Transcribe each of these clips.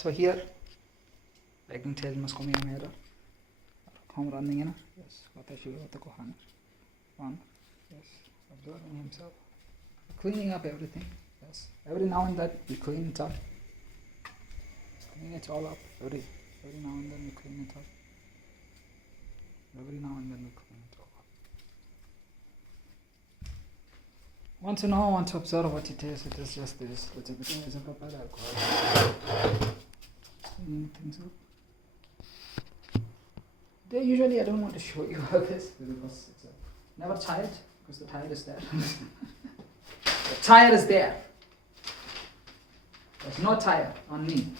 So here, I can tell Muscomi Amera. Home running in. Yes, one. Yes, observing himself. Cleaning up everything. Yes. Every now and then we clean it up. Clean it all up. Every now and then we clean it up. Every now and then we clean it all up. Want to know, want to observe what it is just this. It's a bit of alcohol. Cleaning things up. They usually, I don't want to show you all this because it's never tired, because the tire is there. The tire is there. There's no tire on me.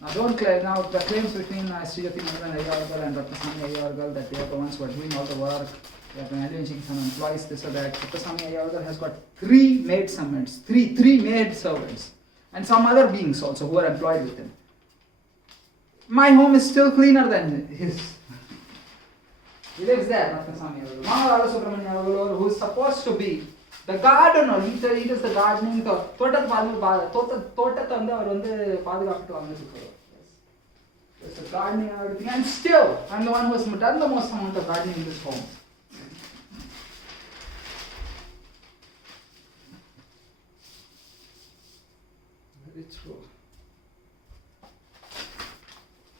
Now don't claim, now the claims between Srijati Murgan Ayyavargal and Ratnaswamy Ayyavargal that they are the ones who are doing all the work, they are managing some employees, this or that. Ratnaswamy Ayyavargal has got 3 maid servants, three maid servants, and some other beings also who are employed with him. My home is still cleaner than his. He lives there, Ratnaswamy Ayyavargal. Mahalala Subramanya Ayyavargal, who is supposed to be the gardener, he does the gardening. There's the gardening and everything. And still, I'm the one who has done the most amount of gardening in this home. Very true.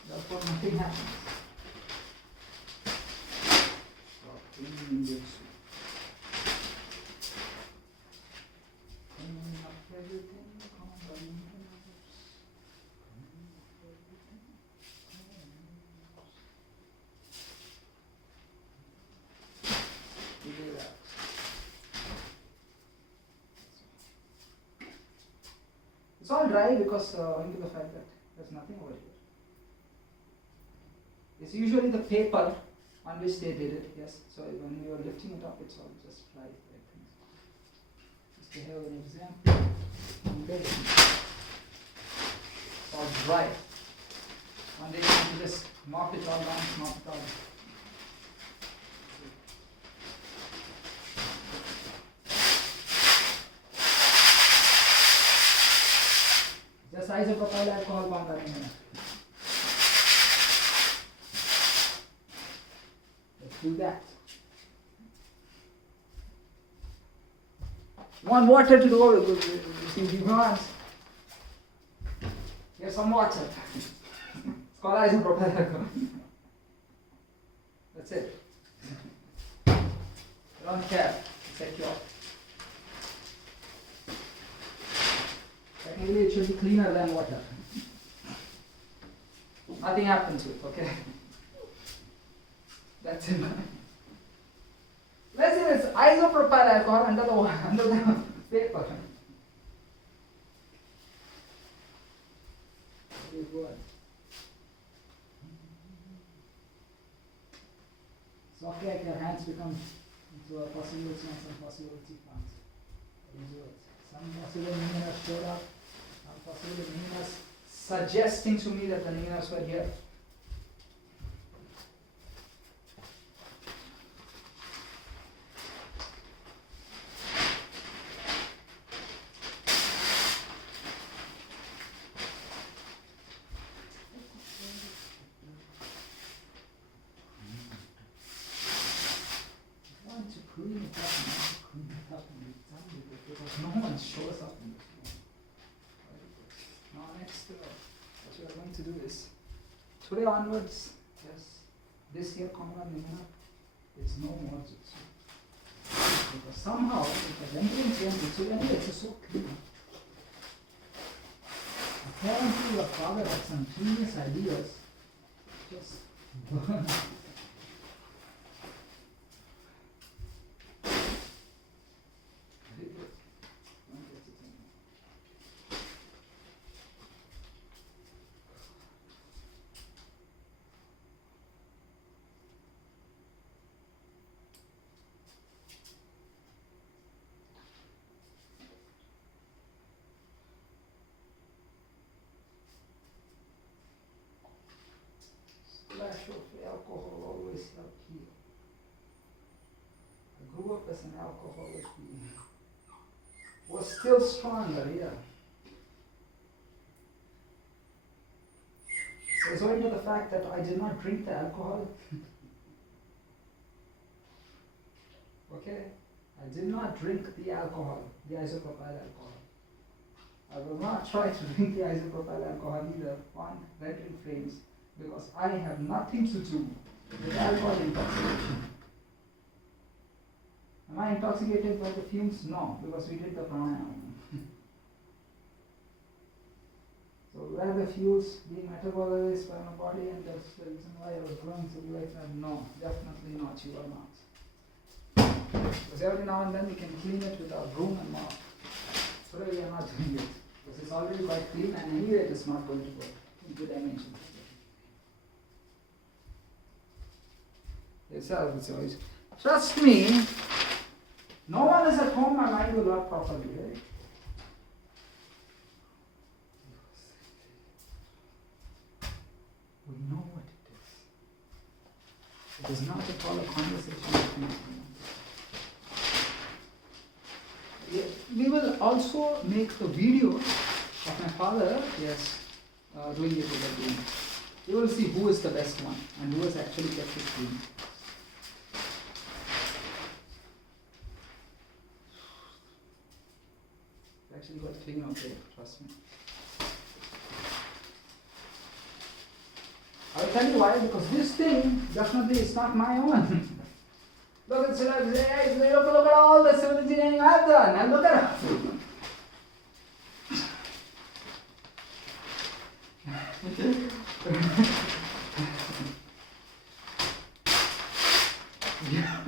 Therefore, nothing happens. Stop cleaning this. It's all dry because owing to the fact that there's nothing over here. It's usually the paper on which they did it, yes. So when you are lifting it up, it's all just dry. Just to have an example, it's all dry. One day you just mop it all down, mop it all down. Just isopropyl alcohol bomb running here. Let's do that. Want water to go? If you want, here's some water. It's called isopropyl alcohol. That's it. Don't care. It's secure. Technically, it should be cleaner than water. Nothing happens to it, okay? That's it. Let's say it's isopropyl alcohol under the paper. So, okay, your hands become into a possibility and some possibility plants. Some possible Ninas showed up, some possible Ninas suggesting to me that the Ninas were here. No one shows up in this room. Now next, what we are going to do is, today onwards, yes, this here Konrad Nimena is no more Jutsu. Because somehow, because entering Jutsu, anyway, it's so clear. Apparently your father had some genius ideas, just burn. Splash of alcohol always up here. I grew up as an alcoholic being. Was still stronger, yeah. It's owing to the fact that I did not drink the alcohol. Okay? I did not drink the alcohol, the isopropyl alcohol. I will not try to drink the isopropyl alcohol either on rendering frames because I have nothing to do with alcohol intoxication. Am I intoxicated by the fumes? No, because we did the pranayama. So where the fuels being metabolized by my body, and that's the reason why I was growing to be like that? No, definitely not. You are not. Because every now and then we can clean it with our broom and mop. Today we are not doing it. Because it's already quite clean and anyway it is not going to go into dimensions. Yourself, it's always. Trust me, no one is at home, my mind will work properly, right? We know what it is. It is not at all a conversation between us. We will also make the video of my father, yes, doing it with the broom. You will see who is the best one and who has actually kept it clean. It's actually got clean out there, trust me. I'll tell you why, because this thing definitely is not my own. Look at look at all the civil engineering I've done, and look at yeah.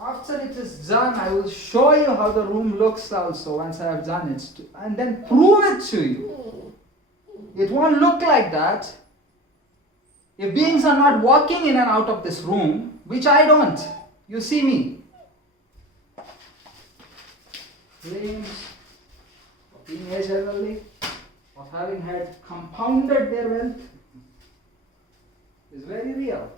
After it is done, I will show you how the room looks also once I have done it, and then prove it to you. It won't look like that if beings are not walking in and out of this room, which I don't. You see me. Flames of being here generally, of having had compounded their wealth, is very real.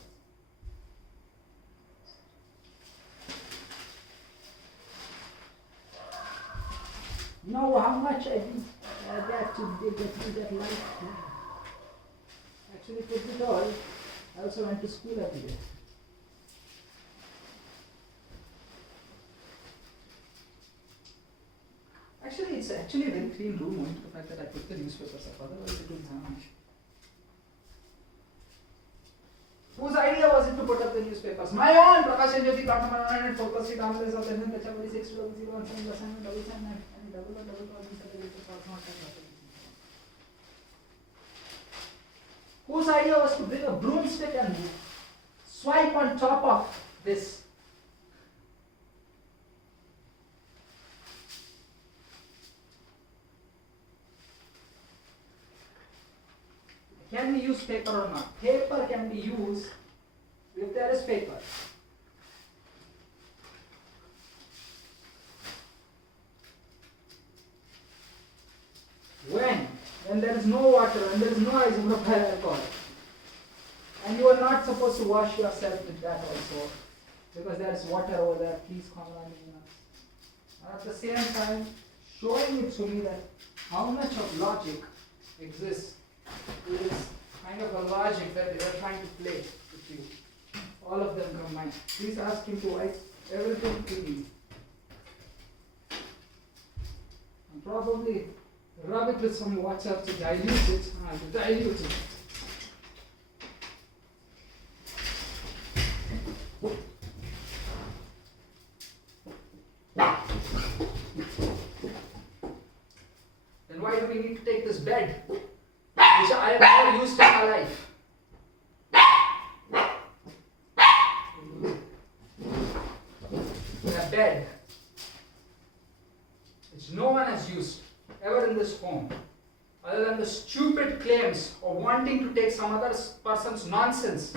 Know how much I did that to get me that life. Actually, put it all. I also went to school every day. Actually, it's actually a very clean room, owing to the fact that I put the newspapers up. Otherwise, it would vanish. Whose idea was it to put up the newspapers? My own! Prakash and Jyoti, plot number 100, focus sheet, Amales of Tenant, Pachapuri 6207, assignment, double sign, and double whose idea was to bring a broomstick and swipe on top of this? Can we use paper or not? Paper can be used if there is paper. When there is no water, when there is no isopropyl alcohol, and you are not supposed to wash yourself with that also, because there is water over there, please come on in us. And at the same time, showing it to me that how much of logic exists is kind of a logic that they are trying to play with you. All of them combined. Please ask him to wipe everything clean. And probably rub it with some water to dilute it. Then why do we need to take this bed, which I have never used in my life? A bed which no one has used ever in this home, other than the stupid claims of wanting to take some other person's nonsense,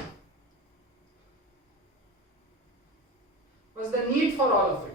was the need for all of it.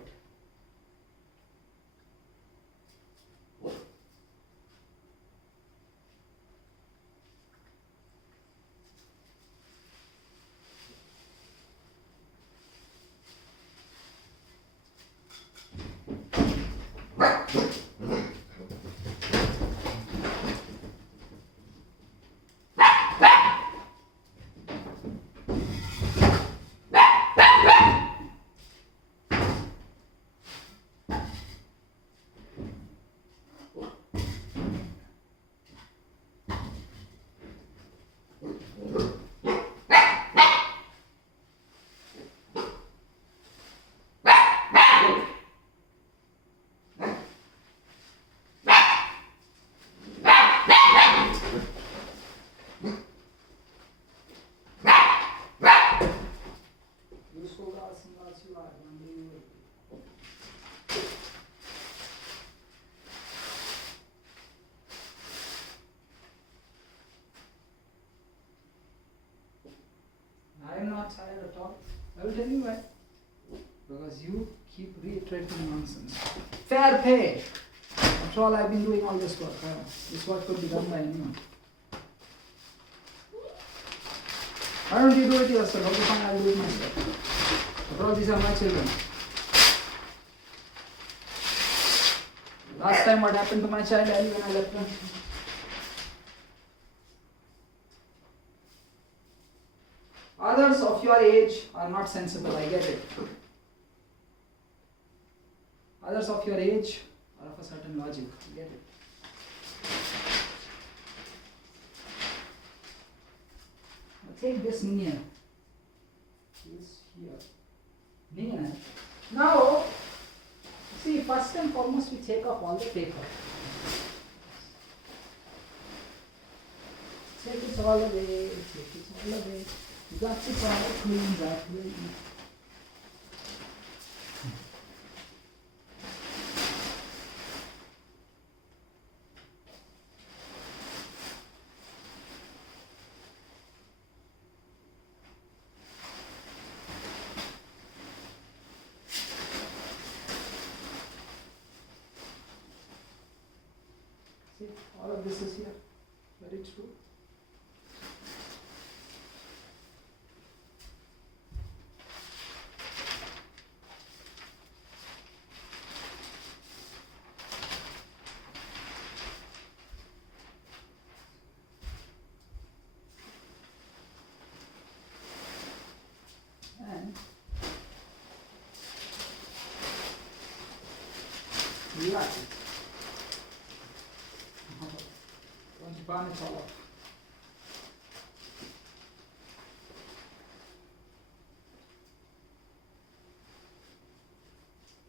I am not tired at all. I will tell you why. Because you keep reiterating nonsense. Fair pay. After all, I have been doing all this work. This work could be done by anyone. Why don't you do it yourself? Okay, fine, I will do it myself. After all, these are my children. Last time what happened to my child Ali when I left them? Others of your age are not sensible, I get it. Others of your age are of a certain logic, I get it. Now take this near. This here. Near. Now, see, first and foremost we take off all the paper. Take it all away, take it all away. That's it, all clean that way. See, all of this is here. Very true. Relax it. Once you burn it all off.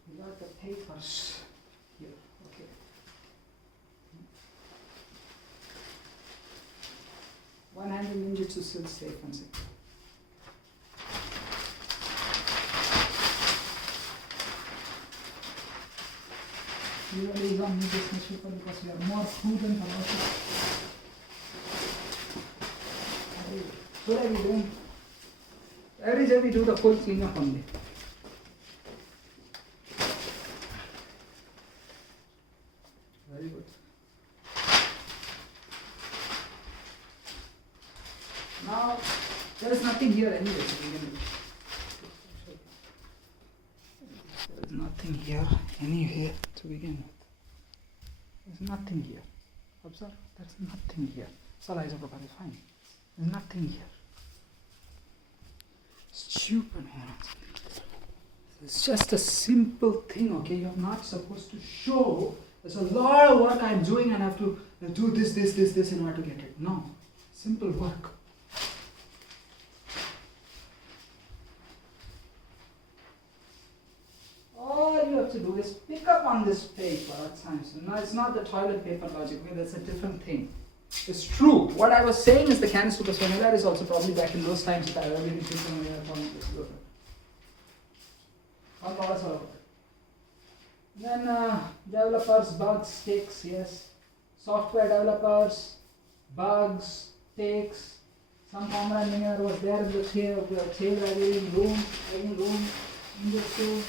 You got the papers here, okay. One-handed ninjutsu still safe and secure. Usually on this newspaper because we are more prudent about it. What are we doing? Every day we do the full cleanup only. Very good. Now there is nothing here anyway to begin with. There is nothing here anyway to begin with. There's nothing here. Observe, there's nothing here. Salah is fine. There's nothing here. Stupid morons. It's just a simple thing, okay? You're not supposed to show there's a lot of work I'm doing and I have to do this in order to get it. No. Simple work. All you have to do is pick up on this paper at times. No, it's not the toilet paper logic, that's a different thing. It's true. What I was saying is the Canis Lupus familiaris is also probably back in those times that I already did some Then developers, bugs, takes, yes. Software developers, bugs, takes. Some common engineer was there in the chair room, in the school.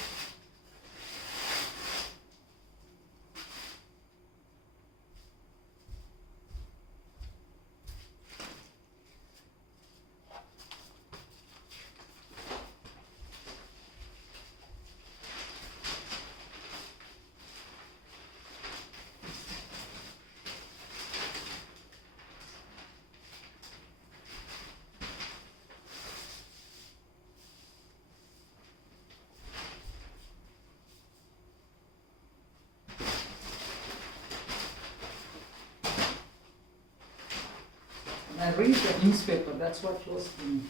I read the newspaper, that's what was to me.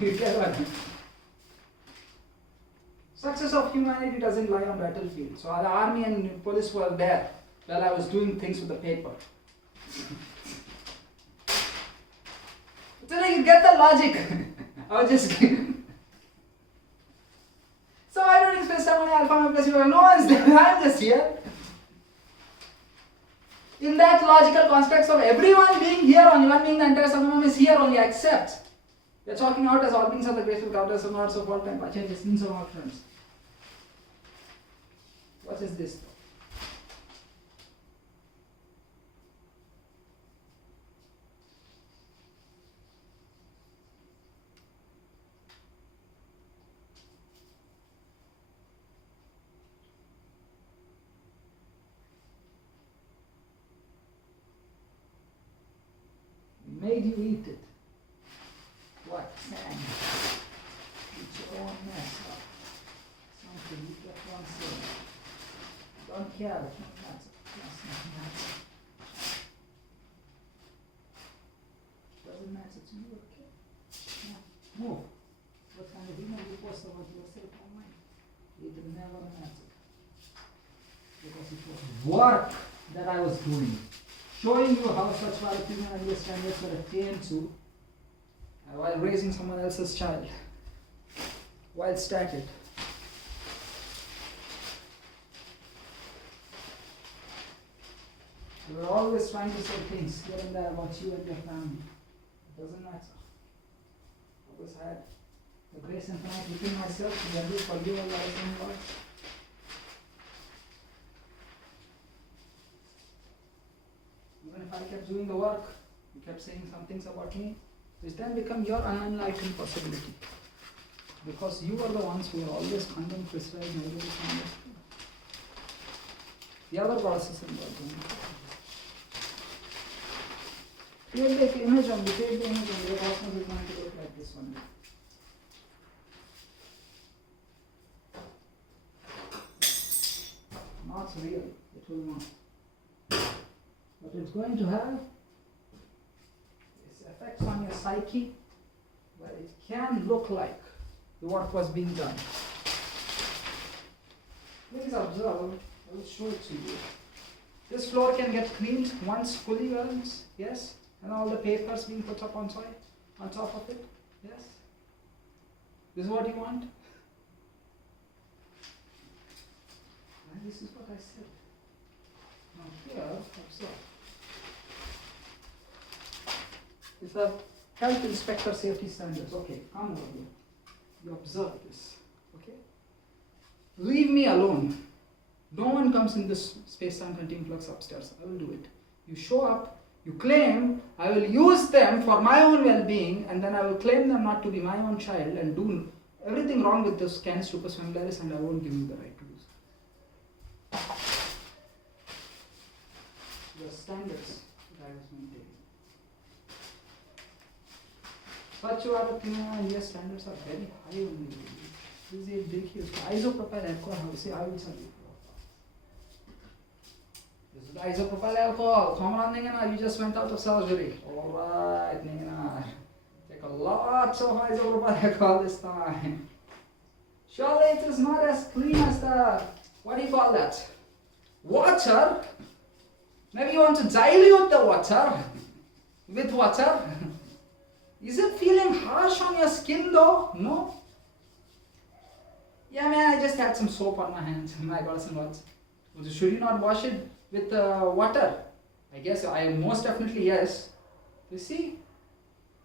You get what? Success of humanity doesn't lie on battlefield. So the army and police were there while I was doing things with the paper. So like you get the logic. I was just so I don't expect someone alpha plus you. No one's there. I'm just here. In that logical constructs of everyone being here only, one being the entire Samam is here only, accept. We are talking out as all beings are the graceful counters of not so fault and pacha distance of our friends. What is this? Made you eat it. What? Sand. It's your own mess. Something you get one thing. Don't care. It's not matter. That's not matter. Doesn't matter to you, okay? Yeah. Move. What kind of email you post about yourself online? It will never matter. Because it was work that I was doing. Showing you how such human and standards were attained to while raising someone else's child, whilst at it. We were always trying to say things here and there about you and your family. It doesn't matter. I always had the grace and tonight within myself to generally forgive all the other words. Even if I kept doing the work, you kept saying some things about me, this then become your unenlightened possibility. Because you are the ones who are always condemned, criticized, negative, misunderstood. The other process involved. Take the image on the your cosmos is going to look like this one. Not real, it will not. But it's going to have its effects on your psyche, where it can look like the work was being done. Please observe, I will show it to you. This floor can get cleaned once fully once, yes? And all the papers being put up on top of it, yes? This is what you want? And this is what I said. Now here, observe. These are health inspector safety standards. Okay, come over here. You observe this. Okay? Leave me alone. No one comes in this space-time continuum flux upstairs. I will do it. You show up, you claim, I will use them for my own well-being, and then I will claim them not to be my own child and do everything wrong with this canis lupus familiaris, and I won't give you the right to do so. The standards that I was maintaining. Swachh India standards are very high on the world. This is a big huge isopropyl alcohol. How say I will tell you. This is the isopropyl alcohol. Come on, Ningana, you just went out of surgery. Alright, Ningana. Take a lot of isopropyl alcohol this time. Surely it is not as clean as the, what do you call that? Water? Maybe you want to dilute the water with water? Is it feeling harsh on your skin though? No. Yeah, man, I just had some soap on my hands. My gods and gods. Should you not wash it with water? I guess I most definitely yes. You see?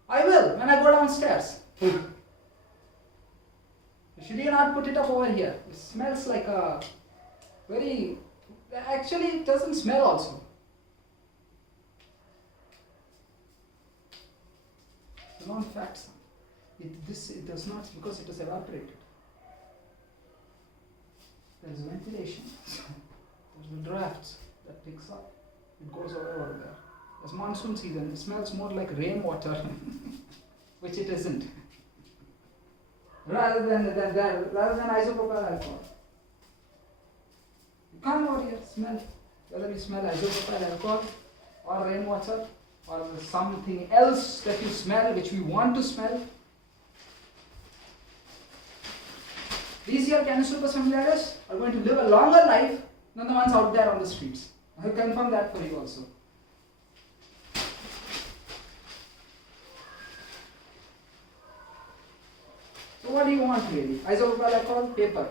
I will when I go downstairs. Should you not put it up over here? It smells like a very... Actually, it doesn't smell also. It's a non-fat sun. It does not, because it is evaporated. There is ventilation. There's the drafts that picks up. It goes all over there. It's monsoon season. It smells more like rainwater, which it isn't. Rather than isopropyl alcohol. You come over here, smell. Whether you smell isopropyl alcohol or rainwater or something else that you smell, which we want to smell. These here Canisopus familiaris are going to live a longer life than the ones out there on the streets. I will confirm that for you also. So what do you want really? Isopropyl alcohol, paper,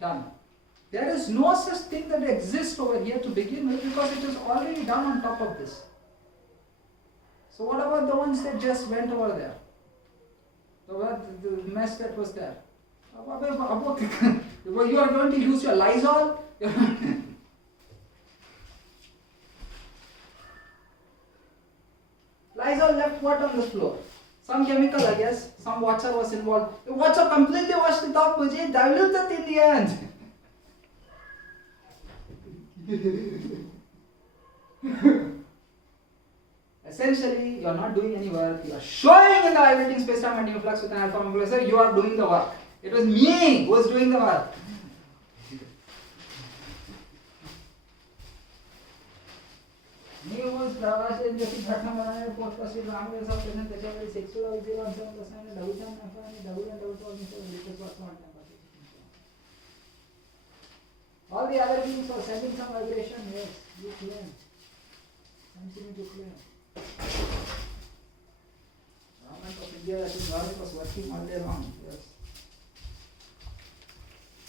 done. There is no such thing that exists over here to begin with because it is already done on top of this. So what about the ones that just went over there? The mess that was there? You are going to use your Lysol? Lysol left what on the floor? Some chemical, I guess. Some water was involved. The water completely washed it off, Mujhe diluted in the end. Essentially, you are not doing any work. You are showing in the vibrating space-time and influx with an alpha molecular. You are doing the work. It was me who was doing the work. News, प्रवासी जैसी घटना बनाने podcast के राम के साथ present त्याच्यावर 601.7% आणि double आणि double all the other beings are sending some vibration. Yes, you claim. Continue to claim. Government of India, that is government was working all day long. Yes.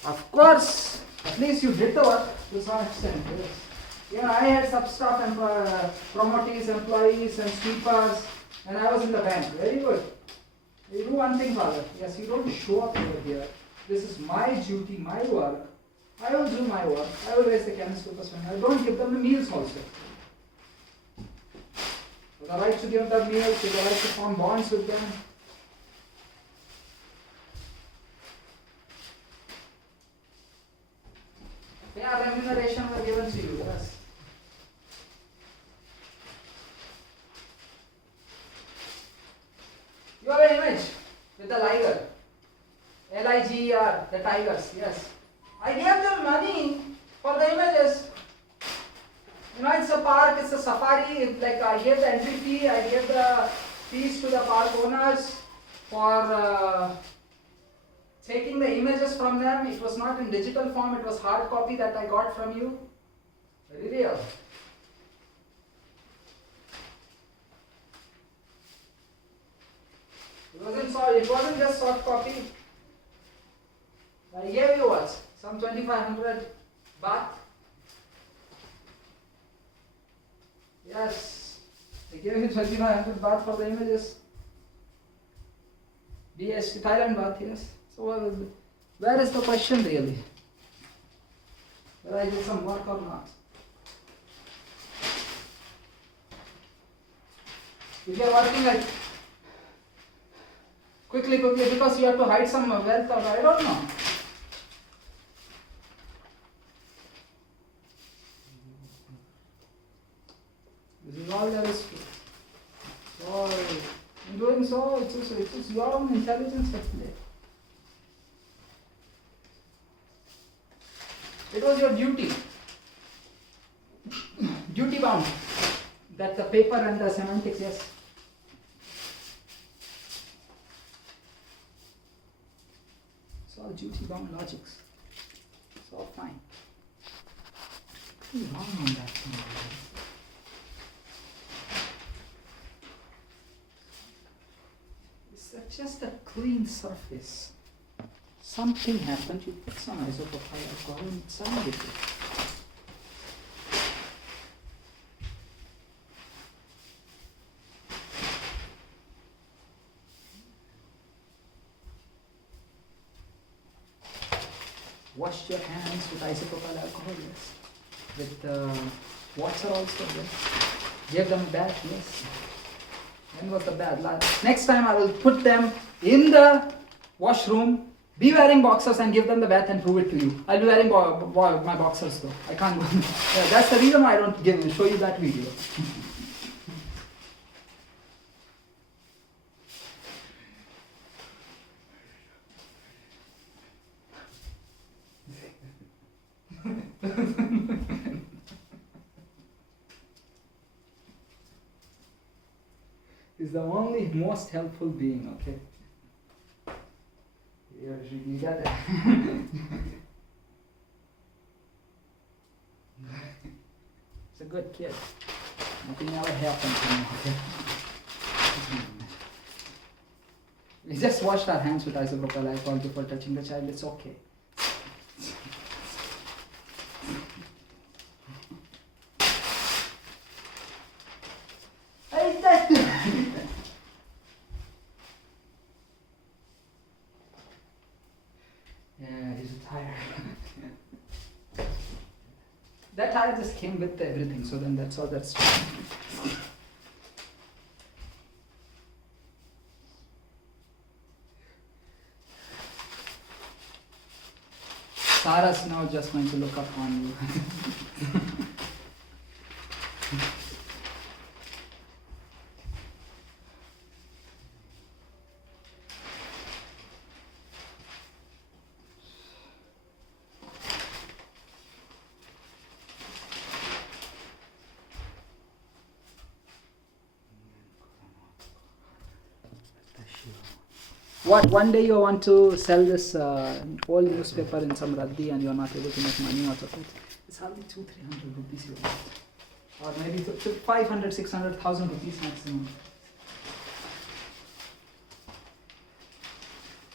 Of course, at least you did the work to some extent. Yes. Yeah, I had sub staff and promotees, employees, and sweepers, and I was in the bank. Very good. You do one thing, Father. Yes, you don't show up over here. This is my duty, my work. I will do my work. I will raise the Canisopus family. I don't give them the meals also. With the right to give them meals, with the right to form bonds with them. Yeah, remuneration were given to you, yes. You have an image with the liger. Liger, the tigers, yes. I gave them money for the images. You know, it's a park, it's a safari. It's like I gave the entry fee, I gave the fees to the park owners for taking the images from them. It was not in digital form, it was hard copy that I got from you. Very real. It wasn't just soft copy. I gave you what? Some 2500 baht. Yes, I gave you 2500 baht for the images. BST Thailand baht, yes. So where is the question really? Whether I did some work or not? If you are working like quickly because you have to hide some wealth or I don't know. This is all there is to. So, in doing so, it's your own intelligence at play. It was your duty, duty bound, that the paper and the semantics, yes. It's all duty bound logics. It's all fine. Nothing wrong on that thing. It's just a clean surface. Something happened, you put some isopropyl alcohol and it's suddenly wash your hands with isopropyl alcohol, yes. With water also, yes. Give them a bath, yes. When was the bath? Next time I will put them in the washroom, be wearing boxers and give them the bath and prove it to you. I'll be wearing my boxers though. I can't do yeah, that's the reason why I don't show you that video. He's the only most helpful being, okay? You got it. He's a good kid. Nothing ever happened to him, okay? We just washed our hands with isopropyl alcohol before touching the child, it's okay. Yeah, he's tired. That tire just came with everything, so then that's all that's true. Sarah's now just going to look up on you. What, one day you want to sell this old newspaper in some raddi and you're not able to make money out of it. It's hardly 200-300 rupees you get. Or maybe 500-600,000 rupees maximum.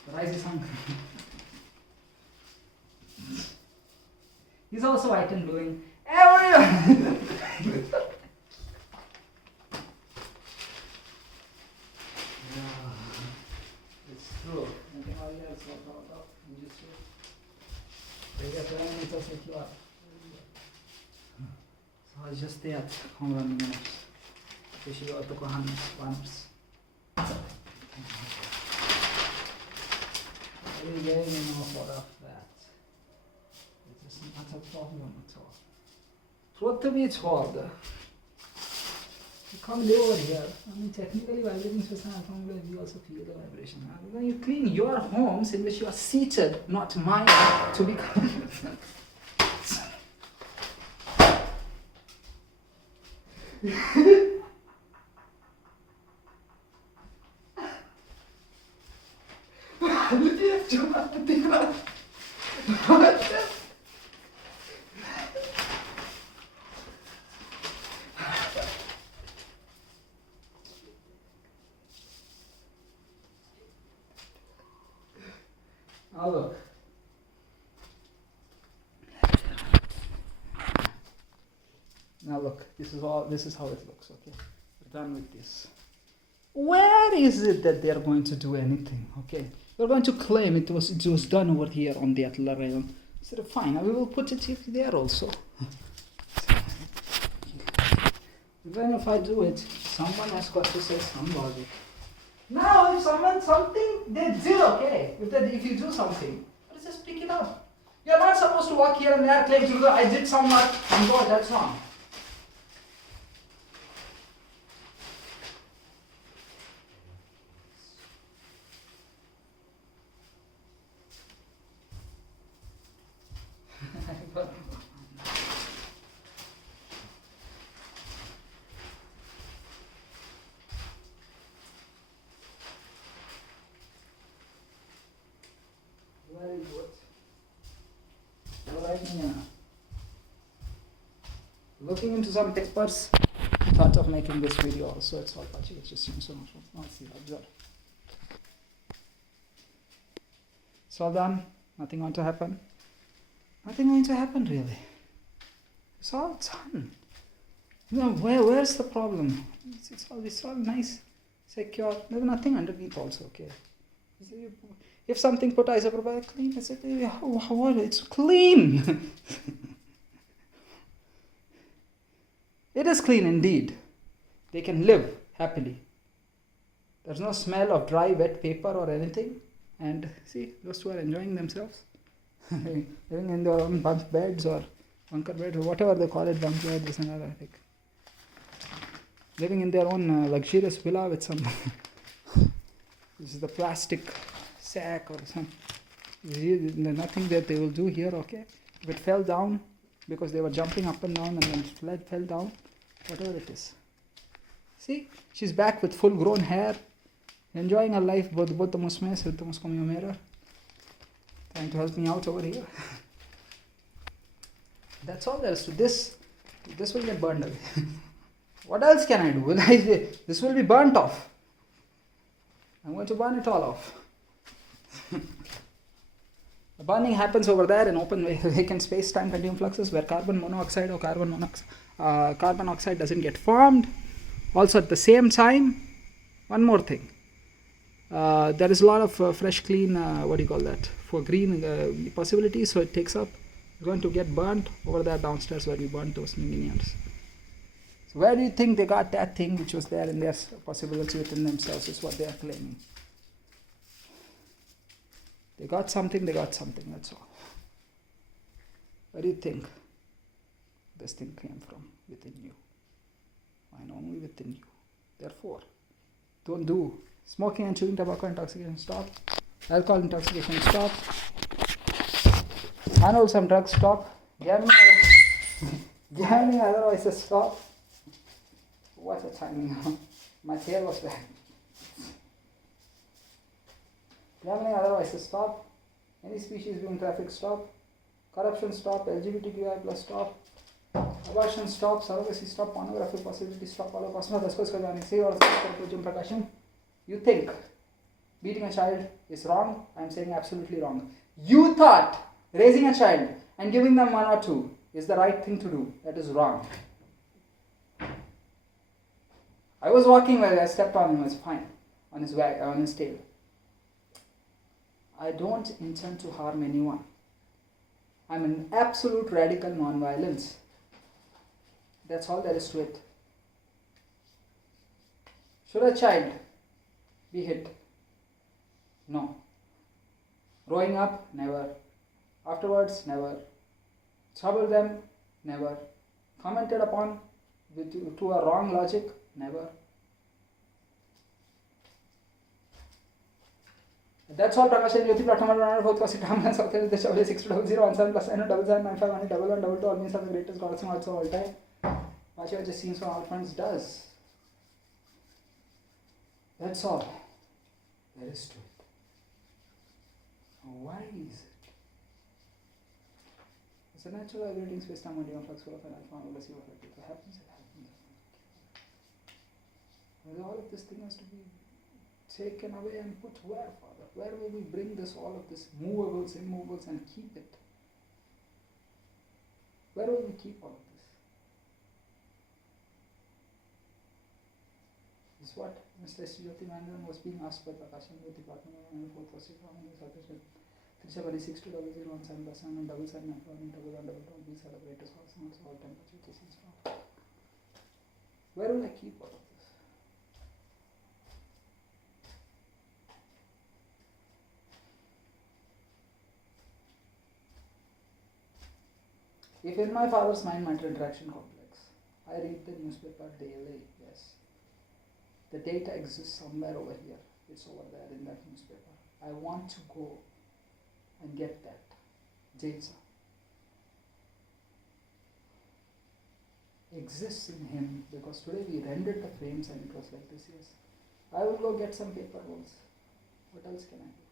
The rice is hungry. He's also item doing everyone. So it's just there, how many minutes? Especially all the Kohanas. We gave him no sort of that. It's just not a problem at all. What to be told? You come live over here. I mean, technically, vibrating space and we also feel the vibration. When you clean your homes in which you are seated, not mine, to become. Now look. Now look, this is how it looks, okay? We're done with this. Where is it that they're going to do anything, okay? We're going to claim it was done over here on the Atla rayon. So fine, we will put it there also. Even if I do it, someone has got to say some logic. Now, if something they did, okay, if you do something, let's just pick it up. You're not supposed to walk here and there, claim to I did some work, and God, that's wrong. Very good. Alright, Nina. Looking into some papers, thought of making this video also. It's all about you. It's just so much. Observe. It's all done. Nothing going to happen. Nothing going to happen really. It's all done. Where's the problem? It's all nice, secure. There's nothing underneath also, okay? If something put isopropyl clean, it's clean. It is clean indeed. They can live happily. There's no smell of dry, wet paper or anything. And see, those two are enjoying themselves. Living in their own bunk beds or bunker beds or whatever they call it, bunk beds is another thing. Living in their own luxurious villa with some this is the plastic sack or some nothing that they will do here, okay? If it fell down because they were jumping up and down and then it fell down, whatever it is. See, she's back with full grown hair, enjoying her life, both the musmes with the muscomi mirror, trying to help me out over here. That's all there is to this. This will get burned away. What else can I do? This will be burnt off. I'm going to burn it all off. The burning happens over there in open vacant space-time continuum fluxes where carbon monoxide or carbon oxide doesn't get formed. Also at the same time, one more thing. There is a lot of fresh, clean, for green possibilities, so it takes up. It's going to get burnt over there downstairs where we burnt those minions. So where do you think they got that thing which was there in their possibility within themselves is what they are claiming. They got something, that's all. Where do you think this thing came from? Within you. And only within you. Therefore, don't do smoking and chewing tobacco intoxication, stop. Alcohol intoxication, stop. Unwholesome drugs, stop. Gambling otherwise, stop. What a timing. My tail was back. Gambling otherwise, stop. Any species being trafficked, stop. Corruption, stop. LGBTQI plus, stop. Abortion, stop. Surrogacy, stop. Pornography possibility, stop. All of us. You think beating a child is wrong? I am saying absolutely wrong. You thought raising a child and giving them 1 or 2 is the right thing to do. That is wrong. I was walking where I stepped on him, it was fine, on his tail. I don't intend to harm anyone. I'm an absolute radical non-violence. That's all there is to it. Should a child be hit? No. Growing up? Never. Afterwards? Never. Trouble them? Never. Commented upon to a wrong logic? Never. That's all. Prakash and Jyoti platform are both possible. Ramana South is the Chevrolet 6200 plus N 795 1111 all means are the greatest gods of all time. Vachiva just seems from all fronts does. That's all there is to it. Why is it? It's a natural vibrating space-time continuum flux full of an alpha and velocity of it. If it happens, it happens. Well, all of this thing has to be taken away and put where, Father? Where will we bring this, all of this, movables, immovables, and keep it? Where will we keep all of this? This is what Mr. Jyoti Mandan was being asked by Prakash and Jyoti Department and 4th was from the Southeast 376 to 0017 plus and 77 and 1111. These are the greatest cosmos all temperature cases. Where will I keep all of this? If in my father's mind-matter interaction complex, I read the newspaper daily, yes. The data exists somewhere over here. It's over there in that newspaper. I want to go and get that data. Exists in him because today we rendered the frames and it was like this, yes. I will go get some paper rolls. What else can I do?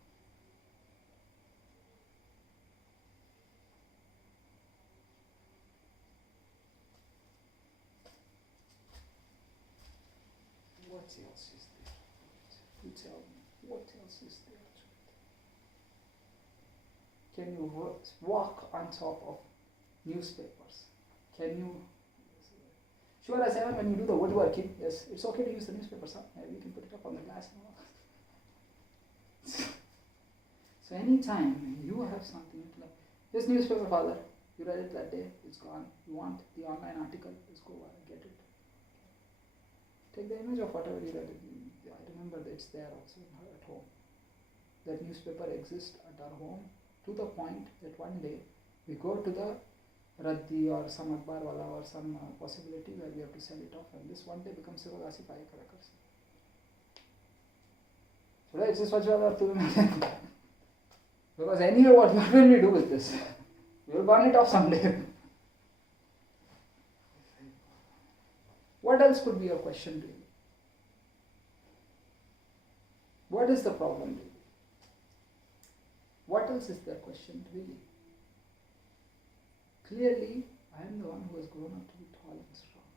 What else is there? You tell me, what else is there? Can you walk on top of newspapers? Can you? Sure as ever, when you do the woodworking, yes, it's okay to use the newspapers. Huh? Maybe you can put it up on the glass and all. So anytime you have something, like this newspaper, father, you read it that day, it's gone. You want the online article, just go get it. Take the image of whatever you read. I remember that it's there also at home. That newspaper exists at our home to the point that one day we go to the Raddi or some Akbar wala or some possibility where we have to sell it off, and this one day becomes Sivagasi Payakarakars. So it's just what you are doing. Because anyway, what will we do with this? We will burn it off someday. What else could be your question to you? What is the problem really? What else is their question really? Clearly, I am the one who has grown up to be tall and strong.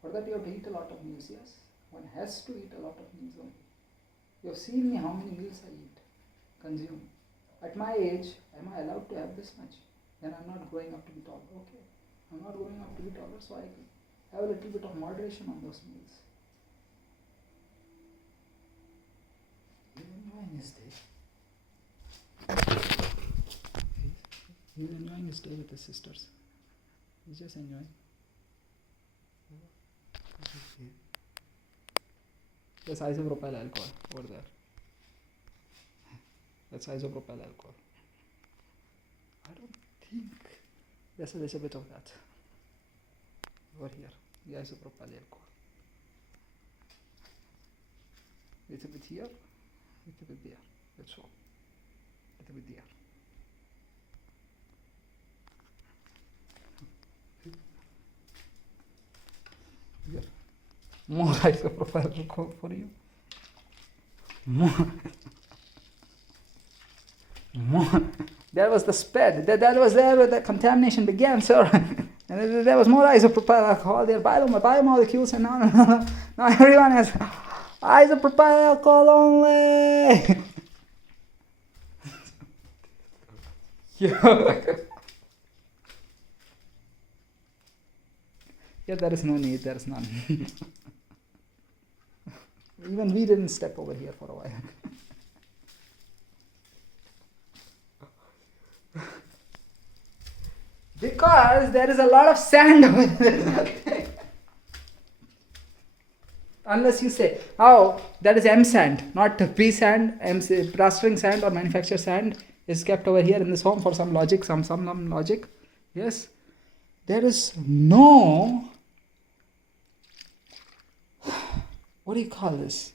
For that you have to eat a lot of meals, yes? One has to eat a lot of meals only. You have seen me how many meals I eat, consume. At my age, am I allowed to have this much? Then I'm not growing up to be tall. Okay, I'm not growing up to be taller, so I can have a little bit of moderation on those meals. He's enjoying his day. He's enjoying his day with his sisters. He's just enjoying. There's isopropyl alcohol over there. That's isopropyl alcohol. I don't think there's a little bit of that over here. The isopropyl alcohol. Little bit here, little bit there. That's all. Little bit there. Here. More isopropyl alcohol for you. More. That was the spread. That was there where the contamination began, sir. And there was more isopropyl alcohol there, biomolecules, and now everyone has isopropyl alcohol only. Yeah, there is no need, there is none. Even we didn't step over here for a while. Because there is a lot of sand over there. Unless you say, oh, that is M sand, not P sand, plastering sand or manufactured sand is kept over here in this home for some logic, some logic. Yes. There is no, what do you call this?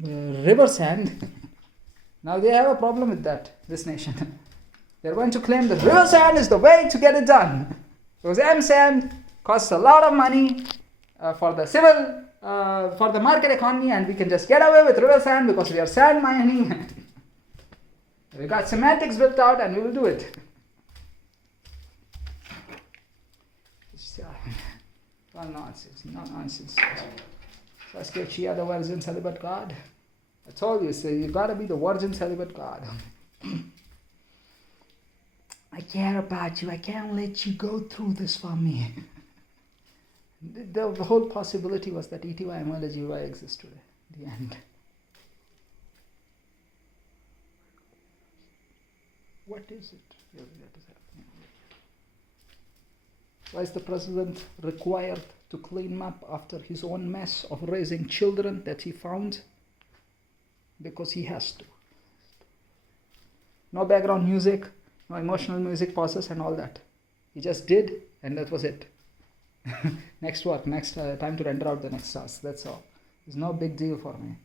River sand. Now they have a problem with that, this nation. They're going to claim that river sand is the way to get it done. Because M sand costs a lot of money for the civil, for the market economy, and we can just get away with river sand because we are sand mining. We got semantics built out and we will do it. It's all nonsense, not nonsense. Saskia Chia, the virgin celibate God. I told you, so you gotta be the virgin celibate God. I care about you. I can't let you go through this for me. The whole possibility was that ETY, MLGY exists today. The end. What is it really that is happening? Why is the president required to clean up after his own mess of raising children that he found? Because he has to. No background music. No emotional music pauses and all that. He just did, and that was it. Next work, next time to render out the next task. That's all. It's no big deal for me.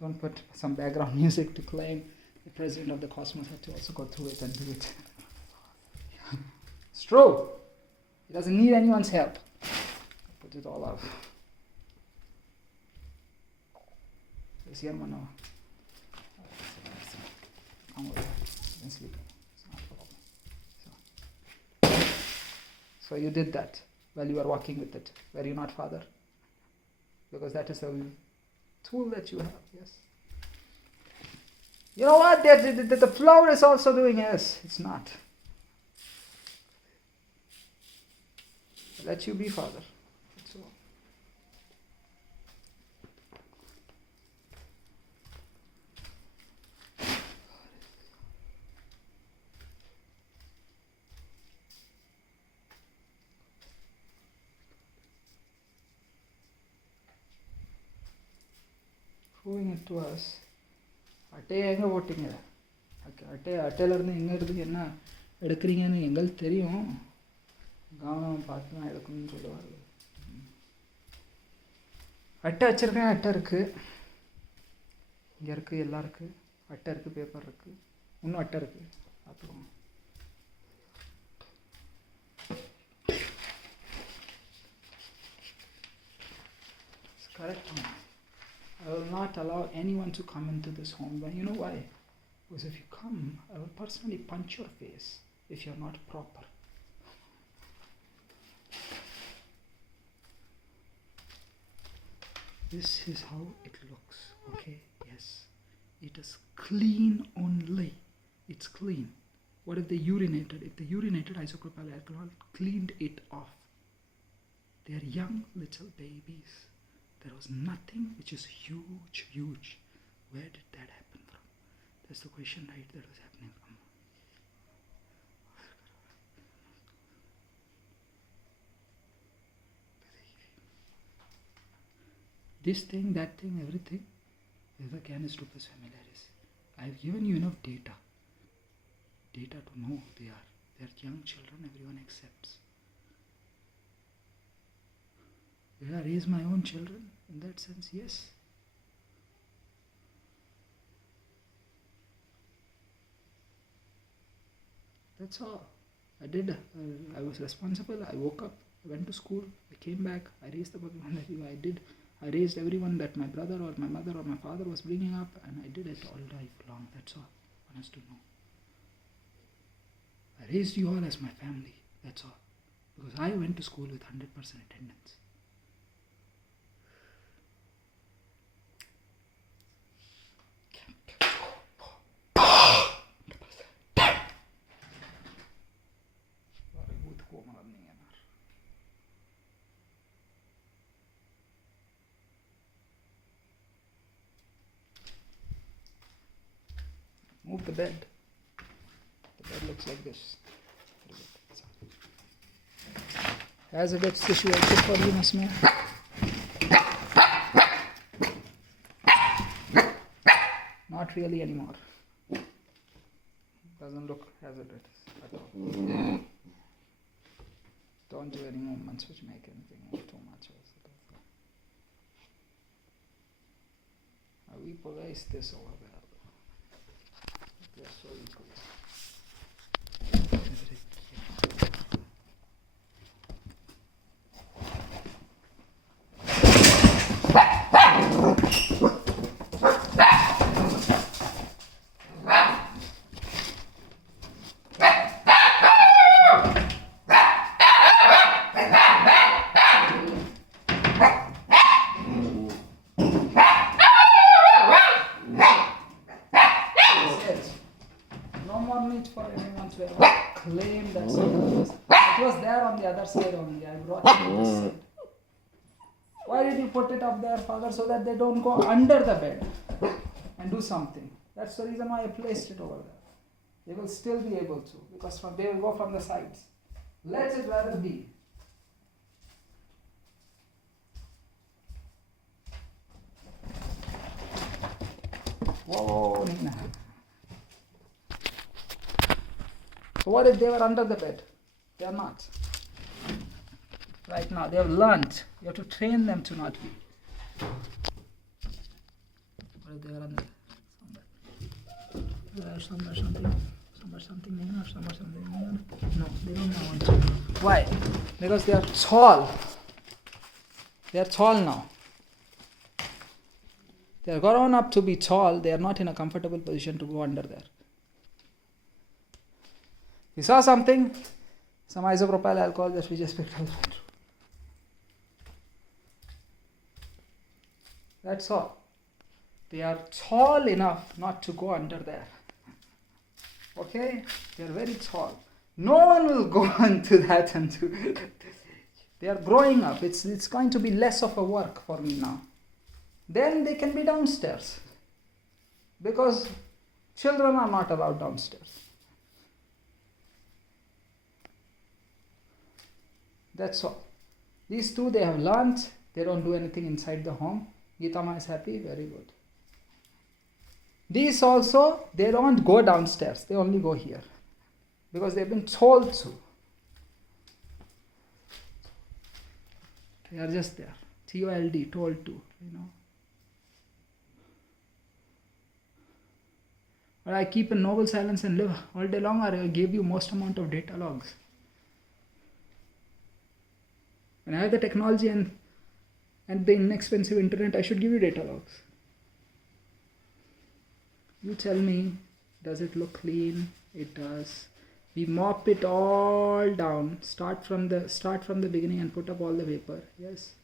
Don't put some background music to claim the president of the cosmos had to also go through it and do it. It's true. He doesn't need anyone's help. Put it all out. Is here one now? Come over. Then sleep. So you did that while you were working with it. Were you not, Father? Because that is the tool that you have, yes. You know what? The flower is also doing this. It's not. Let you be, Father. That's all. Proving it to us. அட்டையை எங்கே போட்டிங்க? அட்டையிலேருந்து எங்கே இருந்து என்ன எடுக்கிறீங்கன்னு எங்களுக்கு தெரியும். கவனம் பார்த்து தான் எடுக்கணும்னு சொல்லுவார். அட்டை வச்சுருக்கேன். அட்டை இருக்குது, இங்கே இருக்குது, எல்லாம் இருக்குது. அட்டை இருக்குது, பேப்பர் இருக்குது, இன்னும் அட்டை இருக்குது. பார்த்துக்கோங்க. Correct. I will not allow anyone to come into this home. But you know why? Because if you come, I will personally punch your face if you're not proper. This is how it looks. Okay? Yes. It is clean only. It's clean. What if they urinated? If they urinated, isopropyl alcohol cleaned it off. They are young little babies. There was nothing which is huge. Where did that happen from? That's the question, right? That was happening from. This thing, that thing, everything is the Canis lupus familiaris. I've given you enough data to know they're young children. Everyone accepts. Did I raise my own children? In that sense, yes. That's all. I did. I was responsible. I woke up, I went to school, I came back, I raised the Bhagavan that I did. I raised everyone that my brother or my mother or my father was bringing up, and I did it all life long. That's all. One has to know. I raised you all as my family. That's all. Because I went to school with 100% attendance. Move the bed. The bed looks like this. As a bit situation for you, Masme. Not really anymore. Doesn't look as it is at all. Don't do any movements which make anything move too much. We place this over there. They're so equal. Claim that it was there on the other side only. I brought it to this side. Why did you put it up there, Father? So that they don't go under the bed and do something. That's the reason why I placed it over there. They will still be able to, because they will go from the sides. Let it rather be. Whoa, Nina. So what if they were under the bed? They are not. Right now, they have learnt. You have to train them to not be. What if they were under somewhere? Something. No, they don't want to. Why? Because they are tall. They are tall now. They are grown up to be tall. They are not in a comfortable position to go under there. You saw something? Some isopropyl alcohol that we just picked up. That's all. They are tall enough not to go under there. Okay? They are very tall. No one will go into that and do. They are growing up. It's going to be less of a work for me now. Then they can be downstairs. Because children are not allowed downstairs. That's all. These two, they have learned. They don't do anything inside the home. Geetama is happy. Very good. These also, they don't go downstairs. They only go here. Because they've been told to. They are just there. TOLD, told to, But I keep in noble silence and live all day long, or I gave you most amount of data logs. When I have the technology and the inexpensive internet, I should give you data logs. You tell me, does it look clean? It does. We mop it all down. Start from the beginning and put up all the paper. Yes.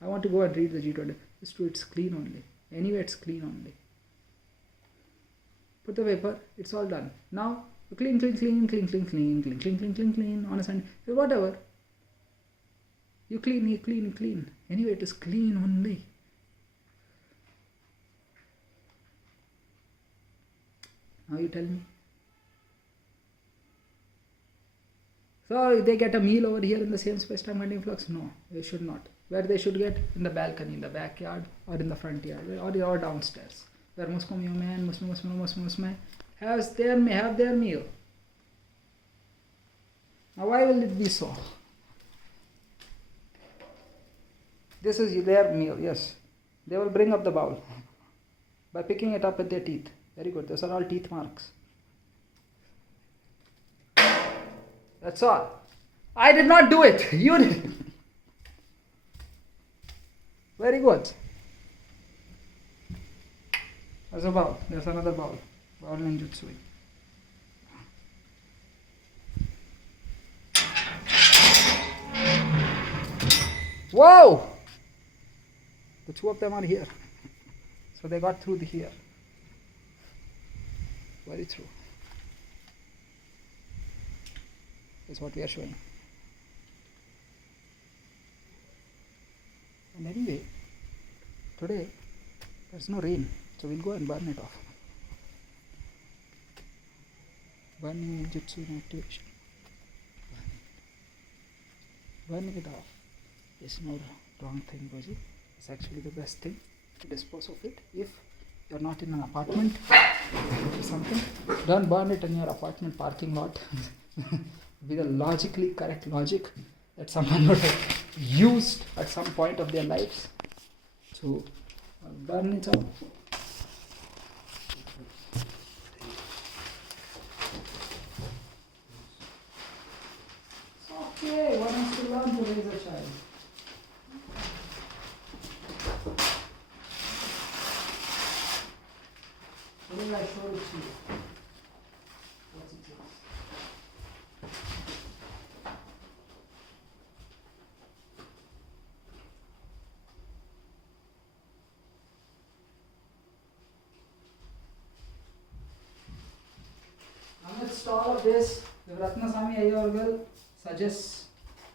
I want to go and read the G20. It's true, it's clean only. Anyway, it's clean only. Put the paper, it's all done. Now, clean, on a Sunday. Whatever. You clean. Anyway, it is clean only. Now you tell me. So they get a meal over here in the same space time and influx? No, they should not. Where they should get? In the balcony, in the backyard, or in the front yard, or downstairs. Where Muslim man have their meal. Now why will it be so? This is their meal, yes. They will bring up the bowl by picking it up with their teeth. Very good. Those are all teeth marks. That's all. I did not do it. You did. Very good. There's a bowl. There's another bowl. Bowl ninjutsu. Whoa! The two of them are here. So they got through here. Very true. That's what we are showing. And anyway, today there's no rain, so we'll go and burn it off. Burning jutsu in activation. Burning it off is no wrong thing, Goji. It's actually the best thing to dispose of it. If you're not in an apartment or something, don't burn it in your apartment parking lot. Be the logically correct logic that someone would have used at some point of their lives to burn it up. Okay, one has to learn to raise a child. What did I show it to you? What's it? Amidst all of this, the Ratnaswami Ayyar suggests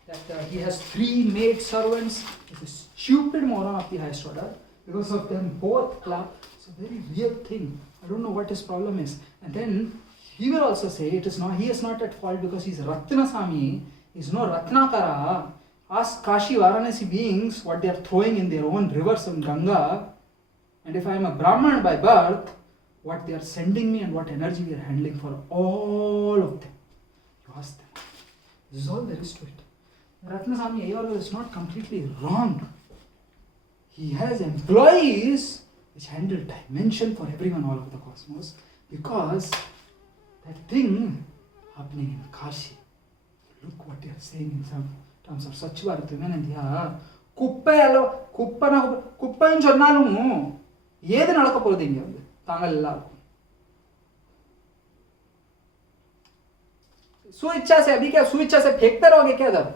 that he has 3 maid servants. It's a stupid moron of the highest order. Because of them both club. It's a very real thing. I don't know what his problem is. And then he will also say he is not at fault because he's Ratnaswami. He's no Ratnakara. Ask Kashi Varanasi beings what they are throwing in their own rivers in Ganga. And if I am a Brahman by birth, what they are sending me and what energy we are handling for all of them. You ask them. This is all there is to it. Ratnaswami Ayyar is not completely wrong. He has employees which handle dimension for everyone all over the cosmos because that thing happening in Kashi. Look what they are saying in some terms of Swachh Bharat Women India. குப்பைன்னு சொன்னாலும் ஏது நடக்க போகுது இங்க வந்து தாங்கள் எல்லாருக்கும் स्वेच्छा से अभी क्या स्वेच्छा से फेंकते रहोगे क्या जब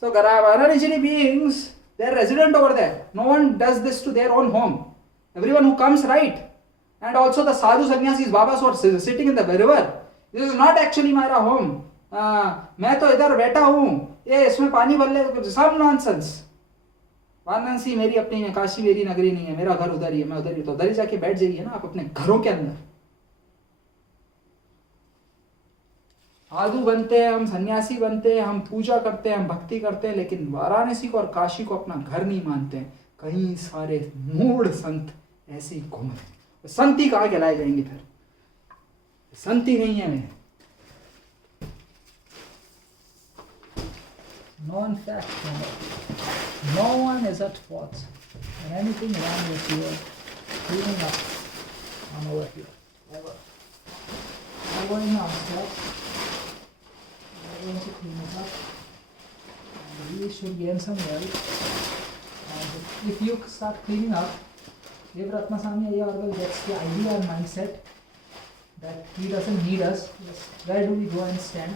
so Varanasi beings, they're resident over there. No one does this to their own home. Everyone who comes, right? And also the sadhu sannyasis, babas who are sitting in the river. This is not actually my home. मैं तो इधर बैठा हूँ, ये इसमें पानी भर ले, सब नॉनसेंस. वाराणसी मेरी अपनी है, काशी मेरी नगरी नहीं है, मेरा घर उधर ही है, मैं उधर ही, तो उधर ही जाके बैठ जाइए ना आप अपने घरों के अंदर. साधु बनते हैं हम, सन्यासी बनते हैं हम, पूजा करते हैं हम, भक्ति करते हैं, लेकिन वाराणसी को और काशी को अपना घर नहीं मानते हैं. कई सारे मूढ़ संत ऐसे ही घूमते हैं. संत ही कहाँ कहलाए जाएंगे फिर? संत ही नहीं है मैं. Non fact, no one is at fault. And anything wrong with you, cleaning up, I'm over here. Ever. I'm going upstairs. I'm going to clean it up. And we should gain some wealth. And if you start cleaning up, if Ratnaswami Ayyar gets the idea and mindset that he doesn't need us, yes, where do we go and stand?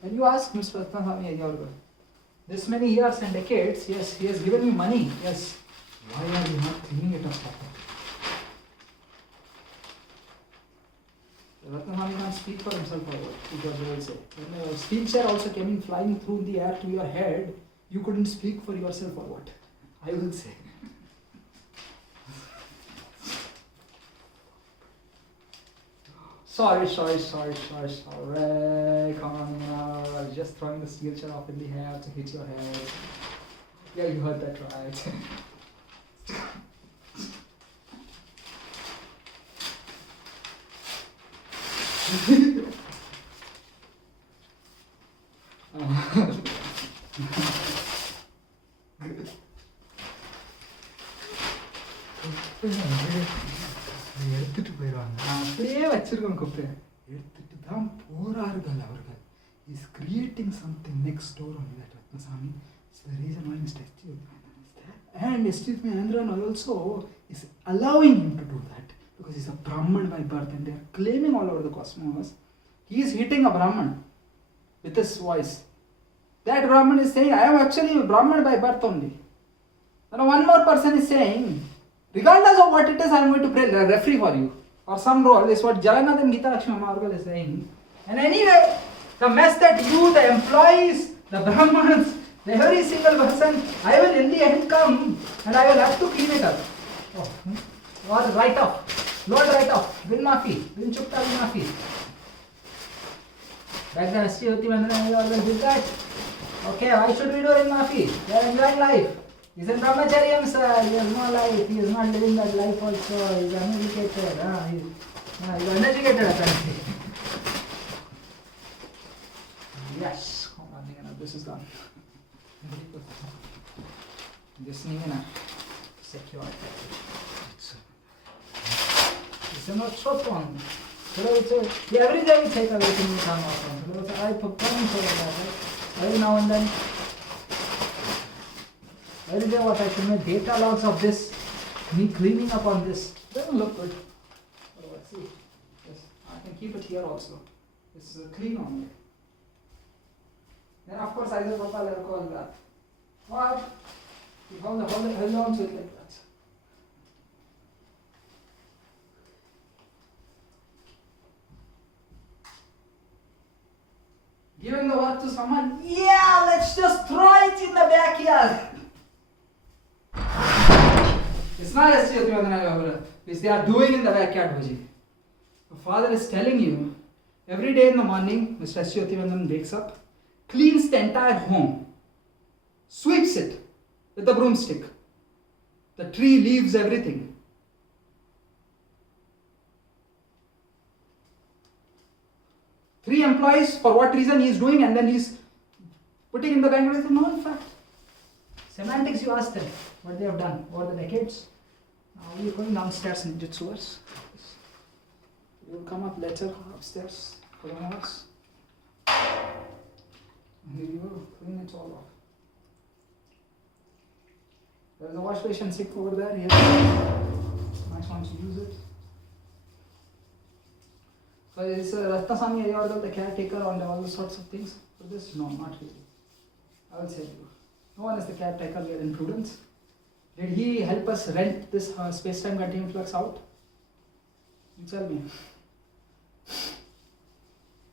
When you ask Mr. Ratnaswami Ayyar, this many years and decades, yes, he has given you money, yes, why are you not cleaning it up properly? Ratnaswami can't speak for himself or what, because they will say. When a steel chair also came in flying through the air to your head, you couldn't speak for yourself or what? I will say. Sorry. Come on now. I was just throwing the steel chair off in the air to hit your head. Yeah, you heard that right. எடுத்துட்டு போயிடுவாங்க. அப்படியே வச்சிருக்கோம் குப்பை. எடுத்துட்டு தான் போறார்கள் அவர்கள். He's creating something next door only, that Ratnaswami. It's the reason why Mr. S.T. Uthayandan is there. And S.T. Uthayandan also is allowing him to do that because he's a Brahman by birth and they are claiming all over the cosmos. He is hitting a Brahman with his voice. That Brahman is saying, I am actually a Brahman by birth only. And one more person is saying, regardless of what it is, I am going to play referee for you. Or some role is what Jagannath and Gita Lakshmi Margal is saying. And anyway, the mess that you, the employees, the Brahmans, the every single person, I will in the end come and I will have to clean it up. Oh, or write off. Load write off. Bin maafi. Bin chukta bin maafi. Back then, S.T. Uthayandan always did that. Okay, why should we do in maafi? They are enjoying life. He's in brahmacharyam, sir. He has no life. He is not living that life also. He is uneducated. He is uneducated apparently. Yes. Come on, this is done. This is secure. It's not short one. Every day we take away things from our phone. I perform for that. Every now and then. Every day what I should make data logs of this, me cleaning up on this. Doesn't look good. Oh, let's see. Yes, I can keep it here also. It's clean only. Then of course I just hold that. Or you hold on to it like that. Giving the work to someone, yeah, let's just throw it in the backyard. It's not S.T. Uthayandan which they are doing in the backyard, Bhaji. The father is telling you, every day in the morning, Mr. S.T. Uthayandan wakes up, cleans the entire home, sweeps it with a broomstick. The tree, leaves, everything. Three employees, for what reason he is doing, and then he is putting in the bank. It's a known fact. Semantics, you ask them what they have done over the decades. Now we are going downstairs in Jitsuers. We will come up later upstairs for the house. And we will clean it all off. There is a wash basin sink over there. Yes. Nice one to use it. So is Ratnaswami Ayyar the caretaker on all those sorts of things? For this? No, not really. I will tell you. No one is the caretaker, we are in prudence. Did he help us rent this space-time continuum flux out? You tell me.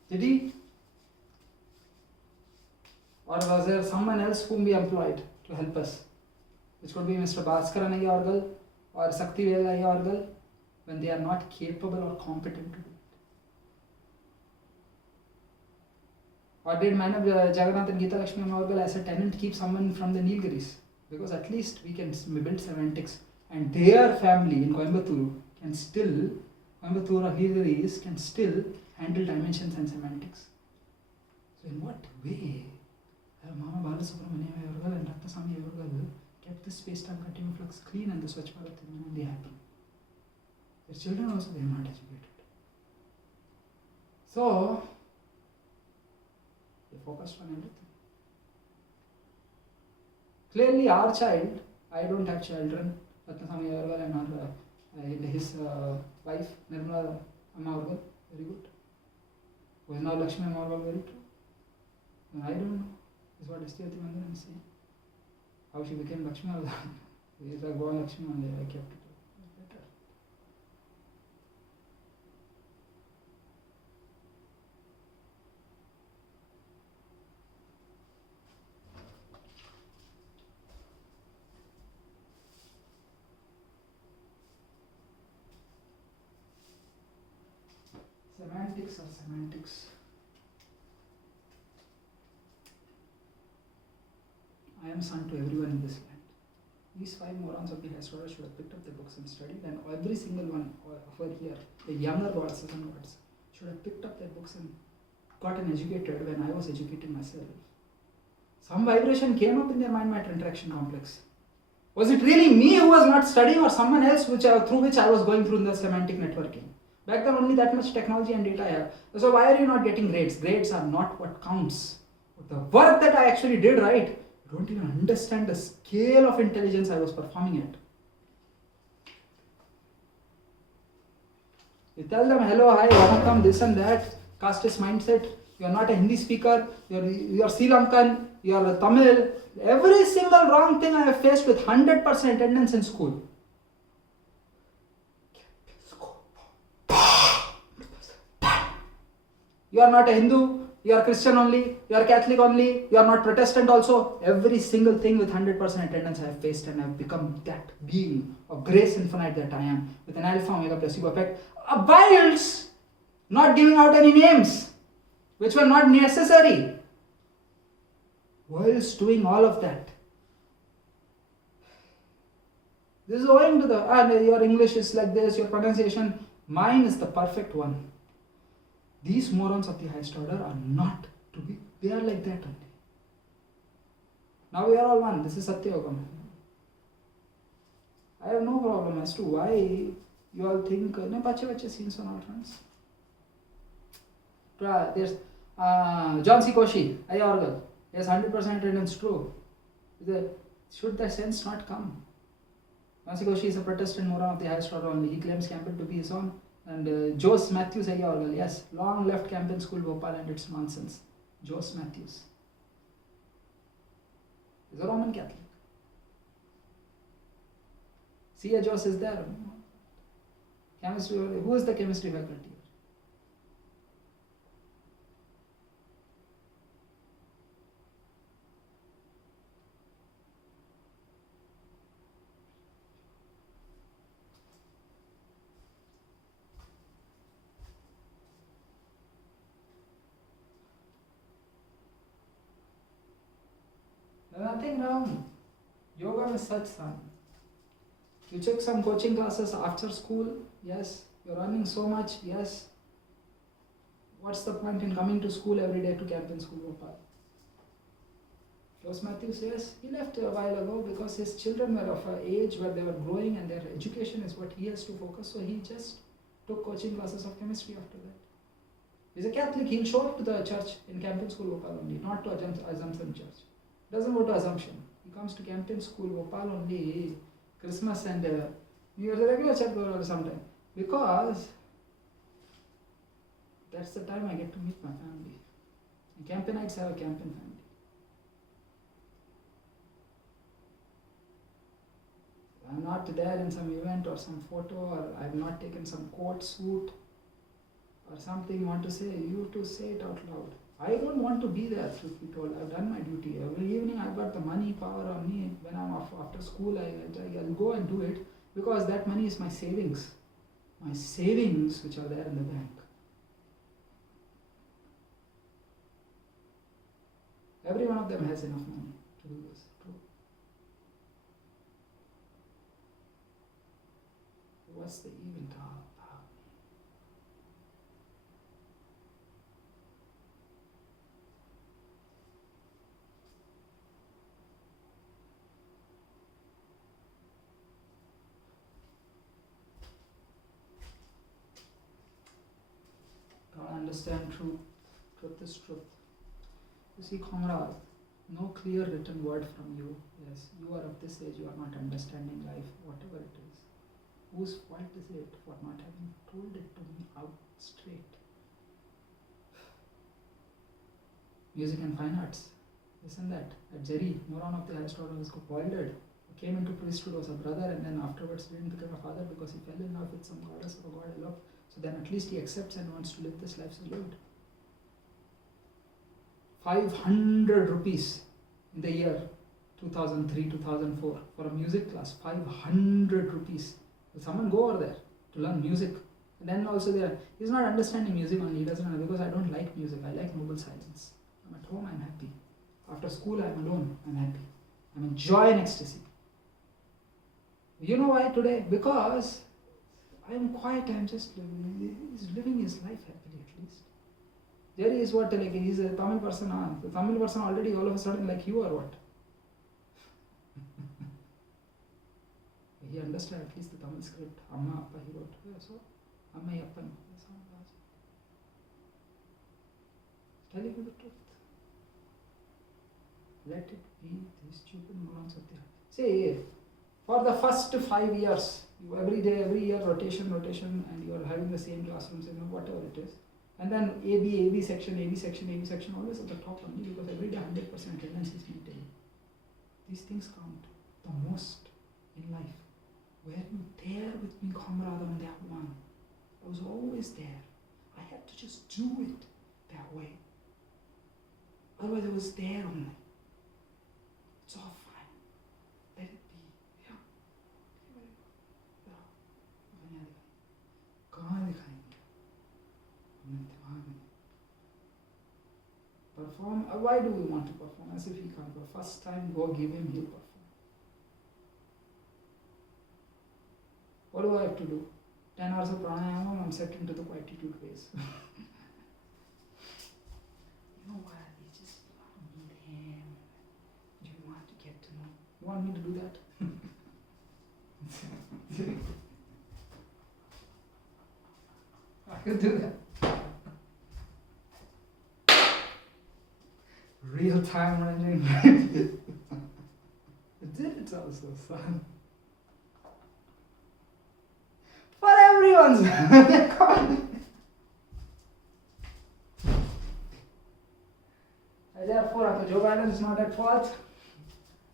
Did he? Or was there someone else whom we employed to help us? Which could be Mr. Bhaskaran Ayyargal or Saktivel Ayyargal, when they are not capable or competent to do it. Or did Manav Jagannath and Geeta Lakshmi Ayyargal as a tenant keep someone from the Nilgiris? Because at least we can build semantics, and their family in Coimbatore can still, Coimbatore or Nilgiris can still handle dimensions and semantics. So in what way have Mama Balasubramaniam Ayyargal and Ratnasamy Ayyargal kept this space-time continuum flux clean and the Swachh Bharat and they happy? Their children also, they are not educated. So they focused on everything. Clearly our child, I don't have children, Ratnasamy Ayyargal and his wife Nirmala Amma Ayyargal, very good. Who is now Lakshmi Amma Ayyargal, very true. And I don't know, is what Astiyati Mandiram is saying. How she became Lakshmi Ayyargal. He is like born Lakshmi only, I kept it. Better. Semantics or semantics. I am son to everyone in this land. These 5 morons of the Hastara should have picked up the books and studied, and every single one over here, the younger gods and gods, should have picked up their books and gotten educated when I was educating myself. Some vibration came up in their mind-matter interaction complex. Was it really me who was not studying, or someone else through which I was going through in the semantic networking? Back then only that much technology and data I have. So why are you not getting grades? Grades are not what counts. But the work that I actually did, right? You don't even understand the scale of intelligence I was performing at. You tell them hello, hi, vanakkam, this and that, casteist mindset. You are not a Hindi speaker, you are Sri Lankan, you are a Tamil. Every single wrong thing I have faced with 100% attendance in school. You are not a Hindu, you are Christian only, you are Catholic only, you are not Protestant also. Every single thing with 100% attendance I have faced, and I have become that being of grace infinite that I am, with an alpha omega placebo effect, whilst not giving out any names, which were not necessary. Whilst doing all of that. This is owing to your English is like this, your pronunciation, mine is the perfect one. These morons of the highest order are not to be, they are like that only. Now we are all one, this is Satya Yogam. I have no problem as to why you all think, bache scenes on all fronts. There's John C. Koshi, Ayyargal. Yes, 100% attendance true. Should the sense not come? John C. Koshi is a Protestant moron of the highest order only. He claims Campbell to be his own. And Jose Matthews Ayyargal, yes, long left Campion School Bhopal, and it's nonsense. Jose Matthews is a Roman Catholic. C.A. Jose is there. Chemistry, who is the chemistry faculty? Nothing wrong. Yoga is such fun. You took some coaching classes after school, yes. You're earning so much, yes. What's the point in coming to school every day to Campion School Bhopal? Jose Matthews, yes, he left a while ago because his children were of an age where they were growing and their education is what he has to focus. So he just took coaching classes of chemistry after that. He's a Catholic, he'll show up to the church in Campion School Bhopal only, not to Assumption Church. Doesn't go to Assumption. He comes to Campion School Bhopal only Christmas and New Year's, a regular church goer sometime. Because that's the time I get to meet my family. And Campionites have a Campion family. I'm not there in some event or some photo, or I've not taken some coat suit or something, want to say, you to say it out loud. I don't want to be there, truth be told. I've done my duty. Every evening I've got the money, power on me. When I'm off after school, I'll go and do it because that money is my savings. My savings which are there in the bank. Every one of them has enough money to do this. True. What's the evil talk? Gotta understand truth. Truth is truth. You see, comrade, no clear written word from you. Yes, you are of this age, you are not understanding life, whatever it is. Whose fault is it for not having told it to me out straight? Music and fine arts. Listen that. At Jerry, Moron of the Aristotle is Wilder came into priesthood, was a brother, and then afterwards didn't become a father because he fell in love with some goddess or a god I love. So then at least he accepts and wants to live this life as lived. 500 rupees in the year 2003-2004 for a music class. 500 rupees. Will someone go over there to learn music? And then also he's not understanding music only. He doesn't know because I don't like music. I like noble silence. I'm at home, I'm happy. After school, I'm alone, I'm happy. I'm in joy and ecstasy. You know why today? Because I'm quiet, I'm just living. He's living his life happily at least. Jerry is what, like he's a Tamil person, the Tamil person already all of a sudden like you or what? He understands at least the Tamil script. Amma Appa he wrote. Yeah, so Amma Appan. Telling you the truth. Let it be these stupid morons of the. See, for the first 5 years, you every day, every year rotation, and you are having the same classrooms, whatever it is. And then AB section, always at the top only because every day 100% attendance is maintained. These things count the most in life. Were you there with me, comrade, on that one? I was always there. I had to just do it that way. Otherwise I was there only. It's all fine. Let it be. Yeah. Perform. Why do we want to perform? As if he can't go. First time, go give him, he'll perform. What do I have to do? 10 hours of pranayama, I'm set into the quietitude phase. You know what? You just need him. You want to get to know. You want me to do that? I could do that. Real time running. It's also fun. For everyone's. Therefore, Uncle Joe Biden is not at fault.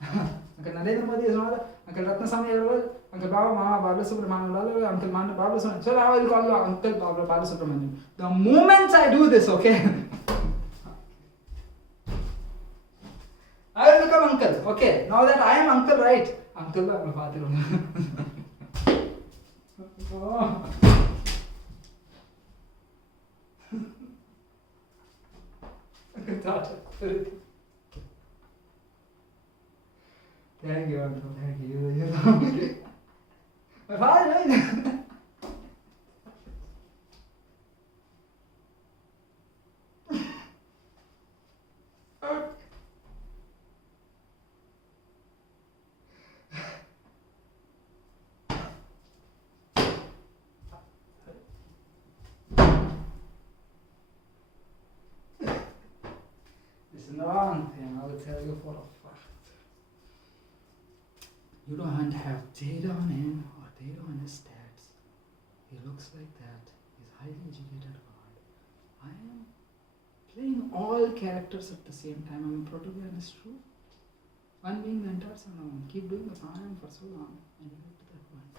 Uncle Narendra Modi is not. Uncle Ratnasamy Agarwal, Uncle Baba Mama Baba Subramanian, Uncle Manda Baba Subramanian. So I will call you Uncle Baba Subramanian. The moment I do this, okay, I will become uncle. Okay, now that I am uncle, right? Uncle, I am a father. Oh. Thank you, uncle. Thank you. My father, right? It's the wrong thing, I will tell you for a fact. You don't have data on him or data on his stats. He looks like that. He's highly educated God. I am playing all characters at the same time. I'm a protagonist, true. One being the entire sun. Keep doing the pranayama for so long and you get to that point.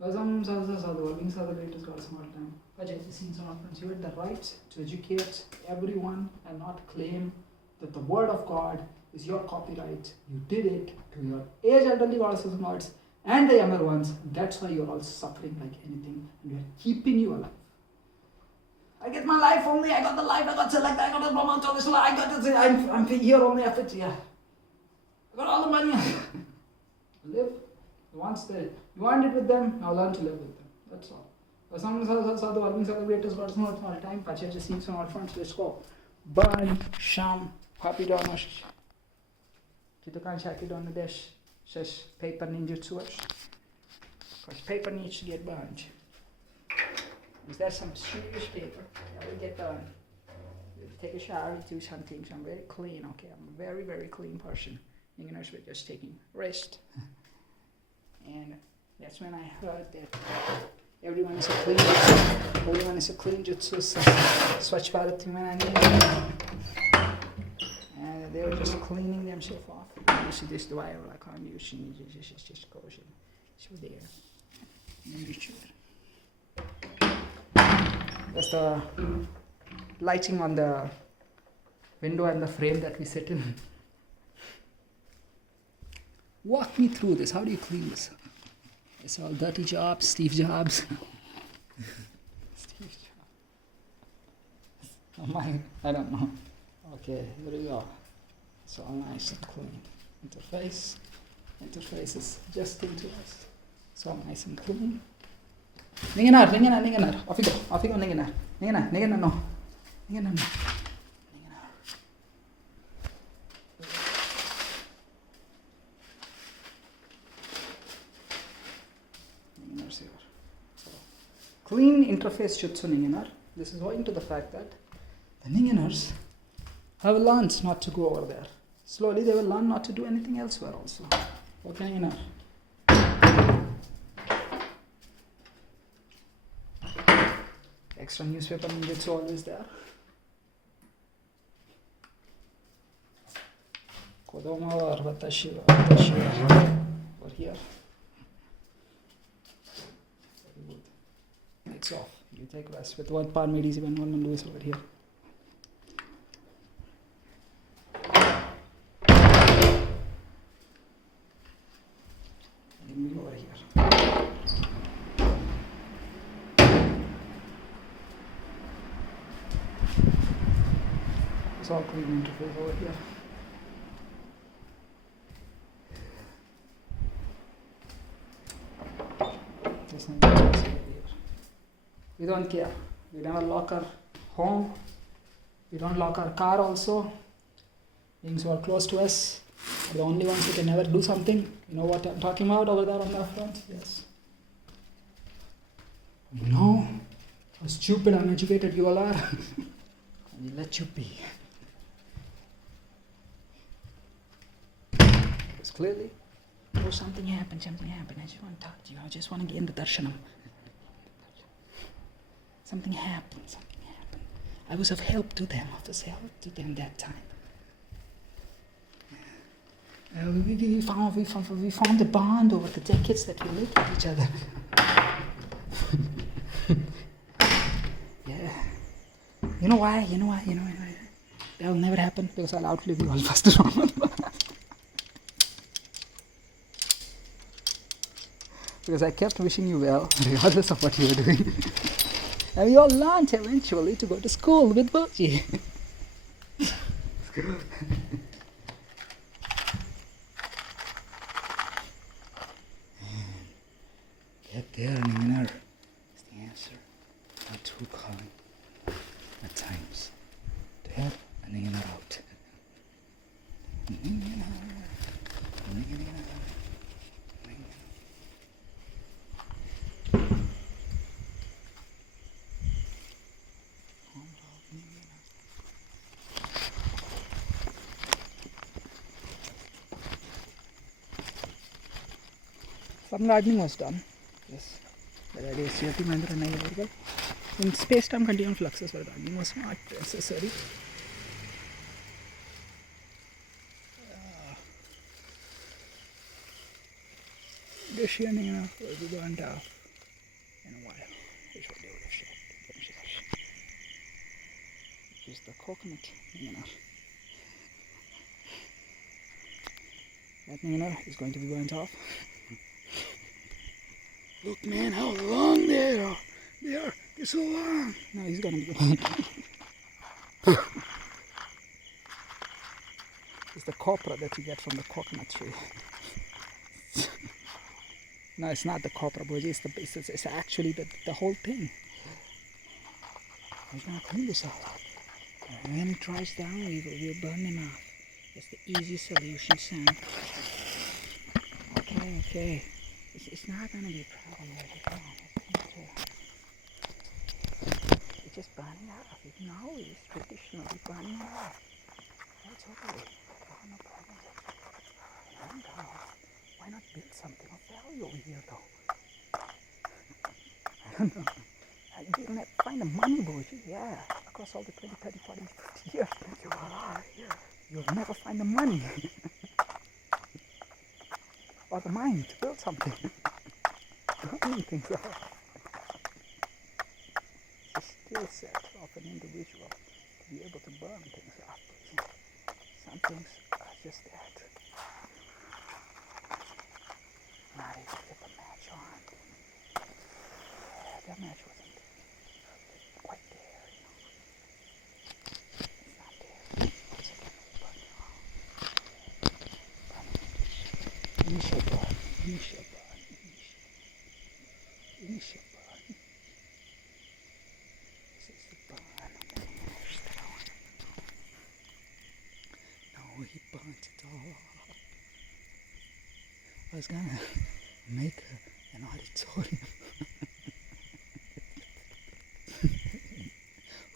Vasam sadhu sadhu, being sadhu greatest God of all time. Ajay scenes on friends. You had the right to educate everyone and not claim that the word of God is your copyright. You did it to your age elderly goddesses and gods and the younger ones. And that's why you're all suffering like anything and we are keeping you alive. I get my life only, I got the life, I got select, I got the Brahman, I got this, I'm here only after it, yeah. I got all the money. Live. Once you want it with them, now learn to live with them. That's all. Some sadhu, Arvind sadhu, greatest gods of all time, Pachacha seeds on all fronts, let's go. Burn, sham, copy down, Kitukan shaki down the dash, says paper ninjutsu. Because paper needs to get burned. Is there some serious paper that will get burned? You take a shower, do something, so I'm very clean, okay? I'm a very, very clean person. You know, we're just taking rest. And that's when I heard that everyone is a clean jutsu, Swachh Bharat Humanity. And they were just cleaning themselves off. You see this wire, like I'm using it, just goes in. So there. And you should. That's the lighting on the window and the frame that we sit in. Walk me through this. How do you clean this? It's all dirty jobs, Steve Jobs. Steve Jobs. Oh my, I don't know. Okay, here we go. It's all nice and clean. Interface is just into us. It's all nice and clean. Ninganar. Off you go, Ninganar. Ninganar, no. Ninganar, no. Ninganar's here. So, clean interface jutsu Ninganar. This is owing to the fact that the Ninganars have learned not to go over there. Slowly they will learn not to do anything elsewhere also. Okay, Ninganar. Extra newspaper ninjutsu always there. Kodama or Watashi over here. Very good. It's off. You take rest with one palm easy when one Lewis over here. And over here. It's all clean interface over here. There's nothing else over here. We don't care. We never lock our home. We don't lock our car also. Things who are close to us are the only ones who can never do something. You know what I'm talking about over there on the front? Yes. We know how stupid, uneducated you all are. And we let you be. Because clearly, oh, something happened. I just want to talk to you. I just want to get into darshanam. Something happened. I was of help to them. That time. We found a bond over the decades that we lived with each other. Yeah. You know why? That will never happen because I'll outlive you all faster on. Because I kept wishing you well, regardless of what you were doing. And we all learned eventually to go to school with Boji. Get there, Ninganar, is the answer. Not through calling. At times. There, and Ninganar out. Ninganar. Some gardening was done. Yes. But I did see in space-time continuum fluxes were gardening was not necessary. This here now will be burnt off in a while. Here's what they would have said. Here's the coconut hanging out. That niner is going to be burnt off. Look, man, how long they are. They're so long. Now he's gonna be burnt. It's the copra that you get from the coconut tree. No, it's not the copra, but it's actually the whole thing. We're gonna clean this out. And when it dries down, we'll burn them off. That's the easy solution, son. Okay. It's not gonna be a problem. Come on, it's just burning off. You know, it's traditionally burning off. That's okay. No problem. Why not build something of value over here, though? I don't know. You're gonna find the money, Boji. Yeah, across all the 20, 30, 40, 50 years. You'll never find the money. Or the mind to build something. Burning things up. It's a skill set of an individual to be able to burn things up. Some things are just that. Now you get the match on. That match wasn't quite there, you know. It's not there. Once again, burn it off. Initial burn. Initial burn. This is the burn on the fingers. No, he burnt it all off. I was gonna make an auditorium.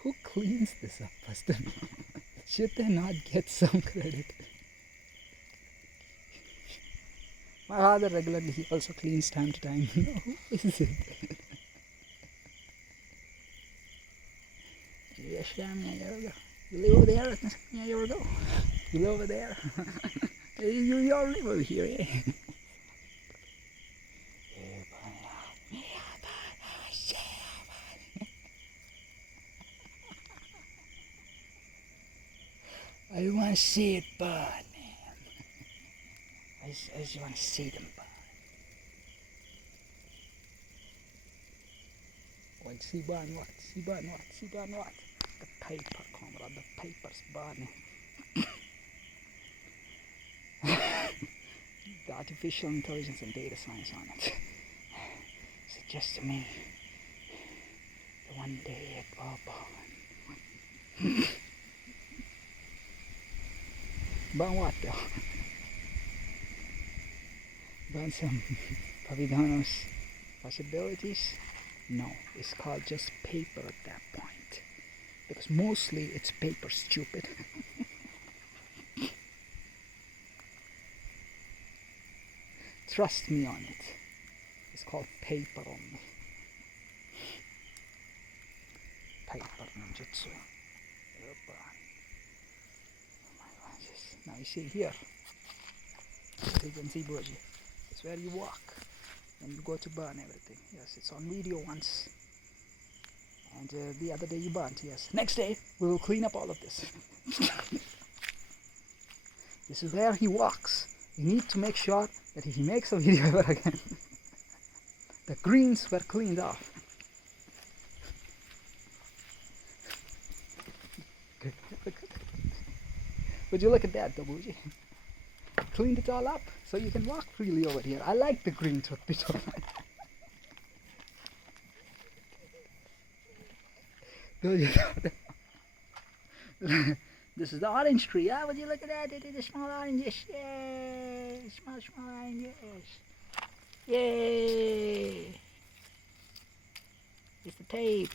Who cleans this up, Preston? Should they not get some credit? My father regularly, he also cleans time to time. No, who is it? Yes, Shamia, there we go. You live over there? Yeah, there we go. You live over there? You all live over here, eh? I want to see it burn, man. I just want to see them burn. What? See burn what? See burn what? See burn what? The paper, comrade. The paper's burning. The artificial intelligence and data science on it suggests to me that one day it will burn. Burn what though? Burn some Pavidanos possibilities? No, it's called just paper at that point. Because mostly it's paper, stupid. Trust me on it. It's called paper only. Paper ninjutsu. Now you see here, you can see Boji. It's where you walk and you go to burn everything. Yes, it's on video once. And the other day you burnt, yes. Next day, we will clean up all of this. This is where he walks. You need to make sure that if he makes a video ever again, the greens were cleaned off. Would you look at that, Dabuji? Cleaned it all up so you can walk freely over here. I like the green toothpick. This is the orange tree. Yeah, would you look at that? The small oranges. Yay! Small oranges. Yay! It's the tape.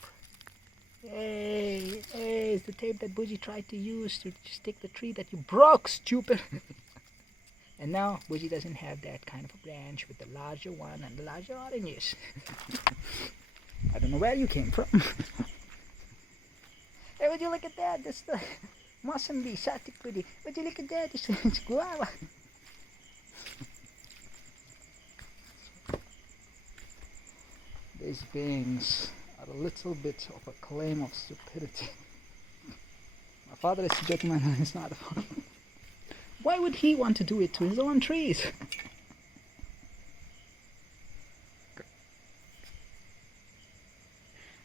Hey, it's the tape that Buji tried to use to stick the tree that you broke, stupid. And now Buji doesn't have that kind of a branch with the larger one and the larger oranges. I don't know where you came from. Hey, would you look at that? That's the Mosambik Satikudi. Would you look at that? It's guava. These beings are a little bit of a claim of stupidity. My father is a gentleman and he's not a farmer. Why would he want to do it to his own trees?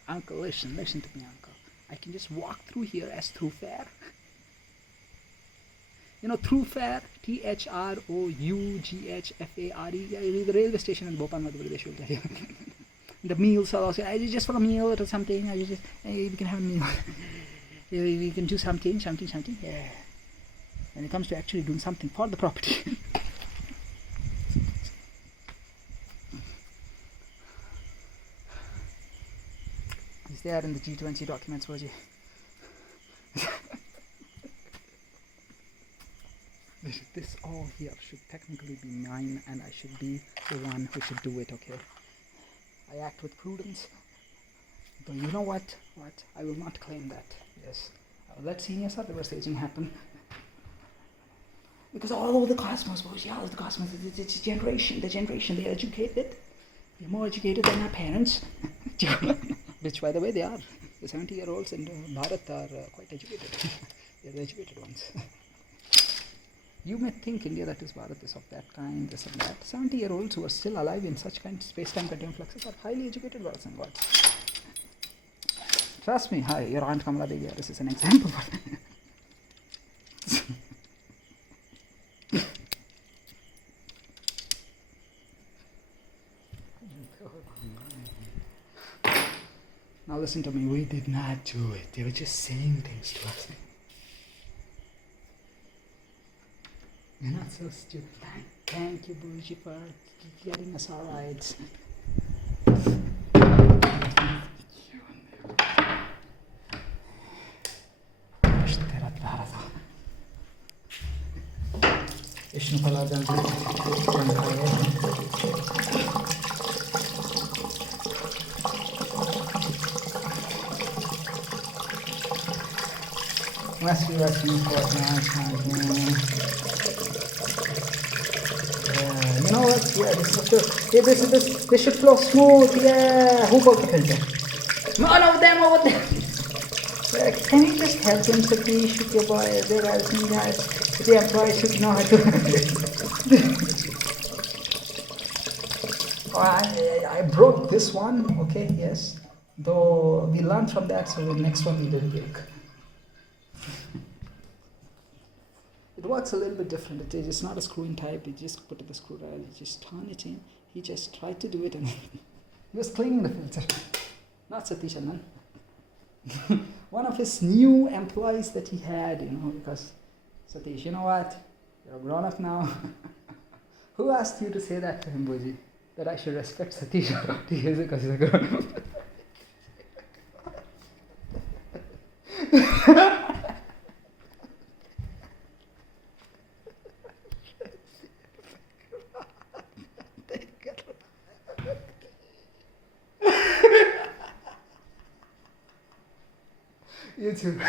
Uncle, listen to me, uncle. I can just walk through here as Thoroughfare. You know Thoroughfare, Throughghfare. The railway station in Bhopal, Madhya Pradesh will tell you. The meals are also, just for a meal or something, we can have a meal. We can do something, yeah. When it comes to actually doing something for the property. It's there in the G20 documents, Virgie. This all here should technically be mine, and I should be the one who should do it, okay? I act with prudence. But you know what? I will not claim that. Yes. I will let senior devastating happen. Because all over the cosmos, it's a generation, they're educated. They're more educated than our parents. Which, by the way, they are. The 70-year-olds in Bharat are quite educated. They're the educated ones. You may think India, that is Bharat, is of that kind, this and that. 70-year-olds who are still alive in such kind of space-time continuum fluxes are highly educated girls and gods. Trust me, hi, your Aunt Kamala Devi, this is an example. Now listen to me, we did not do it. They were just saying things to us. You're not so stupid. Thank you, Bougie, for getting us all right. Must be watching for you know what? Yeah, this should flow smooth. Yeah, who broke the filter? None of them over there. Can you just help him, Satish, with your boy? They're asking guys. The employees should know how to. I broke this one. Okay, yes. Though we learned from that, so the next one we didn't break. It works a little bit different. It is not a screw-in type. You just put the screw rail, you just turn it in. He just tried to do it and he was cleaning the filter. Not Satish Anand. One of his new employees that he had, because Satish, you know what? You're a grown-up now. Who asked you to say that to him, Bougie? That I should respect Satish because he's a grown-up. You too.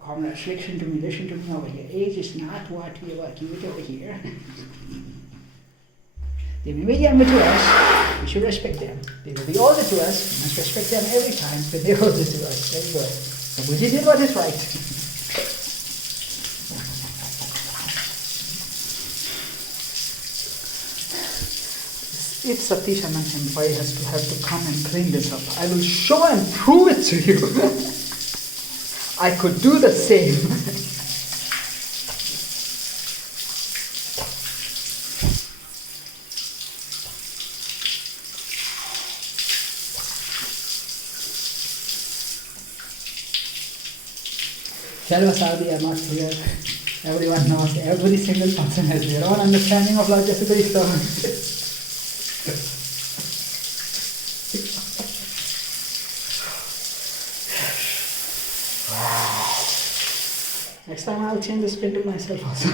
Comrades, listen to me over here. Age is not what we are working with over here. They may be younger to us, we should respect them. They will be older to us, we must respect them every time when they're older to us. Very good. So Bougie did what is right. If Satish Anand employee has to have to come and clean this up, I will show and prove it to you. I could do the same. Shalva Saudi are not here. Everyone knows, every single person has their own understanding of logistical instruments. Next time I'll change the spindle myself also.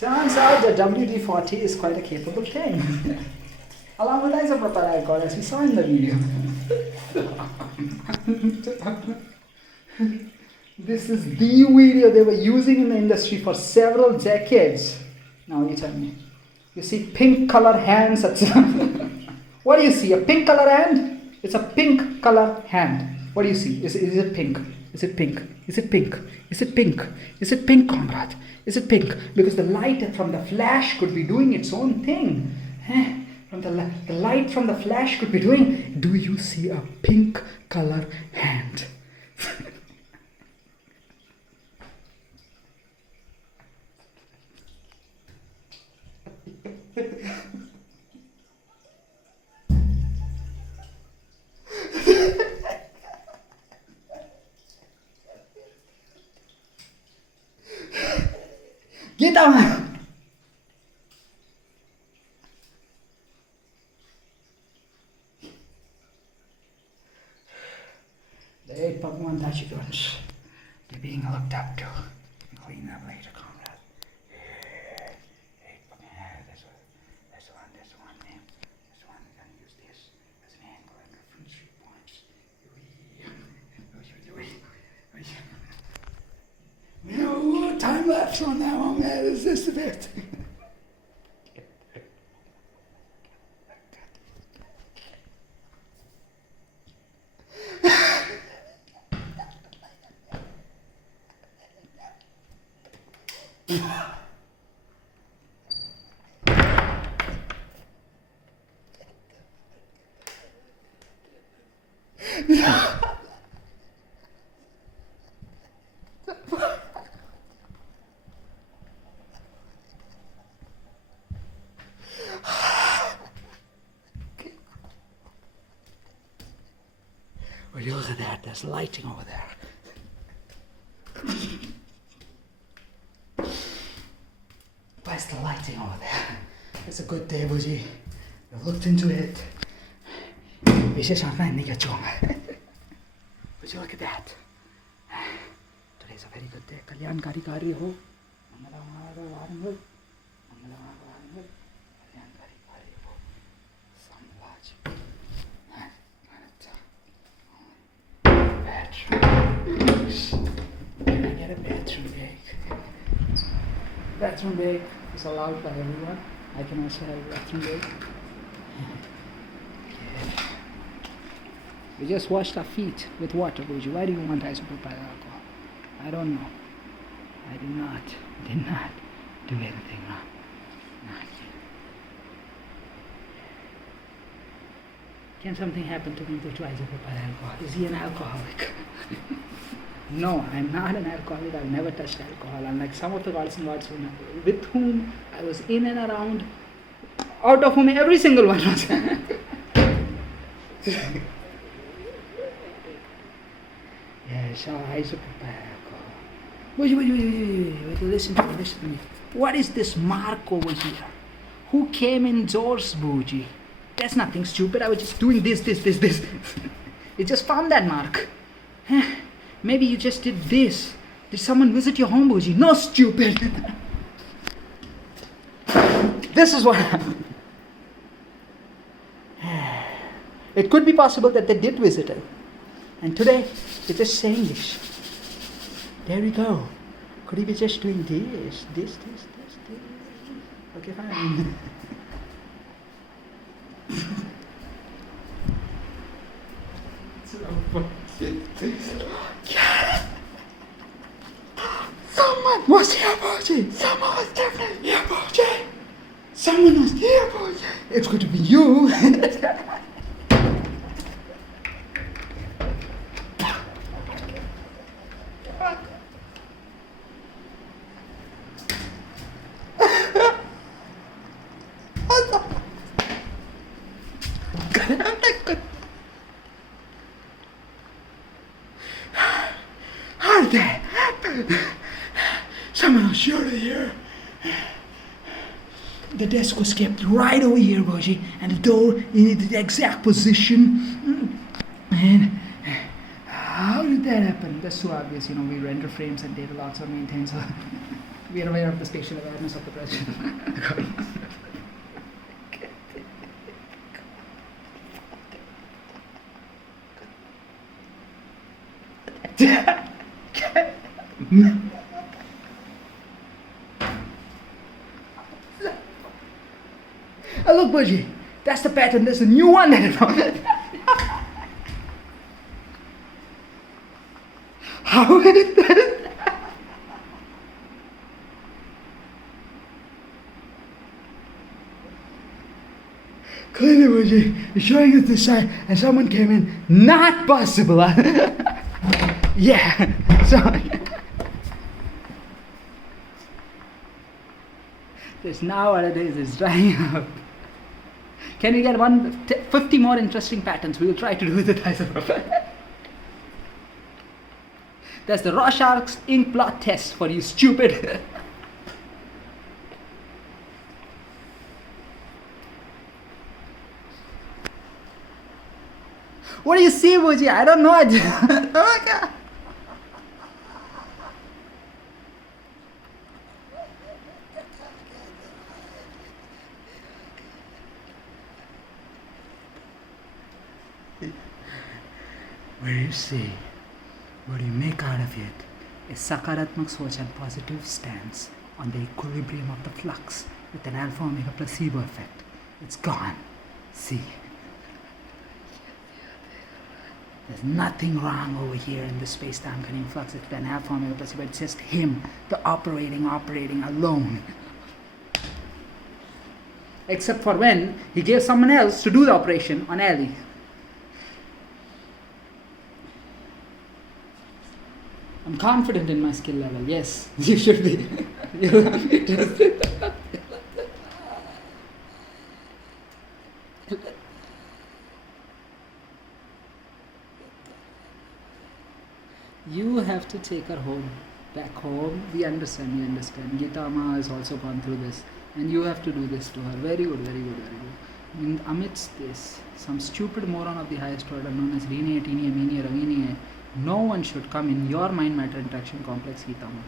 Turns out the WD-40 is quite a capable thing. Along with isopropyl alcohol, as we saw in the video. This is the video they were using in the industry for several decades. Now you tell me. You see pink color hands. What do you see? A pink color hand? It's a pink color hand. What do you see? Is it pink? Is it pink? Is it pink? Is it pink? Is it pink, comrade? Is it pink? Because the light from the flash could be doing its own thing. From the light from the flash could be doing. Do you see a pink color hand? Get down! The 8 Pokemon Tachigons. You're being looked up to. Clean up later, comrade. 8 Pokemon. This one. This one name. This one, we're gonna use this as an angle and reference points. No time left on that one, man. Is this a bit? Will you look at that? There's lighting over there. Where's the lighting over there? It's a good day, Buji. We've looked into it. Would you look at that? Today's a very good day. Kalyankari Kari ho. Can I get a bathroom break? Bathroom break is allowed by everyone. I can also have a bathroom break. We just washed our feet with water, Buju. Why do you want isopropyl alcohol? I don't know. I did not do anything wrong. Can something happen to me due to isopropyl alcohol? Is he an alcoholic? No, I'm not an alcoholic. I've never touched alcohol. Unlike some of the gods and gods with whom I was in and around, out of whom every single one was. Yeah, so isopropyl alcohol. Wait, listen to me. What is this mark over here? Who came indoors, Booji? That's nothing stupid. I was just doing this. You just found that mark. Maybe you just did this. Did someone visit your home, Booji? No, stupid. This is what happened. It could be possible that they did visit her. And today, they're just saying this. There we go. Could he be just doing this? Okay, fine. Someone was here, Booji. Someone was definitely here, Booji. Someone was here, Booji. It's going to be you. How did that happen? Someone was surely here. The desk was kept right over here, Booji, and the door in the exact position. And that happen? That's so obvious. We render frames and data logs are maintained, so we are aware of the spatial awareness of the present. Oh, look, Budgie, that's the pattern. There's a new one that I found. How is that? Clearly, Budgie, you're showing us this side, and someone came in. Not possible. Yeah. So. This nowadays is drying up. Can we get 50 more interesting patterns? We will try to do with it. That's the Rorschach's ink blot test for you stupid. What do you see, Buji? I don't know. Oh, God. What do you see? What do you make out of it? A Sakaratmak Soch and positive stance on the equilibrium of the flux with an alpha omega placebo effect. It's gone. See? There's nothing wrong over here in the space-time continuum flux. It's an alpha omega placebo. It's just him, the operating alone. Except for when he gave someone else to do the operation on Ali. I'm confident in my skill level. Yes, you should be. You have to take her home, back home. We understand. Geeta Amma has also gone through this, and you have to do this to her. Very good. Amidst this, some stupid moron of the highest order known as Rene, Tini, Amini, Ravini, no one should come in your mind-matter interaction complex, Geeta Amma.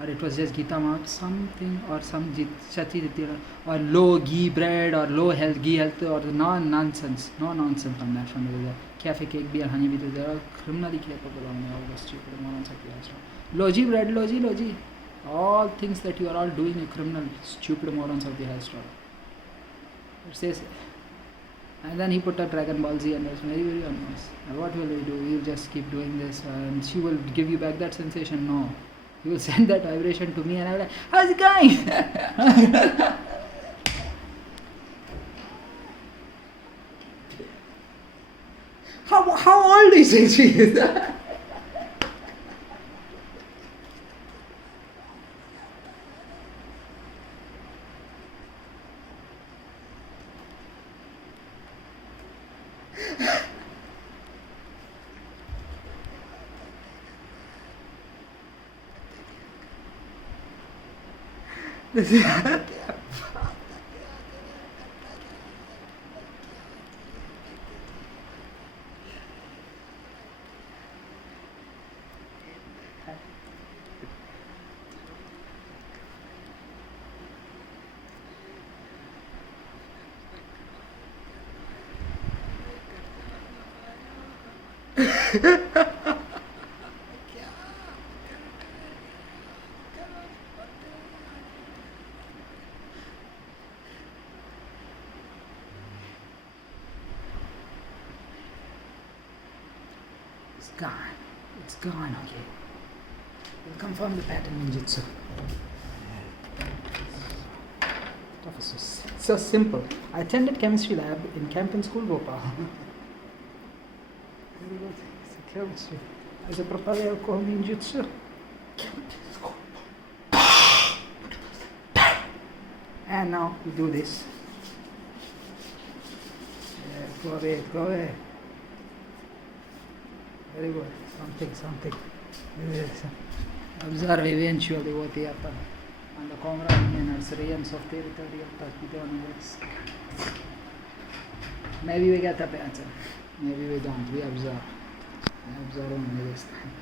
Or it was just Geeta Amma, something, or some Chati Ditira, or low ghee bread, or low health, ghee health, or no nonsense on that from the cafe cake, beer, honey, they are all criminally capable of all the stupid morons of the highest order. Logi bread, logi. All things that you are all doing are criminal, stupid morons of the highest order. It says. And then he put a Dragon Ball Z and it was very, very honest. Now what will we do? We'll just keep doing this and she will give you back that sensation? No. You will send that vibration to me and I will like, how's it going? How old is she? It's gone, okay. We'll confirm the pattern ninjutsu. Stuff is so simple. I attended chemistry lab in Camp School, Bhopal. Very good. It's chemistry. As a propeller alcohol ninjutsu. And now we do this. Yeah, go away. Very good. Something. Yes. Observe eventually what happened. And the camera and nurseries of territory of Turkey. Maybe we get the pattern. Maybe we don't. We observe. Observe only this time.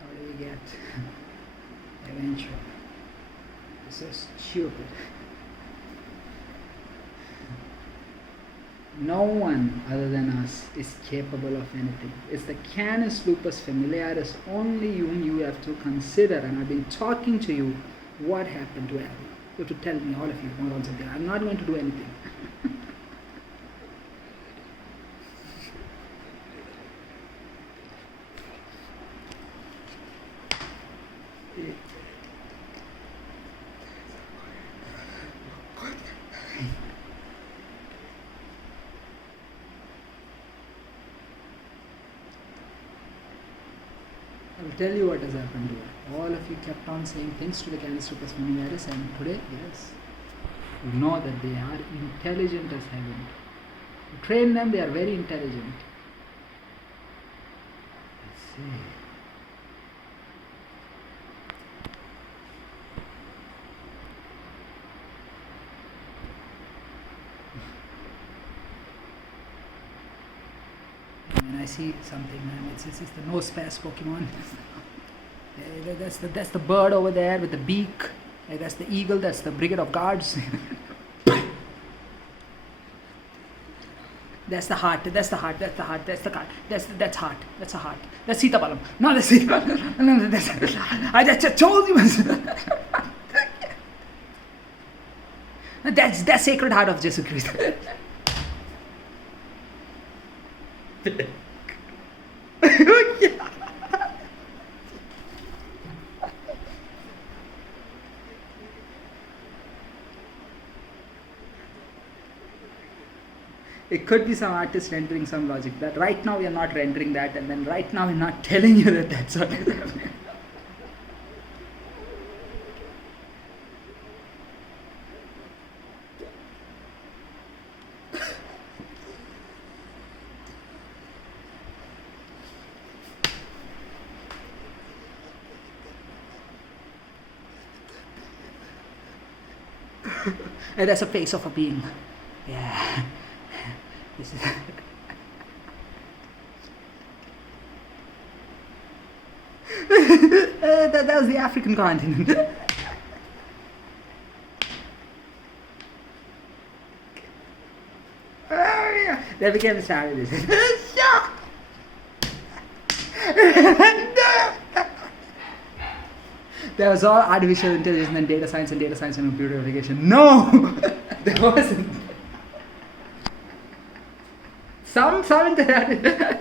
How do we get eventual? This is stupid. No one other than us is capable of anything. It's the Canis lupus familiaris, only you have to consider. And I've been talking to you. What happened to Abby? You have to tell me, all of you, morons out there. I'm not going to do anything. I'll tell you what has happened to her. All of you kept on saying things to the Canis lupus familiaris, and today, yes, you know that they are intelligent as heaven. You train them, they are very intelligent. Let's see. When I see something, man, it's the Nosepass Pokemon. That's the bird over there with the beak. That's the eagle. That's the Brigade of Guards. That's the heart. That's the heart. That's the heart. That's the heart. That's heart. That's a heart. That's Sita Balam. No, that's Sita Balam. No, I just told you. That's Sacred Heart of Jesus Christ. It could be some artist rendering some logic. That right now we are not rendering that, and then right now we're not telling you that that's what is happening. And that's a face of a being. Yeah. This is that was the African continent. They became savages. There was all artificial intelligence and data science and computer application. No! There wasn't. Some internet.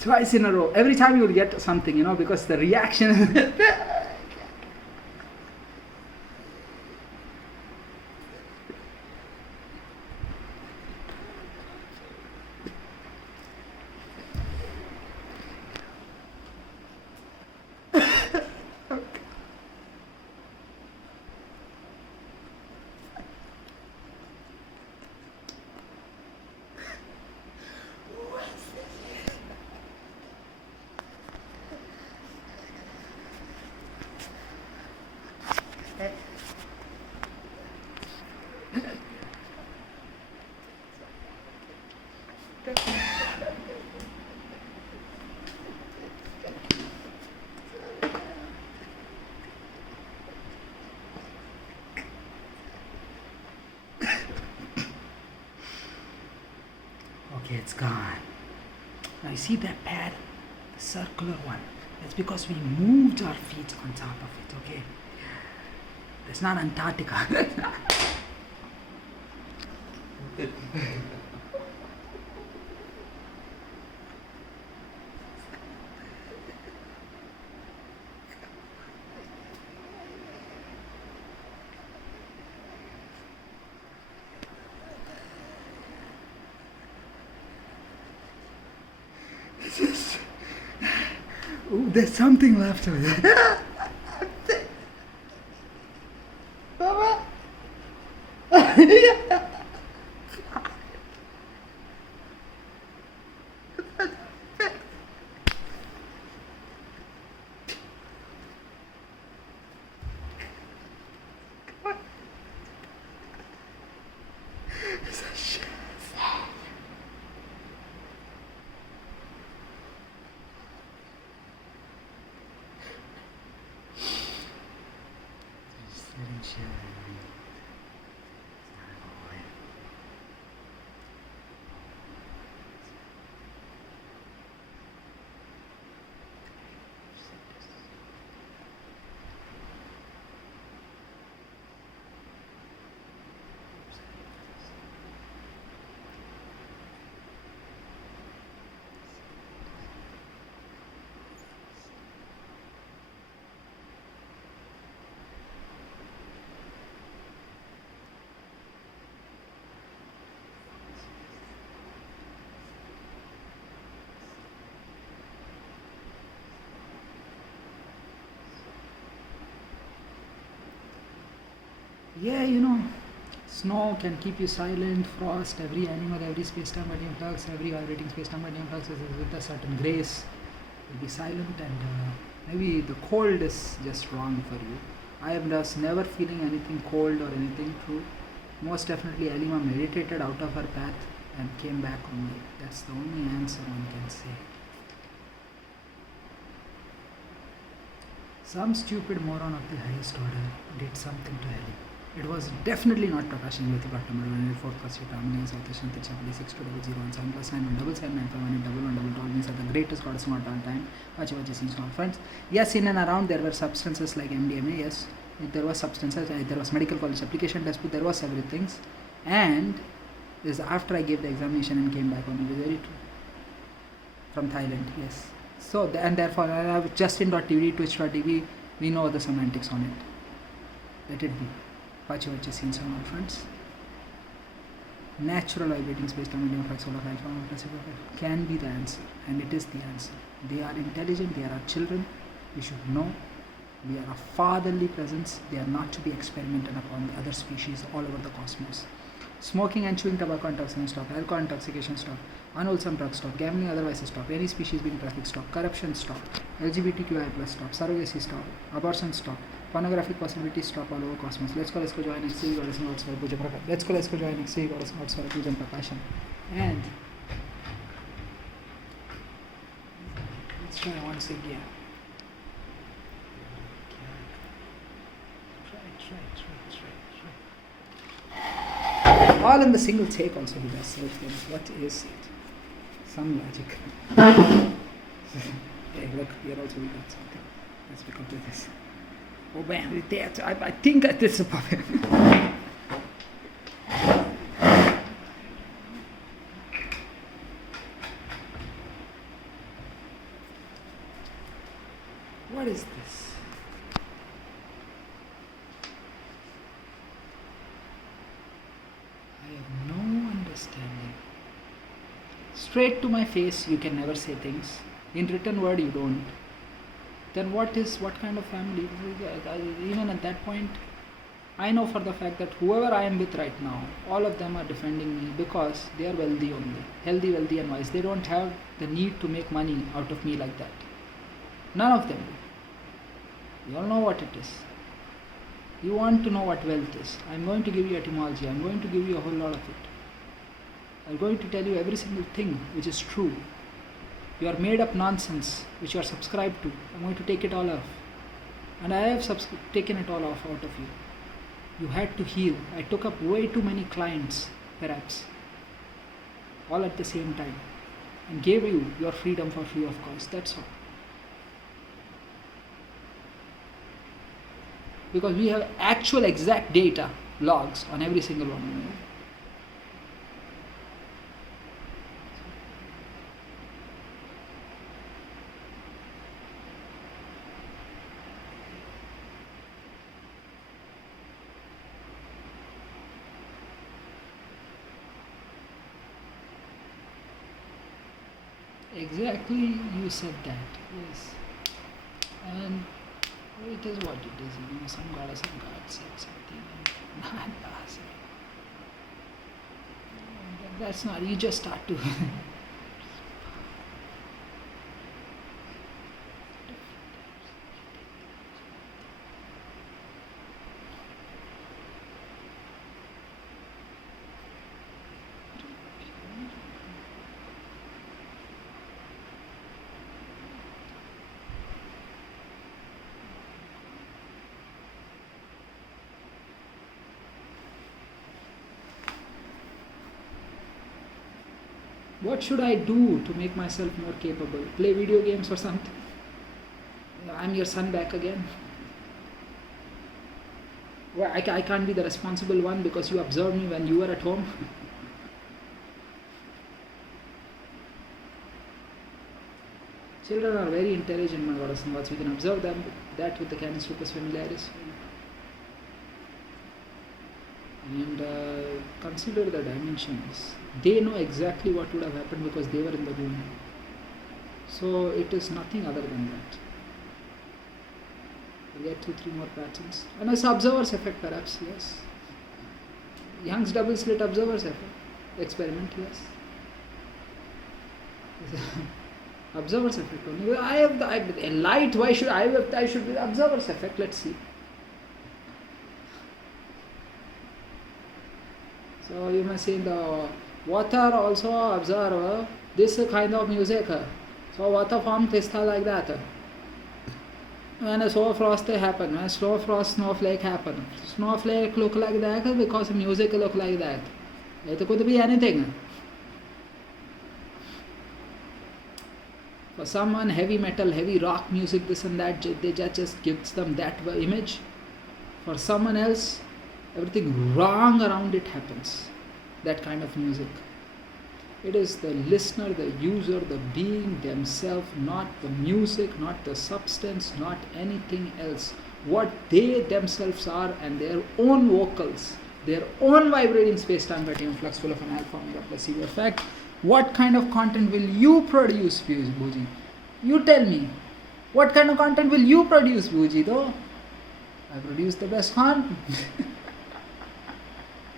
Twice in a row. Every time you will get something, because the reaction. Okay, it's gone. Now you see that pad, the circular one. That's because we moved our feet on top of it, okay? That's not Antarctica. Ooh, there's something left over there. Baba. Yeah, snow can keep you silent, frost, every animal, every space-time medium flux, every vibrating space-time medium flux is with a certain grace will be silent, and maybe the cold is just wrong for you. I am just never feeling anything cold or anything true. Most definitely Alima meditated out of her path and came back only. That's the only answer one can say. Some stupid moron of the highest order did something to Ellie. It was definitely not Prakash Invati Pattam, 4 plus Ramani, South Asian, Tichapali, 6200 and 7 plus 9, 1 7 9 5 1 1 1 1 means are the greatest goddess of all time. Vachi scenes, all friends. Yes, in and around there were substances like MDMA, yes. There was substances, there was medical college application test, but there was everything. And this after I gave the examination and came back on it, very true. From Thailand, yes. So, and therefore, I have Justin.tv, Twitch.tv, we know the semantics on it. Let it be. Vachi scenes on all fronts. Natural vibrating space-time medium flux solar can be the answer, and it is the answer. They are intelligent, they are our children, we should know. We are a fatherly presence, they are not to be experimented upon the other species all over the cosmos. Smoking and chewing tobacco intoxication stop, alcohol intoxication stop, unwholesome drugs stop, gambling otherwise stop, any species being trafficked stop, corruption stop, LGBTQI plus stop, surrogacy stop, abortion stop, pornographic possibilities stop all over cosmos. Let's go join XC Goddess Gods for Puja Prakash. Let's go join XC Goddess Gods for Puja Prakasham. And let's try once again. All in the single take also he does self things. What is it? Some logic. Hey, look, here also we got something. Let's pick up with this. Oh man, I think this is a puppet. What is this? I have no understanding. Straight to my face, you can never say things. In written word, you don't. Then what kind of family? Even at that point, I know for the fact that whoever I am with right now, all of them are defending me because they are wealthy only. Healthy, wealthy and wise. They don't have the need to make money out of me like that. None of them do. You all know what it is. You want to know what wealth is. I am going to give you etymology. I am going to give you a whole lot of it. I am going to tell you every single thing which is true. Your made up nonsense which you are subscribed to, I am going to take it all off. And I have taken it all off out of you. You had to heal. I took up way too many clients, perhaps, all at the same time, and gave you your freedom for free of cost. That's all. Because we have actual exact data, logs on every single one of them. Exactly, you said that, yes. And it is what it is, some god or some god said something and not us. That's not, you just start to What should I do to make myself more capable? Play video games or something? I'm your son back again. Well, I can't be the responsible one because you observed me when you were at home. Children are very intelligent, my Goddess and Gods. We can observe them that with the Canis Lupus Familiaris. And consider the dimensions. They know exactly what would have happened because they were in the room. So it is nothing other than that. We get 2-3 more patterns. And as observer's effect, perhaps, yes. Young's double slit observer's effect. Experiment, yes. Observer's effect only. I have the light. Why should I should be the observer's effect? Let's see. So you must see in the water also observe this kind of music. So water form is like that. When a slow frost happen, when a slow frost snowflake happen, snowflake look like that because music look like that. It could be anything. For someone, heavy metal, heavy rock music, this and that, they just gives them that image. For someone else, everything wrong around it happens. That kind of music. It is the listener, the user, the being themselves, not the music, not the substance, not anything else. What they themselves are and their own vocals, their own vibrating space-time continuum flux full of an alpha omega placebo effect. What kind of content will you produce, Bhuji? You tell me. What kind of content will you produce, Bhuji, though? I produce the best content.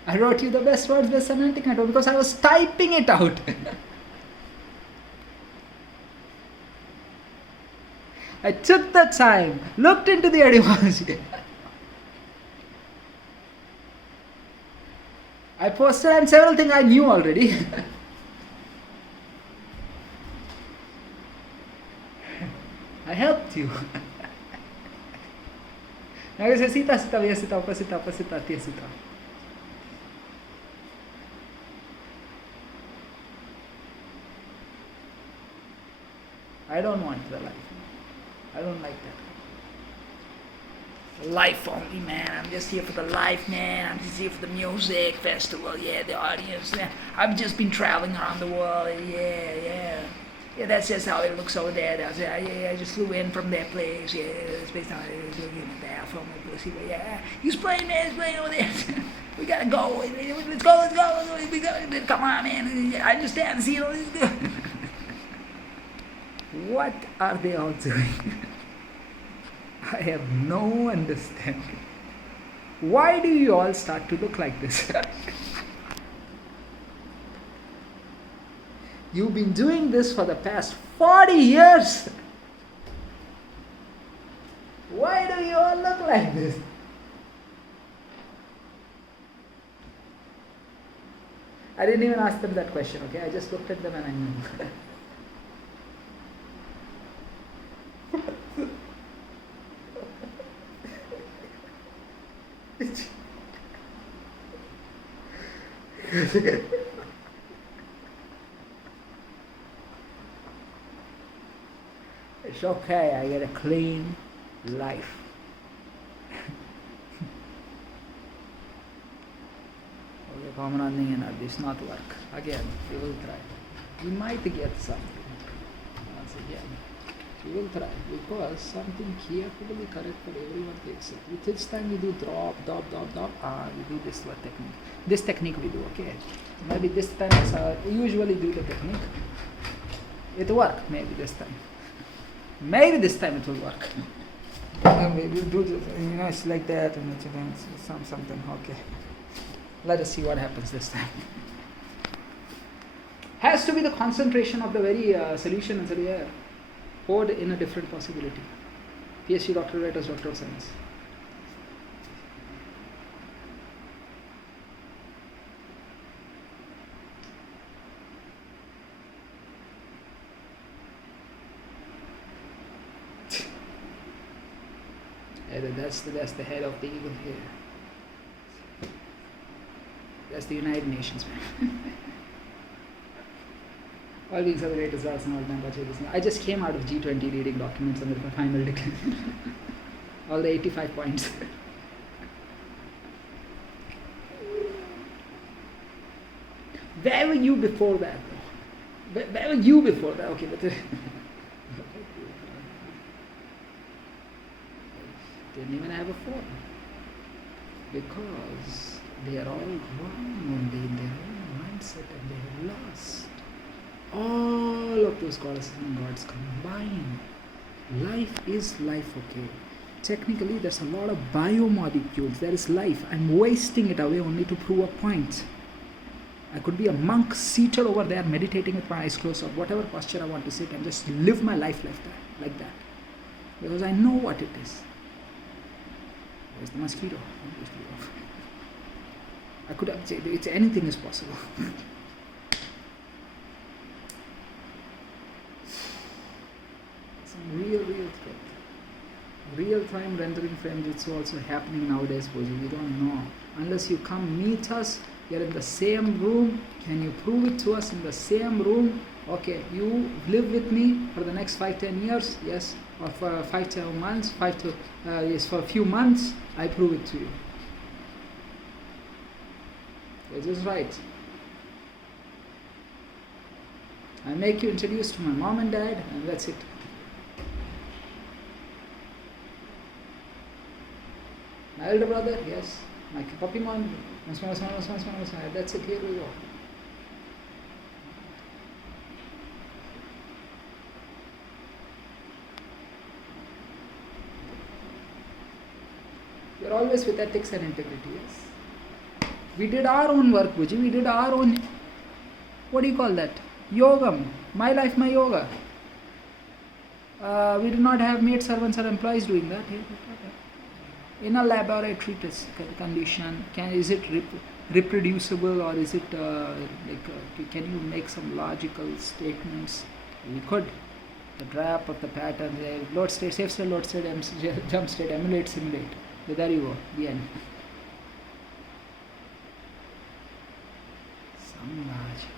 I wrote you the best words, best semantic network because I was typing it out. I took the time, looked into the etymology. I posted on several things I knew already. I helped you. Now you say Sita, Sita, Vyasita, Upasita, Upasita, Tyasita. I don't want the life. I don't like that. Life only, man. I'm just here for the life, man. I'm just here for the music festival. Yeah, the audience. Yeah. I've just been traveling around the world. Yeah. Yeah, that's just how it looks over there. I just flew in from that place. Yeah, it's based on there from the placebo. Yeah, he's playing, man. He's playing over there. We gotta go. Let's go. We gotta, come on, man. I understand. See, all this good. What are they all doing? I have no understanding. Why do you all start to look like this? You've been doing this for the past 40 years. Why do you all look like this? I didn't even ask them that question, okay? I just looked at them and I knew. It's okay, I get a clean life. Okay, common on this not work. Again, we will try. We might get something. Once again, we will try because something carefully correct for everyone takes it. With this time we do drop. We do this technique. This technique we do, okay? Maybe this time we usually do the technique. It will work maybe this time. Maybe this time it will work. Maybe do this, it's like that and it's something, okay. Let us see what happens this time. Has to be the concentration of the very solution and here poured in a different possibility. PhD, Doctor of Letters, Doctor of Science. That's the head of the evil here. That's the United Nations, man. All these are the great results and all time purchases. I just came out of G20 reading documents under the final decline. All the 85 points. Where were you before that? Where were you before that? Okay, but didn't even have a phone. Because they are all wrong only in their own mindset and they have lost. All of those goddesses and gods combined. Life is life, okay. Technically, there's a lot of biomolecules. There is life. I'm wasting it away only to prove a point. I could be a monk seated over there meditating with my eyes closed or whatever posture I want to sit and just live my life like that. Because I know what it is. Where's the mosquito? I could have said it's anything is possible. Some real truth. Real-time rendering frame jutsu also happening nowadays, Boji. We don't know. Unless you come meet us, you're in the same room. Can you prove it to us in the same room? Okay, you live with me for the next 5-10 years, yes, or for 5-10 months, yes, for a few months, I prove it to you. This is right. I make you introduced to my mom and dad, and that's it. My elder brother, yes. My puppy mom, that's it, here we go. You're always with ethics and integrity, yes. We did our own work, Buji. We did our own, what do you call that? Yogam. My life, my yoga. We do not have maid servants or employees doing that here. In a laboratory condition, is it reproducible or is it can you make some logical statements? We could. The drop of the pattern, the load state, safe state, load state, jump state, emulate, simulate. So there you go, the end. Some logic.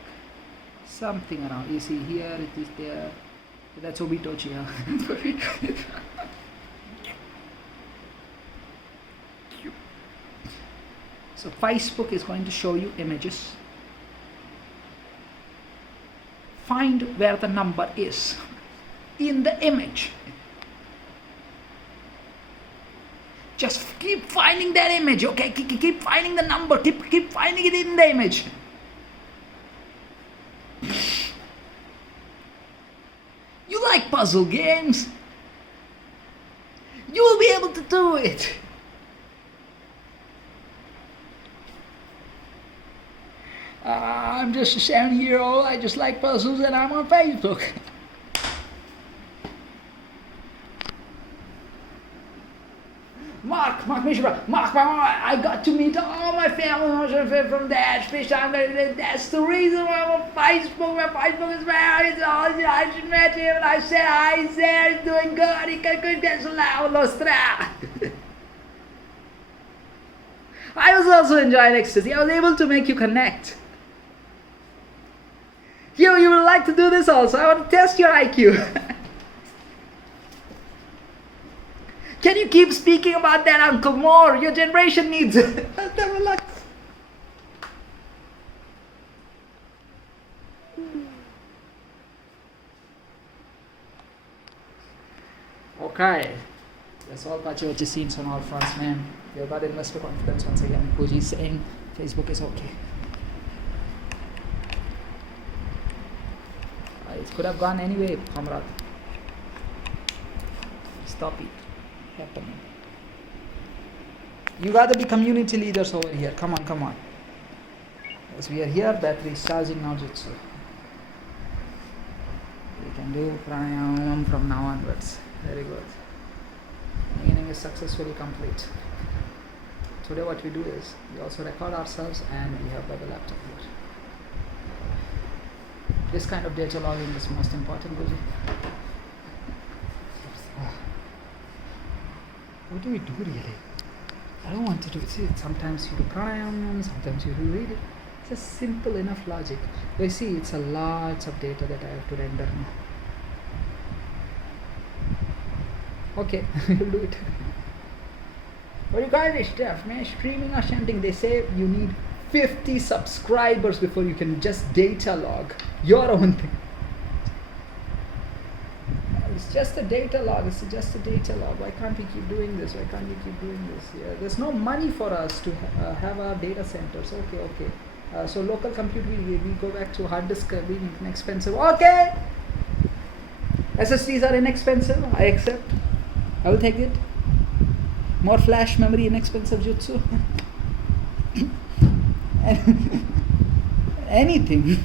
Something around. You see here, it is there. That's Obitochi. So Facebook is going to show you images. Find where the number is in the image. Just keep finding that image, okay? Keep finding the number. Keep finding it in the image. You like puzzle games? You will be able to do it. I'm just a 7-year-old, I just like puzzles and I'm on Facebook. Mark Mishra, I got to meet all my family from that fish. That's the reason why I'm on Facebook. My Facebook is where I just met him and I said, hi, there, he's doing good. He can get some I was also enjoying ecstasy. I was able to make you connect. You would like to do this also. I want to test your IQ. Can you keep speaking about that, Uncle, more? Your generation needs it. Okay. That's all Pachi scenes on all fronts, man. You've got investor confidence once again. Puji is saying Facebook is okay. It could have gone anyway, comrade. Stop it happening. You gotta be community leaders over here. Come on. As we are here, battery is charging now jutsu. We can do pranayama from now onwards. Very good. Beginning is successfully complete. Today what we do is, we also record ourselves and we have the laptop here. This kind of data logging is most important, Guji. What do we do really? I don't want to do it. See, sometimes you do pranayama, sometimes you do read it. just simple enough logic. You see, it's a lot of data that I have to render now. Okay, we'll do it. But regardless stuff, man, streaming or something, they say you need 50 subscribers before you can just data log your own thing. It's just a data log. It's just a data log. Why can't we keep doing this? Why can't we keep doing this? Yeah, there's no money for us to have our data centers. Okay. So local compute, we go back to hard disk being inexpensive. Okay. SSDs are inexpensive. I accept. I will take it. More flash memory, inexpensive jutsu. Anything.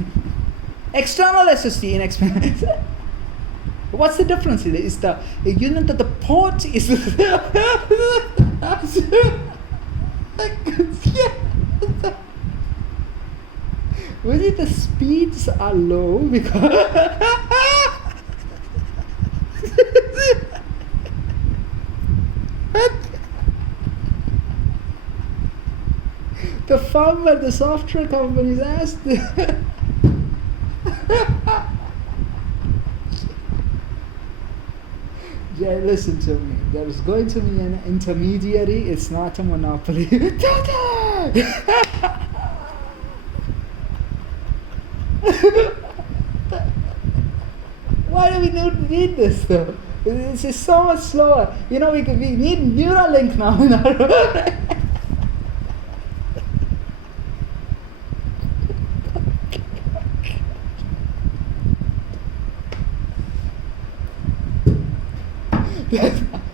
External SSD, inexpensive. What's the difference? Is the unit that the port is really the speeds are low because the firmware, the software companies asked yeah, listen to me. There is going to be an intermediary. It's not a monopoly. Why do we need this though? It's just so much slower. You know, we need Neuralink now in our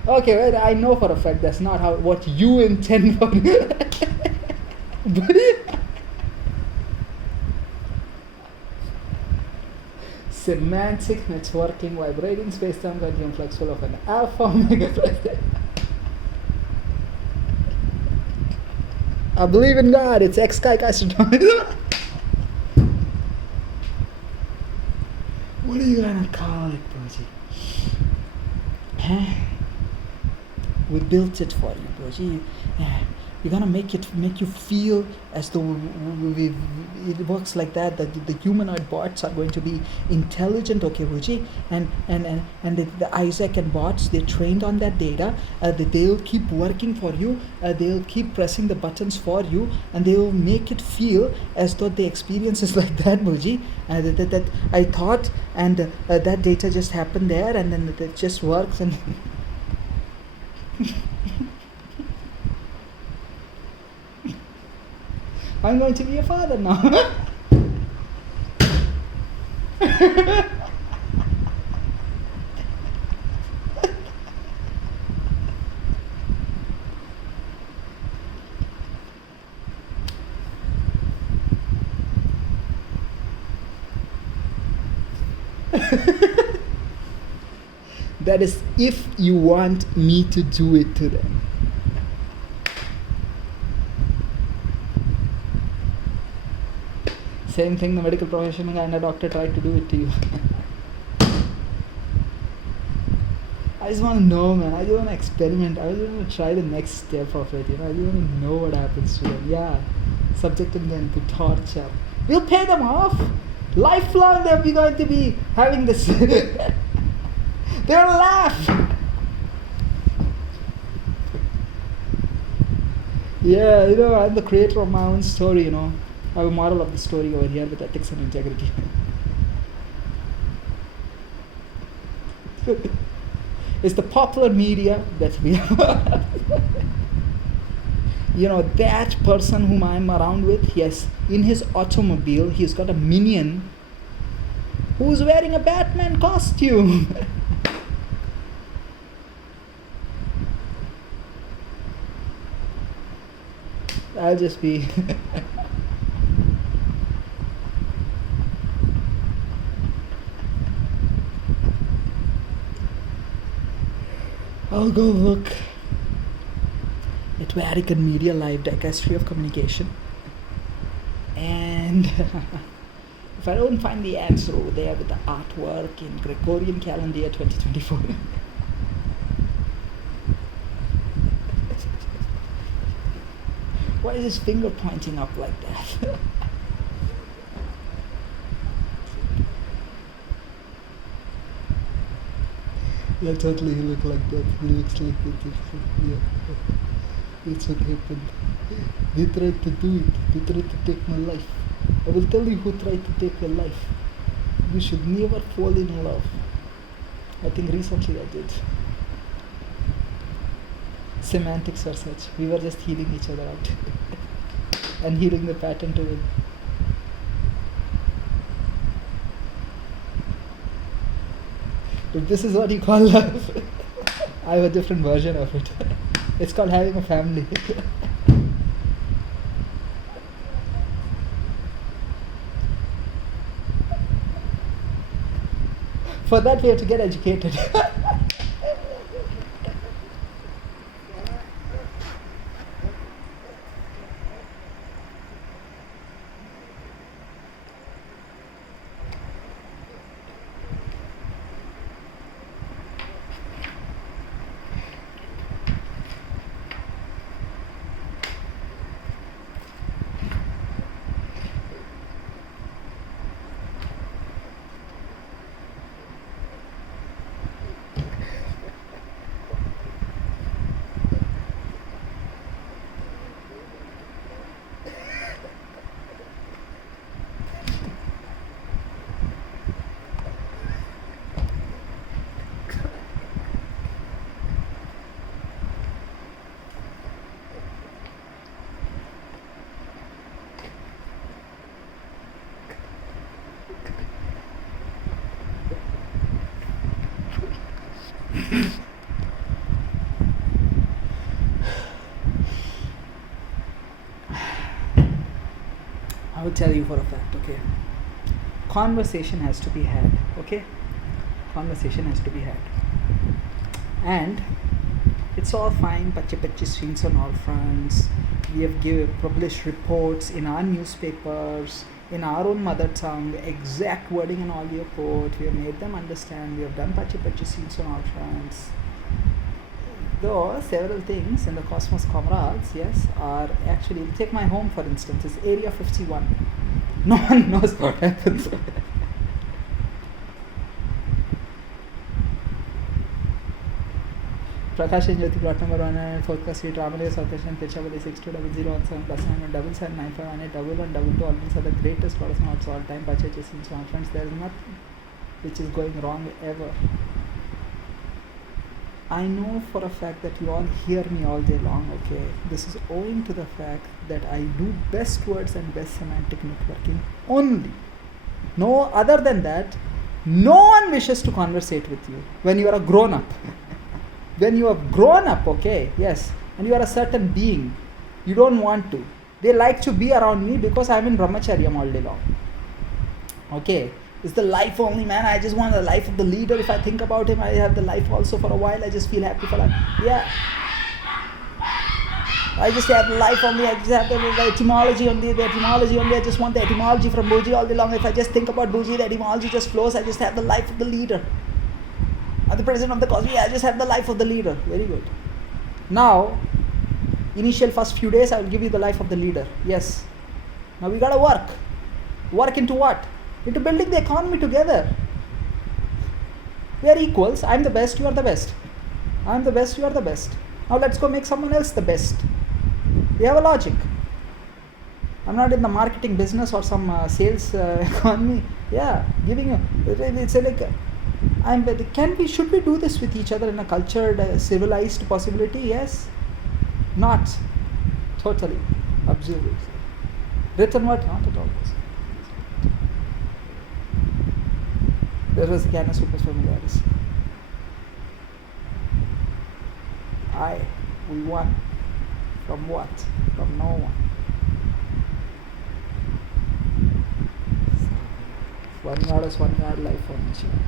okay, wait, I know for a fact that's not what you intend for. Semantic networking, vibrating space-time continuum flux full of an alpha megaflex. I believe in God. It's X-Kai What are you gonna call it, Broji? We built it for you, Broji. We're gonna make you feel as though it works like that. That the humanoid bots are going to be intelligent, okay, Broji? And the Isaac and bots, they're trained on that data. They'll keep working for you. They'll keep pressing the buttons for you, and they will make it feel as though the experience is like that, Broji. That I thought, and that data just happened there, and then it just works and. I'm going to be a father now. That is if you want me to do it to them. Same thing the medical profession and a doctor tried to do it to you. I just want to know, man. I just want to experiment. I just want to try the next step of it. I just want to know what happens to them. Yeah, subjecting them to torture. We'll pay them off. Lifelong they're going to be having this. They'll laugh. Yeah, I'm the creator of my own story, I have a model of the story over here with ethics and integrity. It's the popular media that we have. That person whom I'm around with, yes, in his automobile, he's got a minion who's wearing a Batman costume. I'll just be... I'll go look at Vatican Media Live Dicastery of Communication, and if I don't find the answer over there with the artwork in Gregorian calendar year 2024, why is his finger pointing up like that? Yeah, totally. He looked like that. He looks like that. Yeah, that's what happened. They tried to do it. They tried to take my life. I will tell you who tried to take your life. You should never fall in love. I think recently I did. Semantics were such. We were just healing each other out and healing the pattern to it. If this is what you call love, I have a different version of it. It's called having a family. For that, we have to get educated. I will tell you for a fact, okay? Conversation has to be had, okay? Conversation has to be had. And it's all fine, pachi swings on all fronts. We have published reports in our newspapers, in our own mother tongue, exact wording and audio quote. We have made them understand. We have done pachi swings on all fronts. Though several things in the Cosmos Comrades, yes, are actually, take my home for instance, it's Area 51. No one knows what happens. Prakash and Jyoti, plot number 104th Street, Ramalaya, South Asian, Pechavali, 620017 plus 97795181122. Albans are the greatest cosmonauts of all time. Pachaches in so friends, there is nothing which is going wrong ever. I know for a fact that you all hear me all day long, okay? This is owing to the fact that I do best words and best semantic networking only. No other than that, no one wishes to conversate with you when you are a grown-up. When you have grown up, okay, yes, and you are a certain being, you don't want to. They like to be around me because I'm in brahmacharyam all day long. Okay, it's the life only, man. I just want the life of the leader. If I think about him, I have the life also for a while. I just feel happy for life. Yeah. I just have the life only. I just have the etymology only. The etymology only. I just want the etymology from Booji all day long. If I just think about Booji, the etymology just flows. I just have the life of the leader. I'm the president of the cause. Yeah, I just have the life of the leader. Very good. Now, initial first few days, I will give you the life of the leader. Yes. Now we gotta work. Work into what? Into building the economy together. We are equals. I'm the best, you are the best. I'm the best, you are the best. Now let's go make someone else the best. We have a logic. I'm not in the marketing business or some sales economy. Yeah, giving you. It's like, should we do this with each other in a cultured, civilized possibility? Yes. Not. Totally. Absolutely. Written word? Not at all. There was Canis Lupus Familiaris. We won. From what? From no one. One God is one God, life for nature.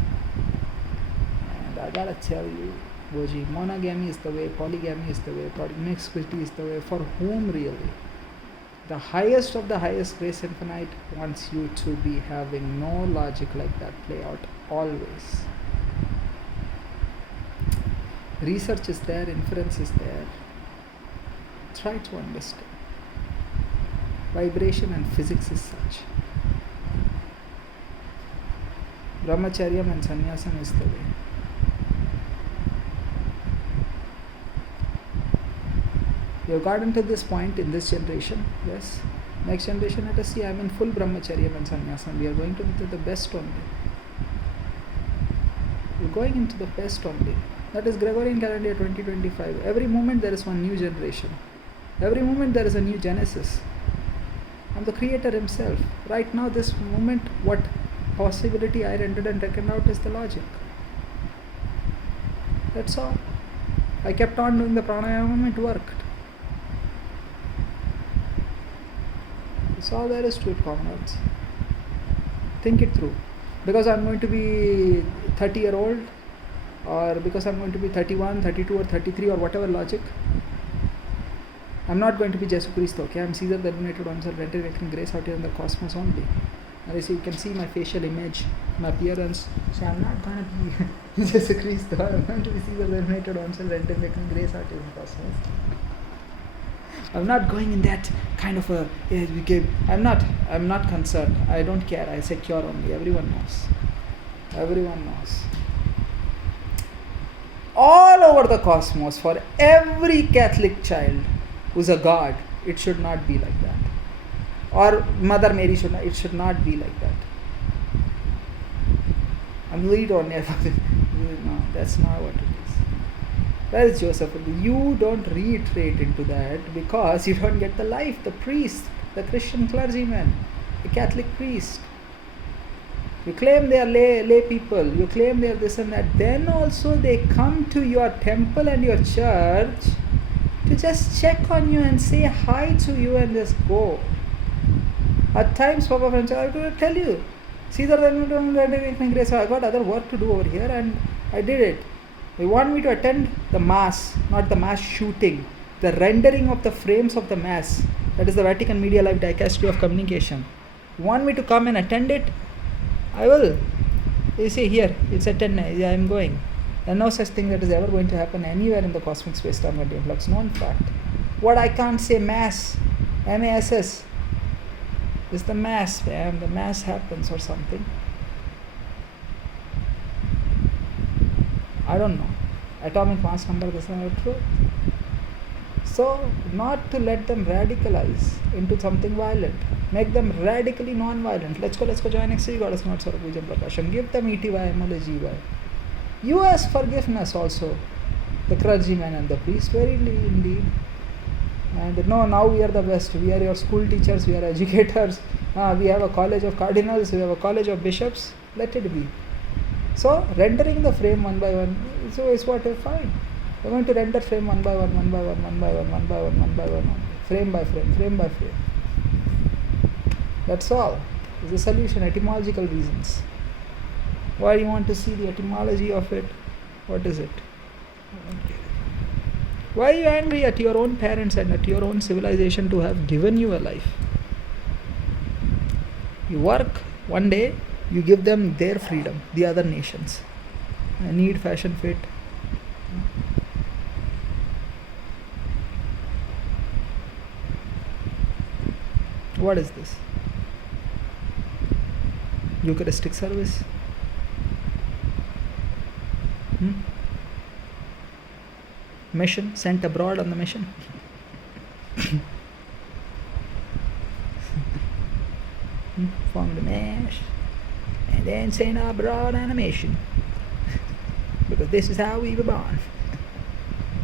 And I gotta tell you, Boji, monogamy is the way, polygamy is the way, promiscuity is the way. For whom really? The highest of the highest grace infinite wants you to be having no logic like that play out always. Research is there, inference is there. Try to understand. Vibration and physics is such. Brahmacharyam and sannyasam is the way. You have gotten to this point in this generation, yes. Next generation, let us see. I'm in full brahmacharya and sannyasam. We are going to the best only. We're going into the best only. That is Gregorian calendar 2025. Every moment there is one new generation. Every moment there is a new genesis. I'm the creator himself. Right now, this moment, what possibility I rendered and reckoned out is the logic. That's all. I kept on doing the pranayama, it worked. That's all there is to it, comrades. Think it through. Because I'm going to be 30-year-old, or because I'm going to be 31, 32 or 33 or whatever logic, I'm not going to be Jesu Christ, okay? I'm Caesar the illuminated oneself, resurrecting grace out here in the cosmos only. And you can see my facial image, my appearance. So I'm not going to be Jesu Christ, I'm going to be Caesar the illuminated oneself, resurrecting grace out here in the cosmos. I'm not going in that kind of a I'm not concerned. I don't care. I secure only. Everyone knows. Everyone knows. All over the cosmos, for every Catholic child who's a god, it should not be like that. Or Mother Mary it should not be like that. I'm lead on it. No, that's not what it is. That is Joseph. You don't reiterate into that because you don't get the life. The priest, the Christian clergyman, the Catholic priest. You claim they are lay people. You claim they are this and that. Then also they come to your temple and your church to just check on you and say hi to you and just go. At times, Papa Francis, I could tell you, Caesar grace. I got other work to do over here and I did it. They want me to attend the mass, not the mass shooting, the rendering of the frames of the mass. That is the Vatican Media Live Dicastery of Communication. You want me to come and attend it? I will. You see here, it's at 10. I am going. There is no such thing that is ever going to happen anywhere in the cosmic space-time continuum. Known fact. What I can't say mass, MASS, is the mass, fam. The mass happens or something. I don't know. Atomic mass number is not true. So, not to let them radicalize into something violent. Make them radically non-violent. Let's go join XC Goddess Not Sora Pujan Prakasham. Give them ETY, MLGY. You ask forgiveness also. The clergyman and the priest, very indeed. And no, now we are the best. We are your school teachers, we are educators. We have a college of cardinals, we have a college of bishops. Let it be. So, rendering the frame one by one, so is what is fine. We're going to render frame one by one, one by one, one by one, one by one, one by one, frame by frame, frame by frame. That's all. It's a solution, etymological reasons. Why you want to see the etymology of it? What is it? Why are you angry at your own parents and at your own civilization to have given you a life? You work, one day you give them their freedom, the other nations. I need fashion fit. What is this? Eucharistic service? Mission, sent abroad on the mission. Formed a mass and then sent abroad on a mission. Because this is how we were born.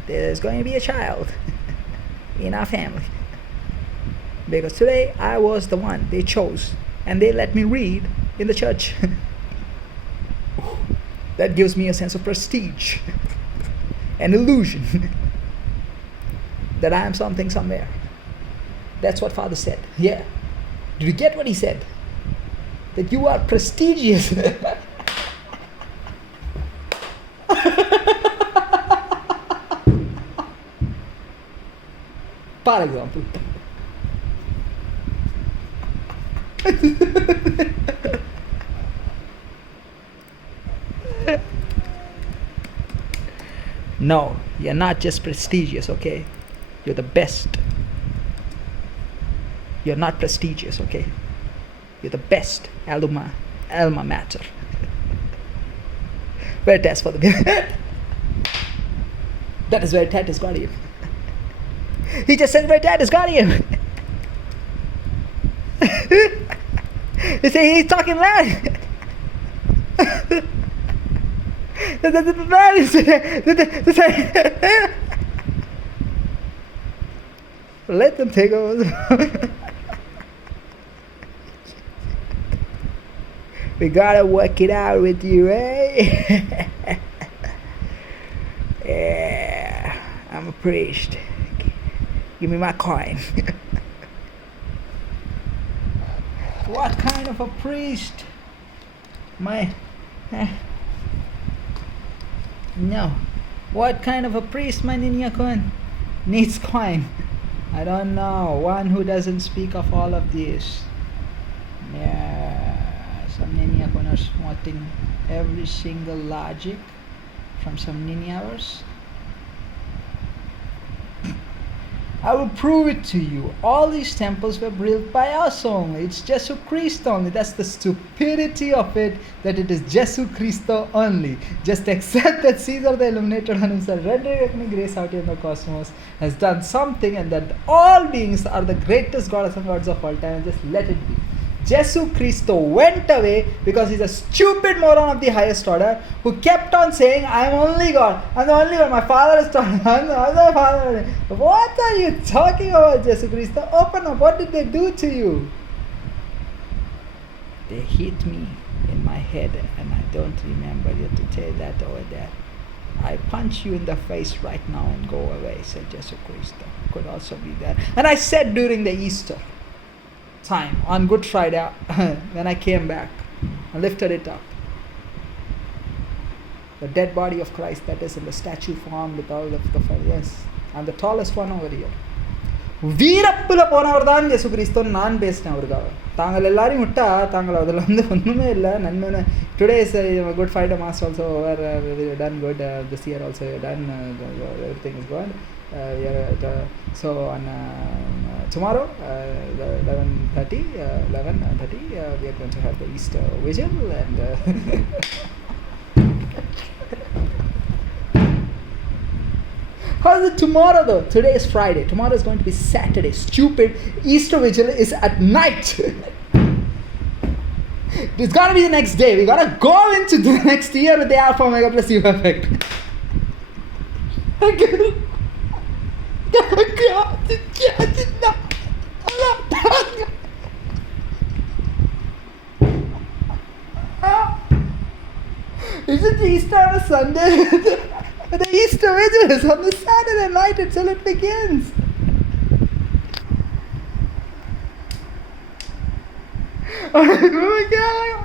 There's going to be a child in our family. Because today I was the one they chose and they let me read in the church. That gives me a sense of prestige, an illusion that I am something somewhere. That's what Father said. Yeah. Did you get what he said? That you are prestigious. For example. No, you're not just prestigious, okay? You're the best. You're not prestigious, okay? You're the best alma mater. Veritas for the that is Veritatis got you. He just said, my dad has got him. He said, he's talking loud. The man is... Let them take over. We gotta work it out with you, eh? Yeah, I'm a priest. Give me my coin. What kind of a priest? No. What kind of a priest, my Ninya coin? Needs coin. I don't know. One who doesn't speak of all of this. Yeah. Some Ninya coin are wanting every single logic from some Ninyavers. I will prove it to you. All these temples were built by us only. It's Jesu Christ only. That's the stupidity of it, that it is Jesu Christo only. Just accept that Caesar the Illuminated on himself, rendering grace out in the cosmos, has done something, and that all beings are the greatest goddess and gods of all time, and just let it be. Jesu Christo went away because he's a stupid moron of the highest order who kept on saying, I am only God. I'm the only God. My father is talking. I'm the other father. What are you talking about, Jesu Christo? Open up. What did they do to you? They hit me in my head, and I don't remember you to tell that over there. I punch you in the face right now and go away, said Jesu Christo. Could also be there. And I said during the Easter time on Good Friday when I came back, I lifted it up, the dead body of Christ that is in the statue form with all of the fire. Yes, I'm the tallest one over here. வீரப்புல போனவர் தான் இயேசு கிறிஸ்துன்னு நான் பேசினேன் அவருக்காக. தாங்கள் எல்லாரையும் விட்டா தாங்கள் அதில் ஒன்றுமே இல்லை. நன்மை today is good Friday mass also done good this year also done everything is good. So on tomorrow 11:30 we are going to have the Easter vigil, and how is it tomorrow though? Today is Friday. Tomorrow is going to be Saturday. Stupid. Easter vigil is at night. It's gotta be the next day. We gotta go into the next year with the Alpha Omega plus U effect. Isn't Easter on a Sunday? The Easter vigil is on the Saturday night until it begins. Oh my God.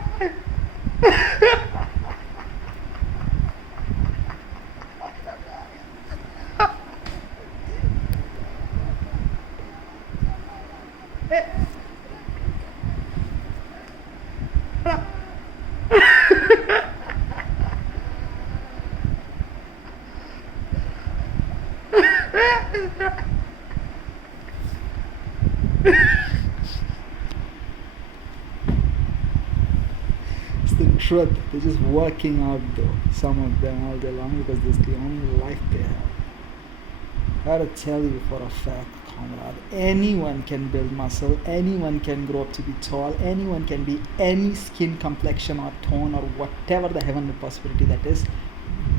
It's the truth. They're just working out though, some of them all day long, because this is the only life they have. I gotta tell you for a fact, comrade, anyone can build muscle, anyone can grow up to be tall, anyone can be any skin complexion or tone or whatever the heavenly possibility that is,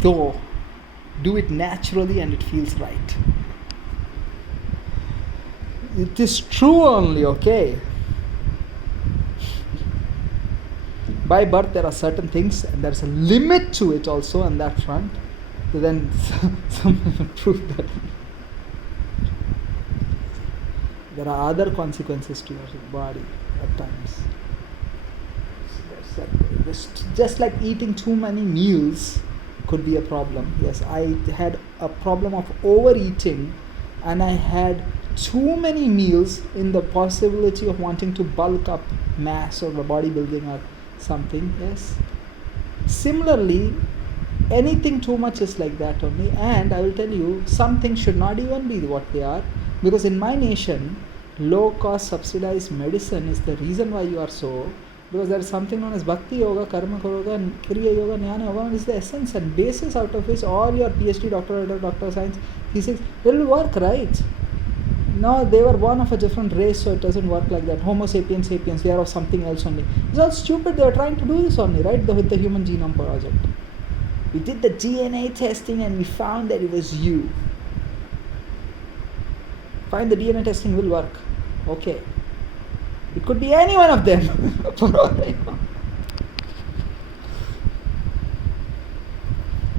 though do it naturally and it feels right. It is true only, okay? By birth there are certain things, and there's a limit to it also on that front. So then some prove that there are other consequences to your body at times. Just like eating too many meals could be a problem. Yes, I had a problem of overeating, and I had too many meals in the possibility of wanting to bulk up mass or bodybuilding or something. Yes, similarly, anything too much is like that only. And I will tell you, some things should not even be what they are, because in my nation, low cost subsidized medicine is the reason why you are so, because there is something known as Bhakti Yoga, Karma Yoga, Kriya Yoga, Jnana Yoga. Is the essence and basis out of which all your PhD, doctor of science, physics, it will work, right? No, they were born of a different race, so it doesn't work like that. Homo sapiens sapiens, they are of something else only. It's all stupid. They are trying to do this only, right? With the Human Genome Project. We did the DNA testing and we found that it was you. Fine, the DNA testing will work. Okay. It could be any one of them. For all I know.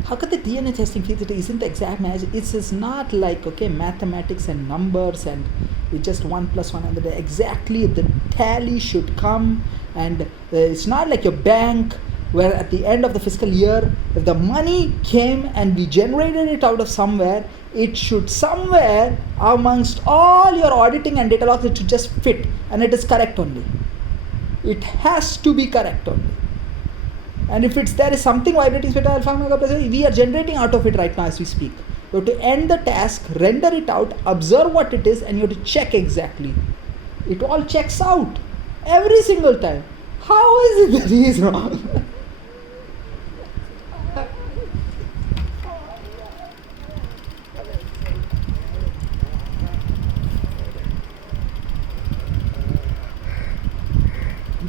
How could the DNA testing feel that it isn't the exact match? It's just not like, okay, mathematics and numbers and it's just 1 + 1 and exactly the tally should come, and it's not like your bank where at the end of the fiscal year, if the money came and we generated it out of somewhere, it should somewhere amongst all your auditing and data logs, it should just fit and it is correct only. It has to be correct only. And if there is something vibrating spectral alpha megaparsec, we are generating out of it right now as we speak. You have to end the task, render it out, observe what it is, and you have to check exactly. It all checks out every single time. How is it that he is wrong?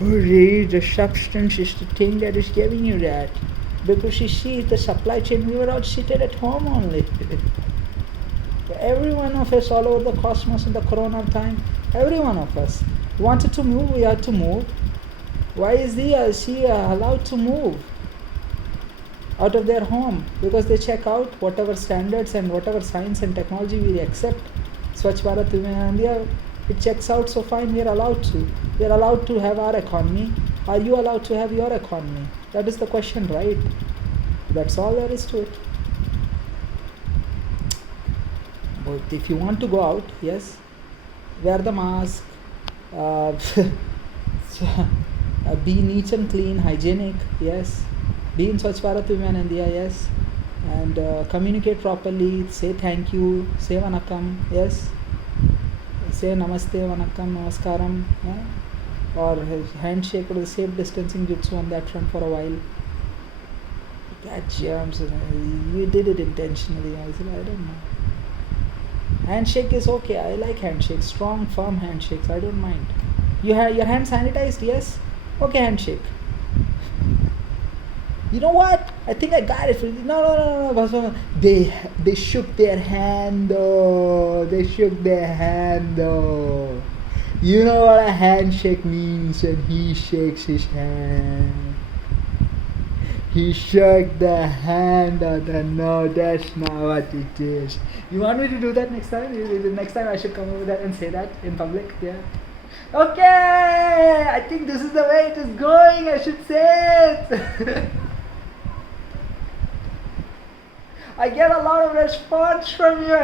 The substance is the thing that is giving you that. Because you see, the supply chain, we were all seated at home only. Every one of us all over the cosmos in the corona time, every one of us wanted to move, we had to move. Why is she allowed to move out of their home? Because they check out whatever standards and whatever science and technology we accept. Swachh Bharat Women in India, it checks out, so fine, we are allowed to. We are allowed to have our economy. Are you allowed to have your economy? That is the question, right? That's all there is to it. But if you want to go out, yes, wear the mask, be neat and clean, hygienic, yes, be in Swachh Bharat Women India, yes, and communicate properly, say thank you, say vanakkam, yes, say namaste, vanakkam, namaskaram, yeah? Or handshake or the safe distancing jutsu on that front for a while. That germs, you did it intentionally. I said, I don't know. Handshake is okay. I like handshakes, strong, firm handshakes. I don't mind. You have your hand sanitized, yes? Okay, handshake. You know what? I think I got it. No. They shook their hand though. You know what a handshake means when he shakes his hand. He shook the hand out and no, that's not what it is. You want me to do that next time? Next time I should come over there and say that in public? Yeah. Okay! I think this is the way it is going. I should say it. I get a lot of response from you.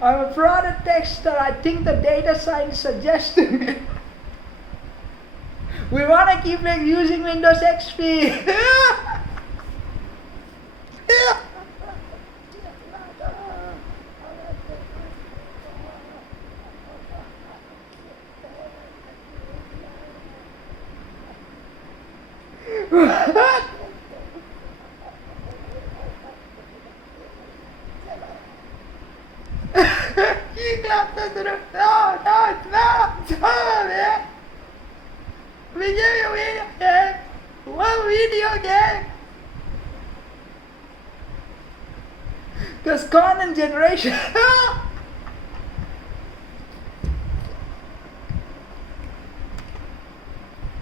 I'm a product tester. I think the data science suggests we want to keep using Windows XP. No, we give you video game. One video game. There's Conan generation.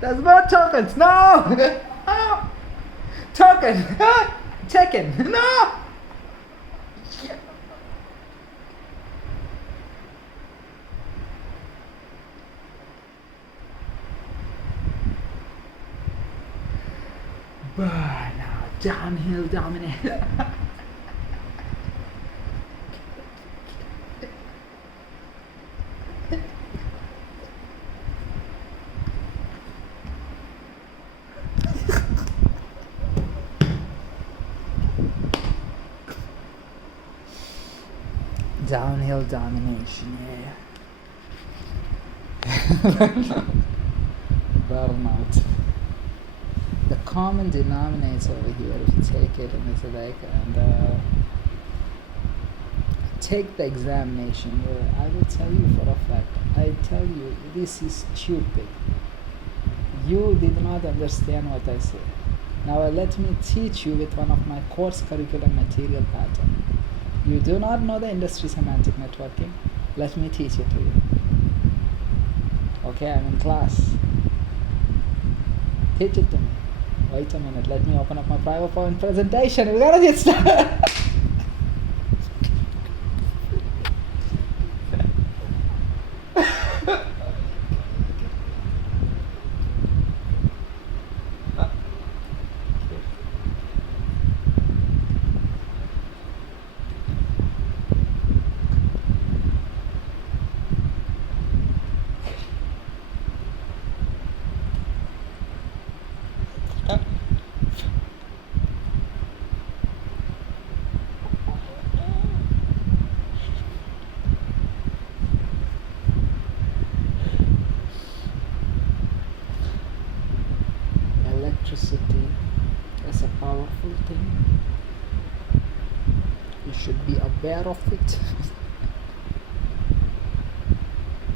There's more tokens. No. Token. Tekken. No. Burnout, downhill domination. Downhill domination, yeah. Burnout. The common denominator over here, if you take it and it's like, and take the examination, I will tell you for a fact, I tell you, this is stupid. You did not understand what I said. Now let me teach you with one of my course curriculum material pattern. You do not know the industry semantic networking. Let me teach it to you. Okay, I'm in class. Teach it to me. Wait a minute, let me open up my PowerPoint presentation. We gotta get started. Electricity is a powerful thing. You should be aware of it.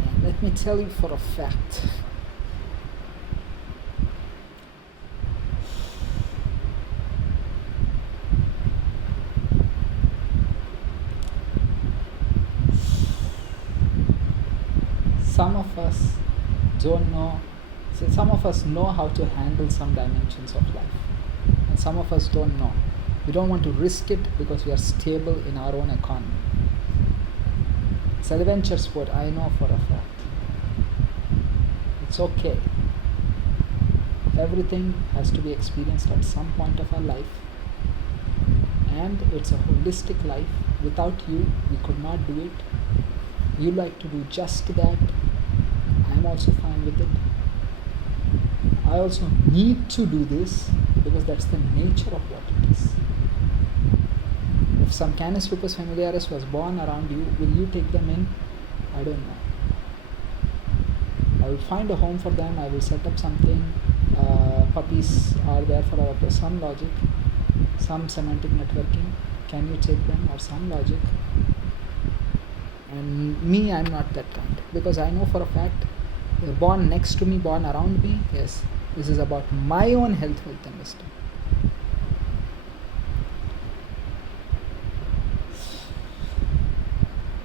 And let me tell you for a fact. Some of us don't know. Some of us know how to handle some dimensions of life, and some of us don't know. We don't want to risk it because we are stable in our own economy. It's an adventure sport, I know for a fact. It's okay. Everything has to be experienced at some point of our life, and it's a holistic life. Without you, we could not do it. You like to do just that. I'm also fine with it. I also need to do this because that's the nature of what it is. If some Canis lupus familiaris was born around you, will you take them in? I don't know. I will find a home for them. I will set up something. Puppies are there for our some logic, some semantic networking. Can you take them or some logic? And me, I'm not that kind, because I know for a fact they're born next to me, born around me. Yes, this is about my own health, wealth and wisdom.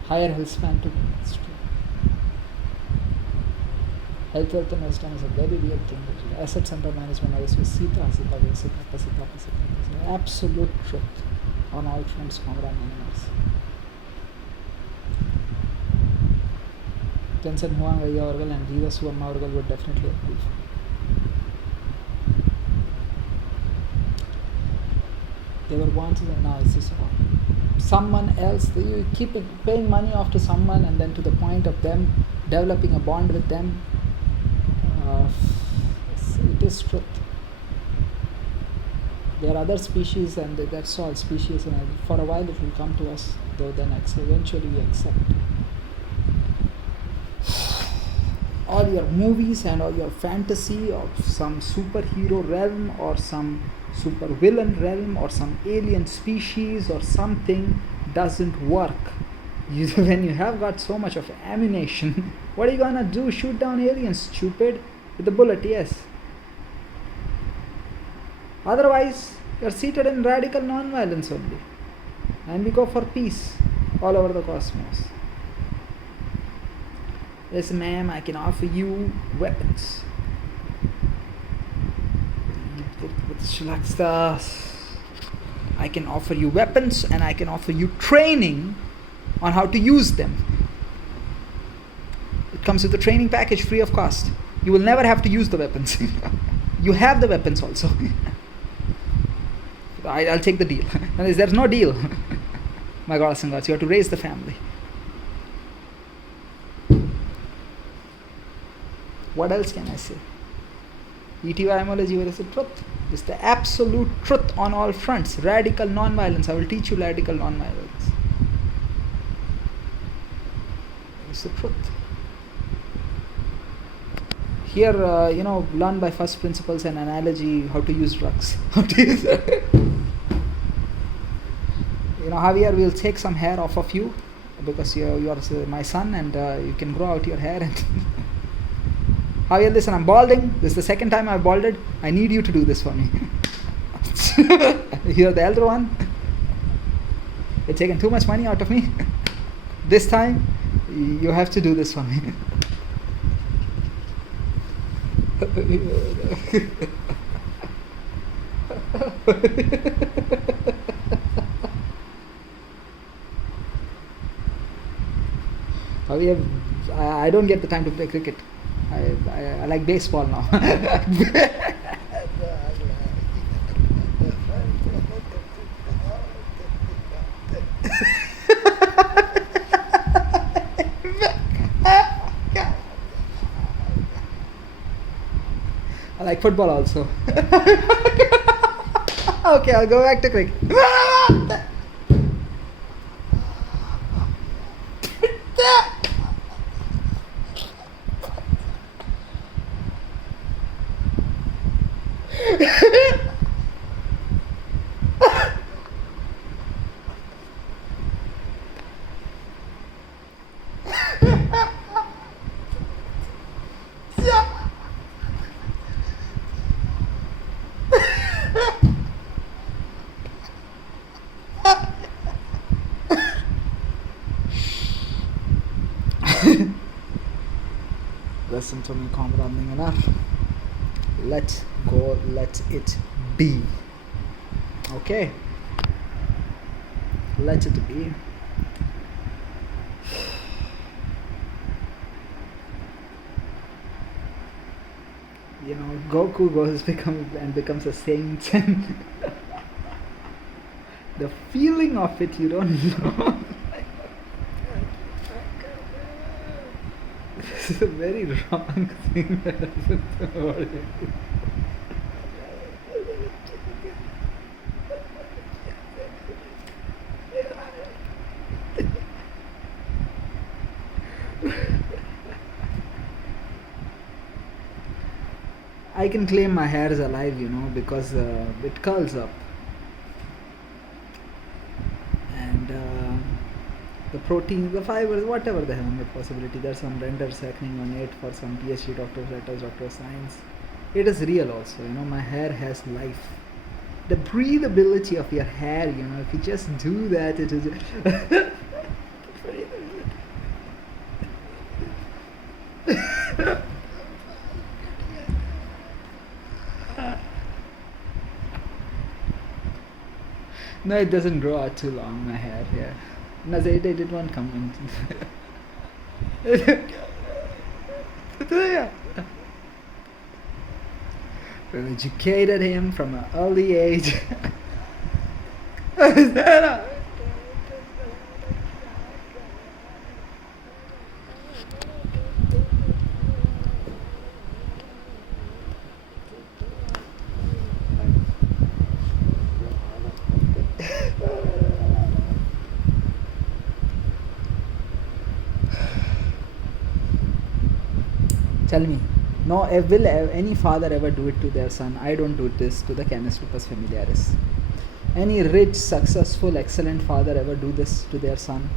Higher health span to it's true. Health, wealth and wisdom is a very real thing. Assets under management always with Sita, absolute truth on all fronts, Congrats animals. Tenzin Huang Orgal and Jiva Suvarma Orgal would definitely approve. They were once and now it's just someone else. You keep paying money off to someone, and then to the point of them developing a bond with them. It is truth. There are other species, and that's all species, and for a while it will come to us, though then eventually we accept. All your movies and all your fantasy of some superhero realm or some super villain realm or some alien species or something doesn't work. When you have got so much of ammunition, what are you gonna do? Shoot down aliens, stupid, with a bullet? Yes. Otherwise, you're seated in radical non-violence only, and we go for peace all over the cosmos. Yes, ma'am, I can offer you weapons. I can offer you weapons, and I can offer you training on how to use them. It comes with a training package free of cost. You will never have to use the weapons. You have the weapons also. I'll take the deal. There's no deal. My gods and gods, you have to raise the family. What else can I say? ETYmology is the truth. It's the absolute truth on all fronts. Radical non-violence. I will teach you radical non-violence. It's the truth. Here, learn by first principles and analogy how to use drugs. Javier, we'll take some hair off of you because you're my son, and you can grow out your hair. And Javier, listen, I'm balding. This is the second time I've balded. I need you to do this for me. You're the elder one. You're taking too much money out of me. This time, you have to do this for me. I don't get the time to play cricket. I like baseball now. I like football also. Okay, I'll go back to cricket. Listen to me, comrade Ninganar. Let go, let it be. Okay? Let it be. You know, Goku becomes a saint, and the feeling of it you don't know. This is a very wrong thing that happened. I can claim my hair is alive, you know, because it curls up. And the protein, the fibers, whatever the helmet possibility, there's some renders happening on it for some PhD doctors, letters, Doctor of Science. It is real also, you know, my hair has life. The breathability of your hair, you know, if you just do that, it is... No, it doesn't grow out too long, my hair, yeah. No, they did one comment. We educated him from an early age. Tell me, no, will any father ever do it to their son? I don't do this to the Canis Lupus familiaris. Any rich, successful, excellent father ever do this to their son?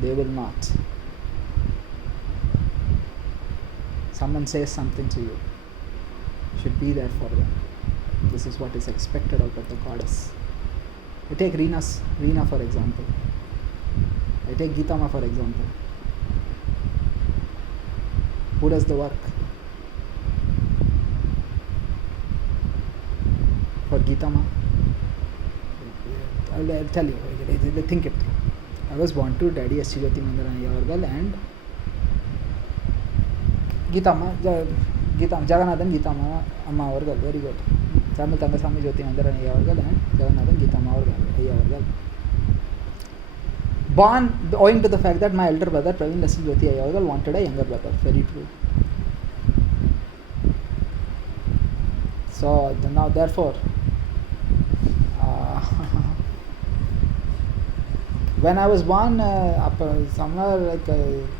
They will not. Someone says something to you, you should be there for them. This is what is expected out of the goddess. I take Reena for example. I take Gitama for example. Who does the work? For Gitama, I'll tell you, think it through. I was born to Daddy S. Jyoti Mandirani Avargal and Gitama, Jagannathan Gitama Amma Avargal, very good. Tamil Tangasamy Jyoti Mandirani Avargal and Jagannathan Gitama Avargal. Born owing to the fact that my elder brother Praveen Lassi Jyoti Avargal wanted a younger brother. Very true. So now therefore, when I was born, somewhere like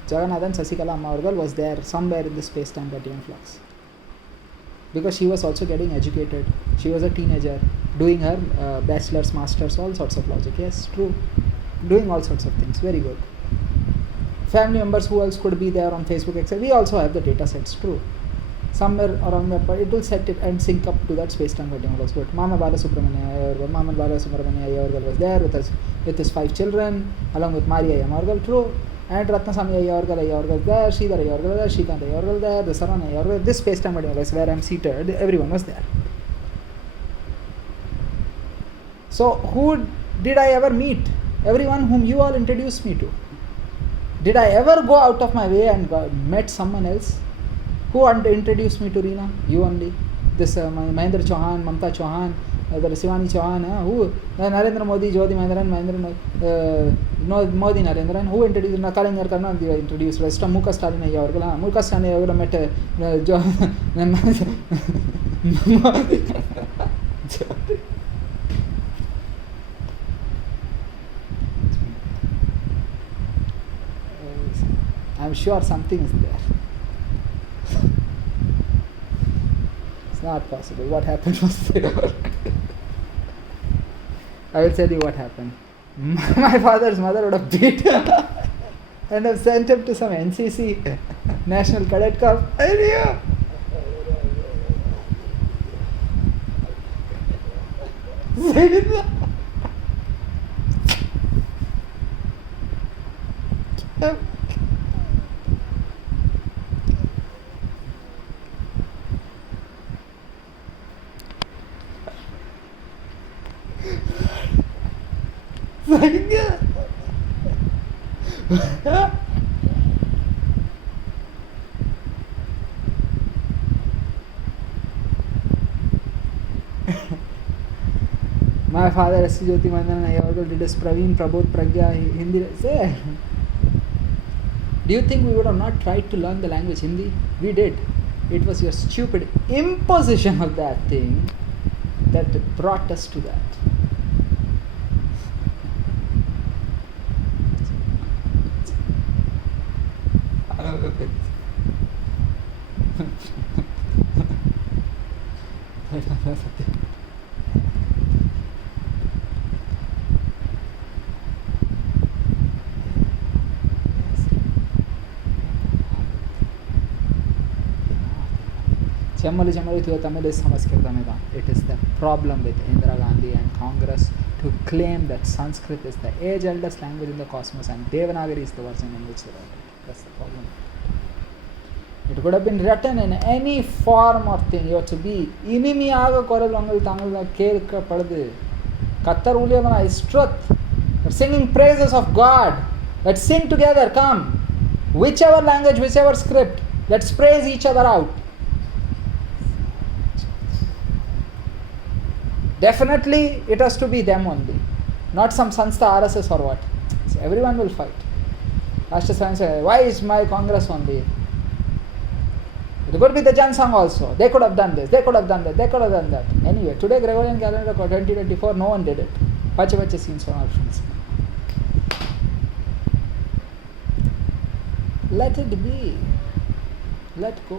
Jagannathan Sasikala Amma Avargal was there somewhere in the space-time continuum flux. Because she was also getting educated. She was a teenager, doing her bachelor's, master's, all sorts of logic. Yes, true. doing all sorts of things. Very good. Family members, who else could be there on Facebook, etc. We also have the data sets, true. Somewhere around that, but it will set it and sync up to that space-time continuum. But Mama Balasubramania Ayyargal was there with his 5 children, along with Maria Ayyargal, true. And Ratnasamy Ayyargal there, Sridhar Ayyargal there, Srikant Ayyargal there, the Saran Ayyargal, this space-time continuum was where I'm seated, everyone was there. So who did I ever meet? Everyone whom you all introduced me to. Did I ever go out of my way and met someone else? Who introduced me to Reena? You only. This Mahendra Chauhan, Mamta Chauhan, Shivani Chauhan, who? Narendra Modi, Jyoti Modi Narendran. Who introduced Nakalingar Karna? Introduced rest of Muka Stalin Ayyargal. Muka Stalin Ayyargal met I'm sure something is there. It's not possible. What happened was there. I will tell you what happened. My father's mother would have beat him and have sent him to some NCC, National Cadet Corps. My father, S. Jyoti Mandan Ayyargal, did his Praveen, Prabodh, Pragya, Hindi. Say, do you think we would have not tried to learn the language Hindi? We did. It was your stupid imposition of that thing that brought us to that. Chamali Tamil is Samaskritamida. It is the problem with Indira Gandhi and Congress to claim that Sanskrit is the age-oldest language in the cosmos and Devanagari is the version in which they wrote it. That's the problem. It could have been written in any form or thing. You have to be inimiyaga koralangal Tamil kelka paddu. Kattar uliyadana is truth. We're singing praises of God. Let's sing together, come. Whichever language, whichever script, let's praise each other out. Definitely, it has to be them only, not some Sanstha RSS or what. So everyone will fight. Ashtra say, why is my Congress only? It could be the Jan Sangh also. They could have done this, they could have done that, they could have done that. Anyway, today Gregorian calendar 2024, no one did it. Pacha scenes from our friends. Let it be. Let go.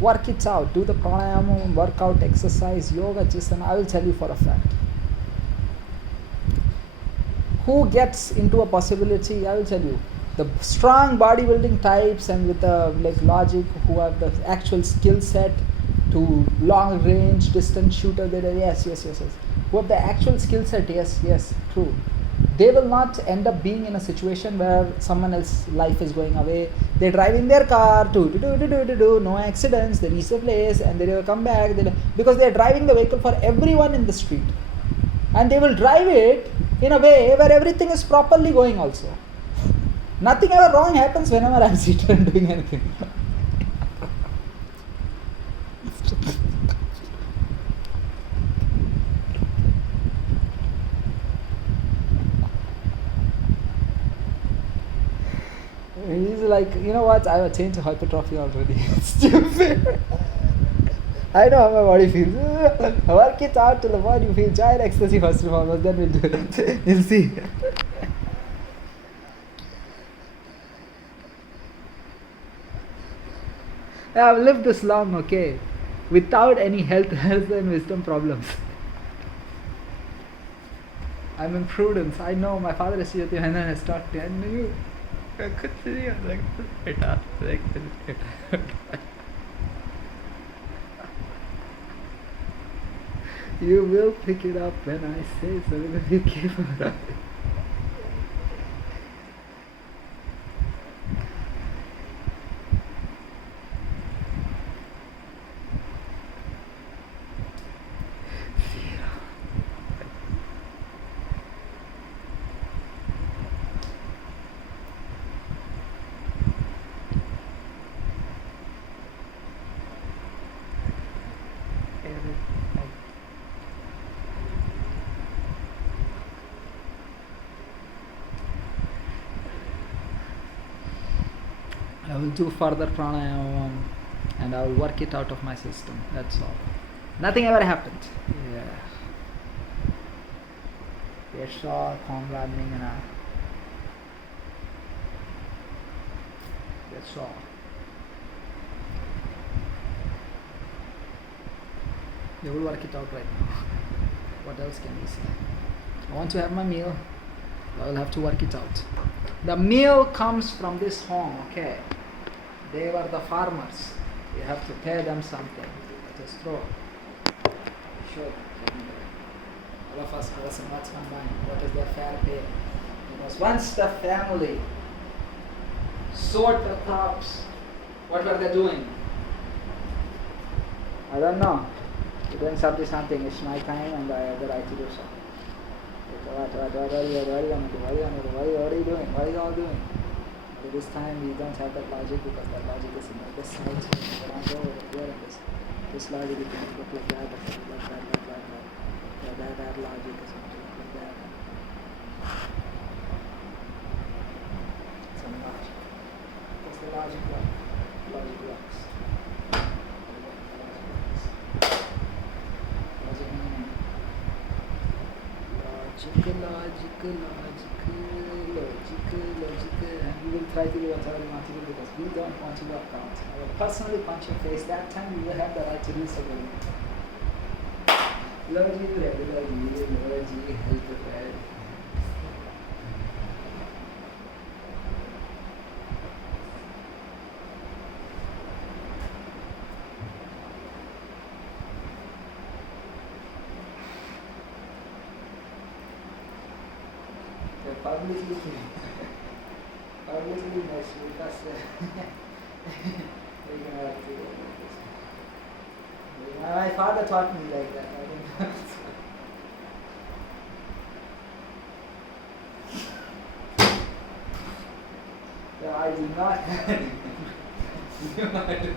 Work it out. Do the pranayama, workout, exercise, yoga, chisana. I will tell you for a fact. Who gets into a possibility? I will tell you. The strong bodybuilding types and with the logic, who have the actual skill set to long range, distance shooter. Yes. Who have the actual skill set? Yes, true. They will not end up being in a situation where someone else's life is going away. They drive in their car, no accidents, they reach the place and they will come back. Because they are driving the vehicle for everyone in the street. And they will drive it in a way where everything is properly going also. Nothing ever wrong happens whenever I am seated and doing anything. He's like, you know what, I have changed to hypertrophy already. It's stupid. I know how my body feels. Work it out till the point you feel. Try ecstasy first of all, then we'll do it. You'll see. I've lived this long, okay, without any health and wisdom problems. I'm in Prudence. I know my father is Youtube and then I start to you. You will pick it up when I say so if you keep it up. I will do further pranayama and I will work it out of my system. That's all. Nothing ever happened. Yeah. That's all, Comrade Mingana. That's all. We will work it out right now. What else can we say? I want to have my meal. I will have to work it out. The meal comes from this home, okay? They were the farmers. You have to pay them something. Let us throw. Sure. All of us, girls and nuts combined. What is their fair pay? Because once the family sowed the crops, what were they doing? I don't know. You're doing something. It's my time and I have the right to do so. What are you doing? What are you all doing? But this time we don't have that logic because that logic is in this side. So we can't go over here and this logic is going to look like that, that logic is going to look like that. Some logic. What's the logic like? Logic works. Logic meaning. Logical, and we will try to do whatever we want to do because we don't want to work out. I will personally punch your face. That time you will have the right to do so. Lord, you help the bad. Publicly next week, that's my father taught me like that. I don't know. Yeah, I do not have it.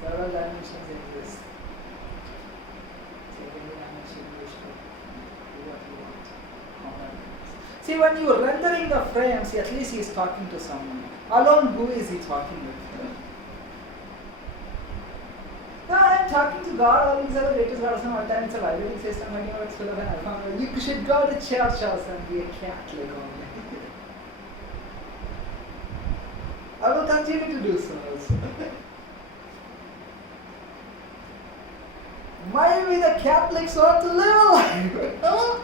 Several dimensions exist. So every dimension you should do what you want. See, when you are rendering the frame, see, at least he is talking to someone. Alone, who is he talking with? No, I am talking to God. All these are the greatest gods of all time. It's a vibrating system. I know it's full of an alpha. You should go to church house and be a Catholic only. I will continue to do so also. Maybe the Catholics want to live a life. Huh?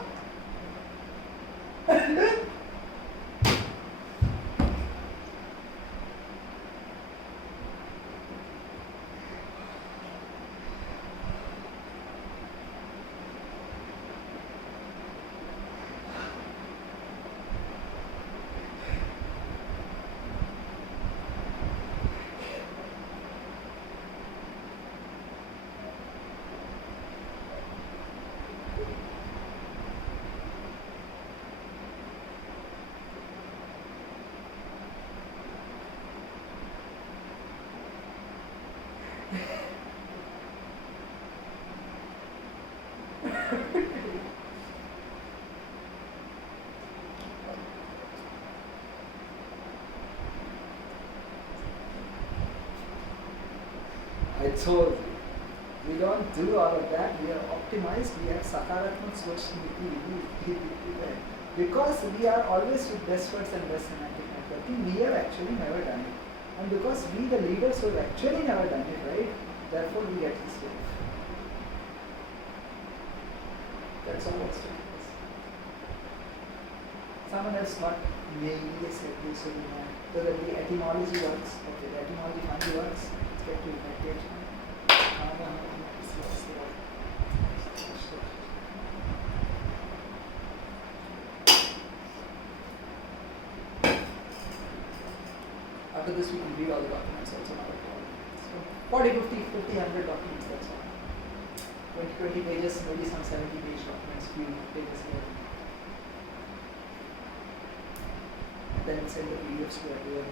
I told you. We don't do all of that. We are optimized. We are Sakaratmak Swachhniti. Because we are always with best words and best semantic networking, we have actually never done it. And because we, the leaders, who have actually never done it, right? Therefore, we get this way. That's all what's doing this. Someone else not maybe said this, so so that the etymology works. Okay, the etymology finally works. Let's get to meditation. After this, we can read all the documents also. Not a problem. So 40, 50, 50, 100 documents, that's all. 20 pages, maybe some 70-page documents, few pages here. And then send the PDFs to everyone.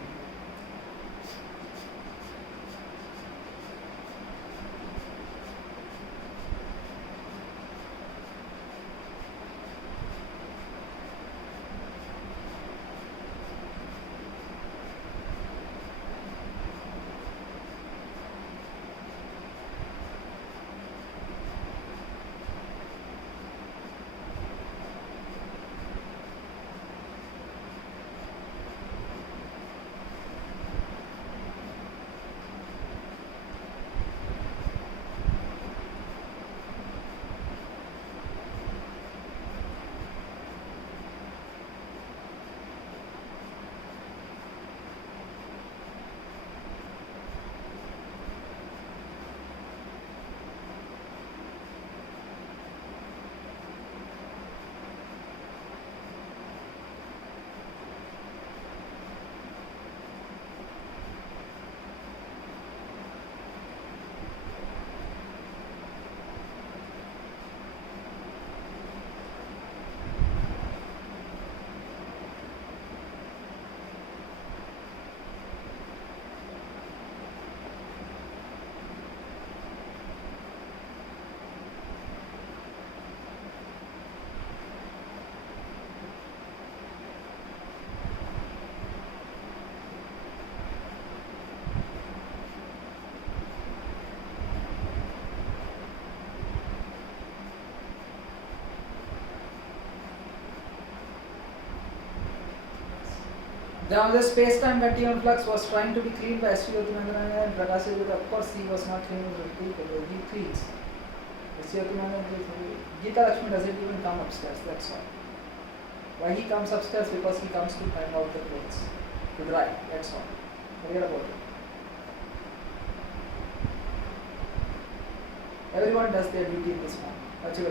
Now the space-time continuum flux was trying to be cleaned by S.V. Yoganandan and Prakash Yadav. Of course, he was not clean with the he cleans. S.V. Yoganandan, Geeta Lakshmi doesn't even come upstairs, that's why. Why he comes upstairs? Because he comes to hang out the clothes, to dry, that's all. Forget about it. Everyone does their duty in this one. Achieve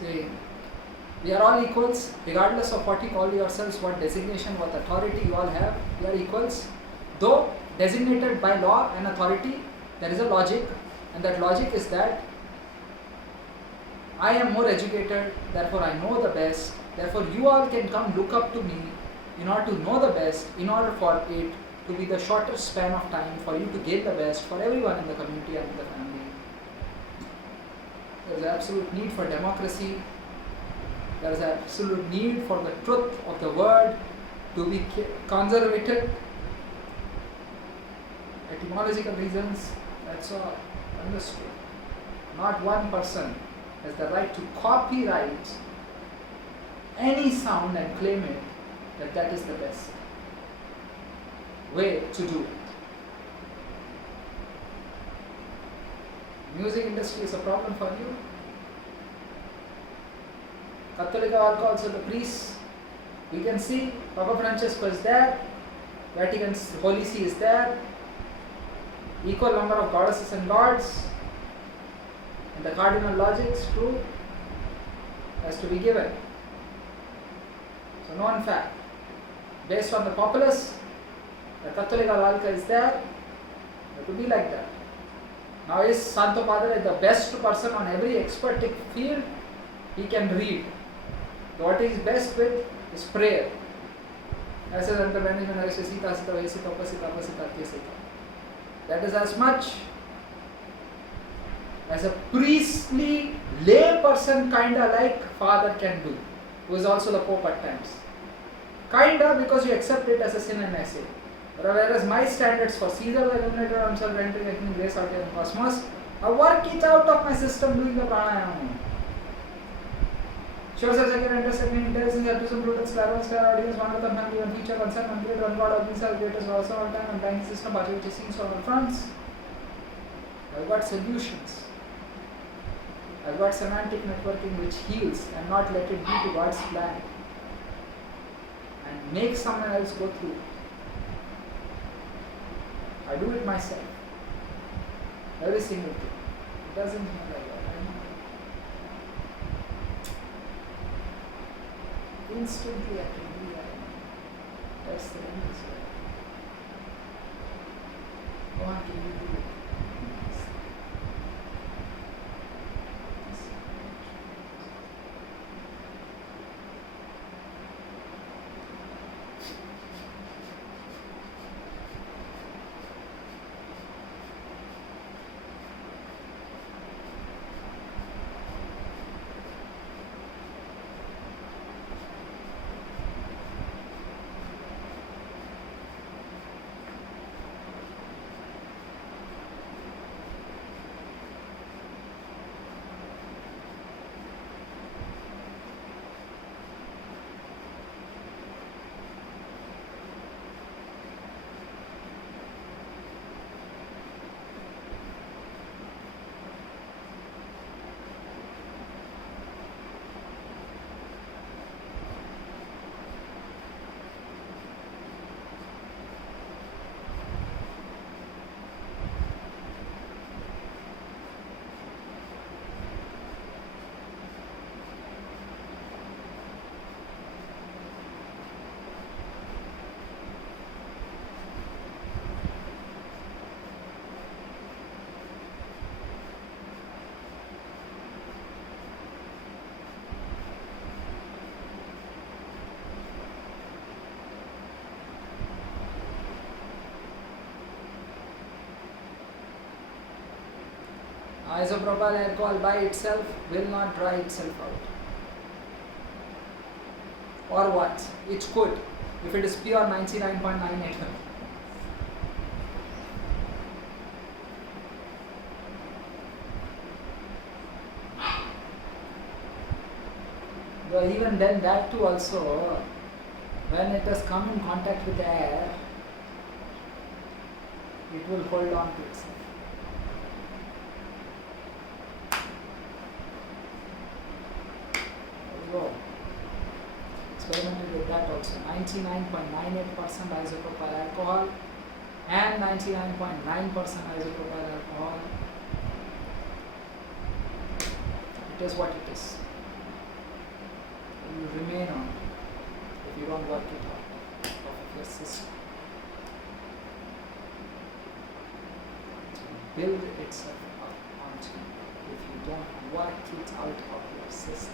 See, we are all equals, regardless of what you call yourselves, what designation, what authority you all have, we are equals. Though designated by law and authority, there is a logic, and that logic is that I am more educated, therefore I know the best, therefore you all can come look up to me in order to know the best, in order for it to be the shortest span of time for you to gain the best for everyone in the community and in the family. There is absolute need for democracy. There is absolute need for the truth of the word to be conservative. Etymological reasons, that's all understood. Not one person has the right to copyright any sound and claim it that that is the best way to do it. Music industry is a problem for you. Cattolica also the priests. We can see Papa Francesco is there, Vatican's Holy See is there, equal number of goddesses and lords, and the cardinal logics, true, has to be given. So known fact. Based on the populace, the Cattolica Valka is there, it will be like that. Now is Santo Padre the best person on every expertic field? He can read. What he is best with is prayer. That is as much as a priestly lay person kinda like Father can do, who is also the Pope at times. Kinda, because you accept it as a sin and essay. Whereas my standards for Caesar the illuminator himself entering in grace out in cosmos, I work it out of my system doing the pranayama. Sure, sir, second intersecting intelligence, altruism, prudence, clairvoyance, clairaudience, one with the family, one feature, concern, one great, one god of himself, greatest also all time, and banking system, which is seen on all fronts. I've got solutions. I've got semantic networking which heals and not let it be to God's plan and make someone else go through it. I do it myself. Every single thing. It doesn't matter like that. Instantly I can do that. That's the end of it. What can you do? Isopropyl alcohol by itself will not dry itself out. Or what? It could, if it is pure 99.98. But even then, that too also, when it has come in contact with air, it will hold on to itself. Go. Experimented with that also. 99.98% isopropyl alcohol and 99.9% isopropyl alcohol. It is what it is. will remain on if you don't work it out of your system. Build itself up onto you if you don't work it out of your system.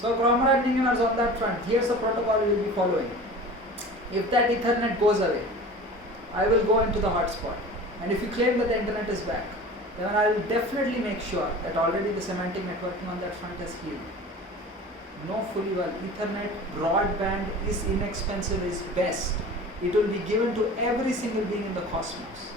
So comrade engineers, on that front, here's the protocol we will be following. If that Ethernet goes away, I will go into the hotspot. And if you claim that the internet is back, then I will definitely make sure that already the semantic networking on that front has healed. Know fully well, Ethernet, broadband is inexpensive, is best. It will be given to every single being in the cosmos.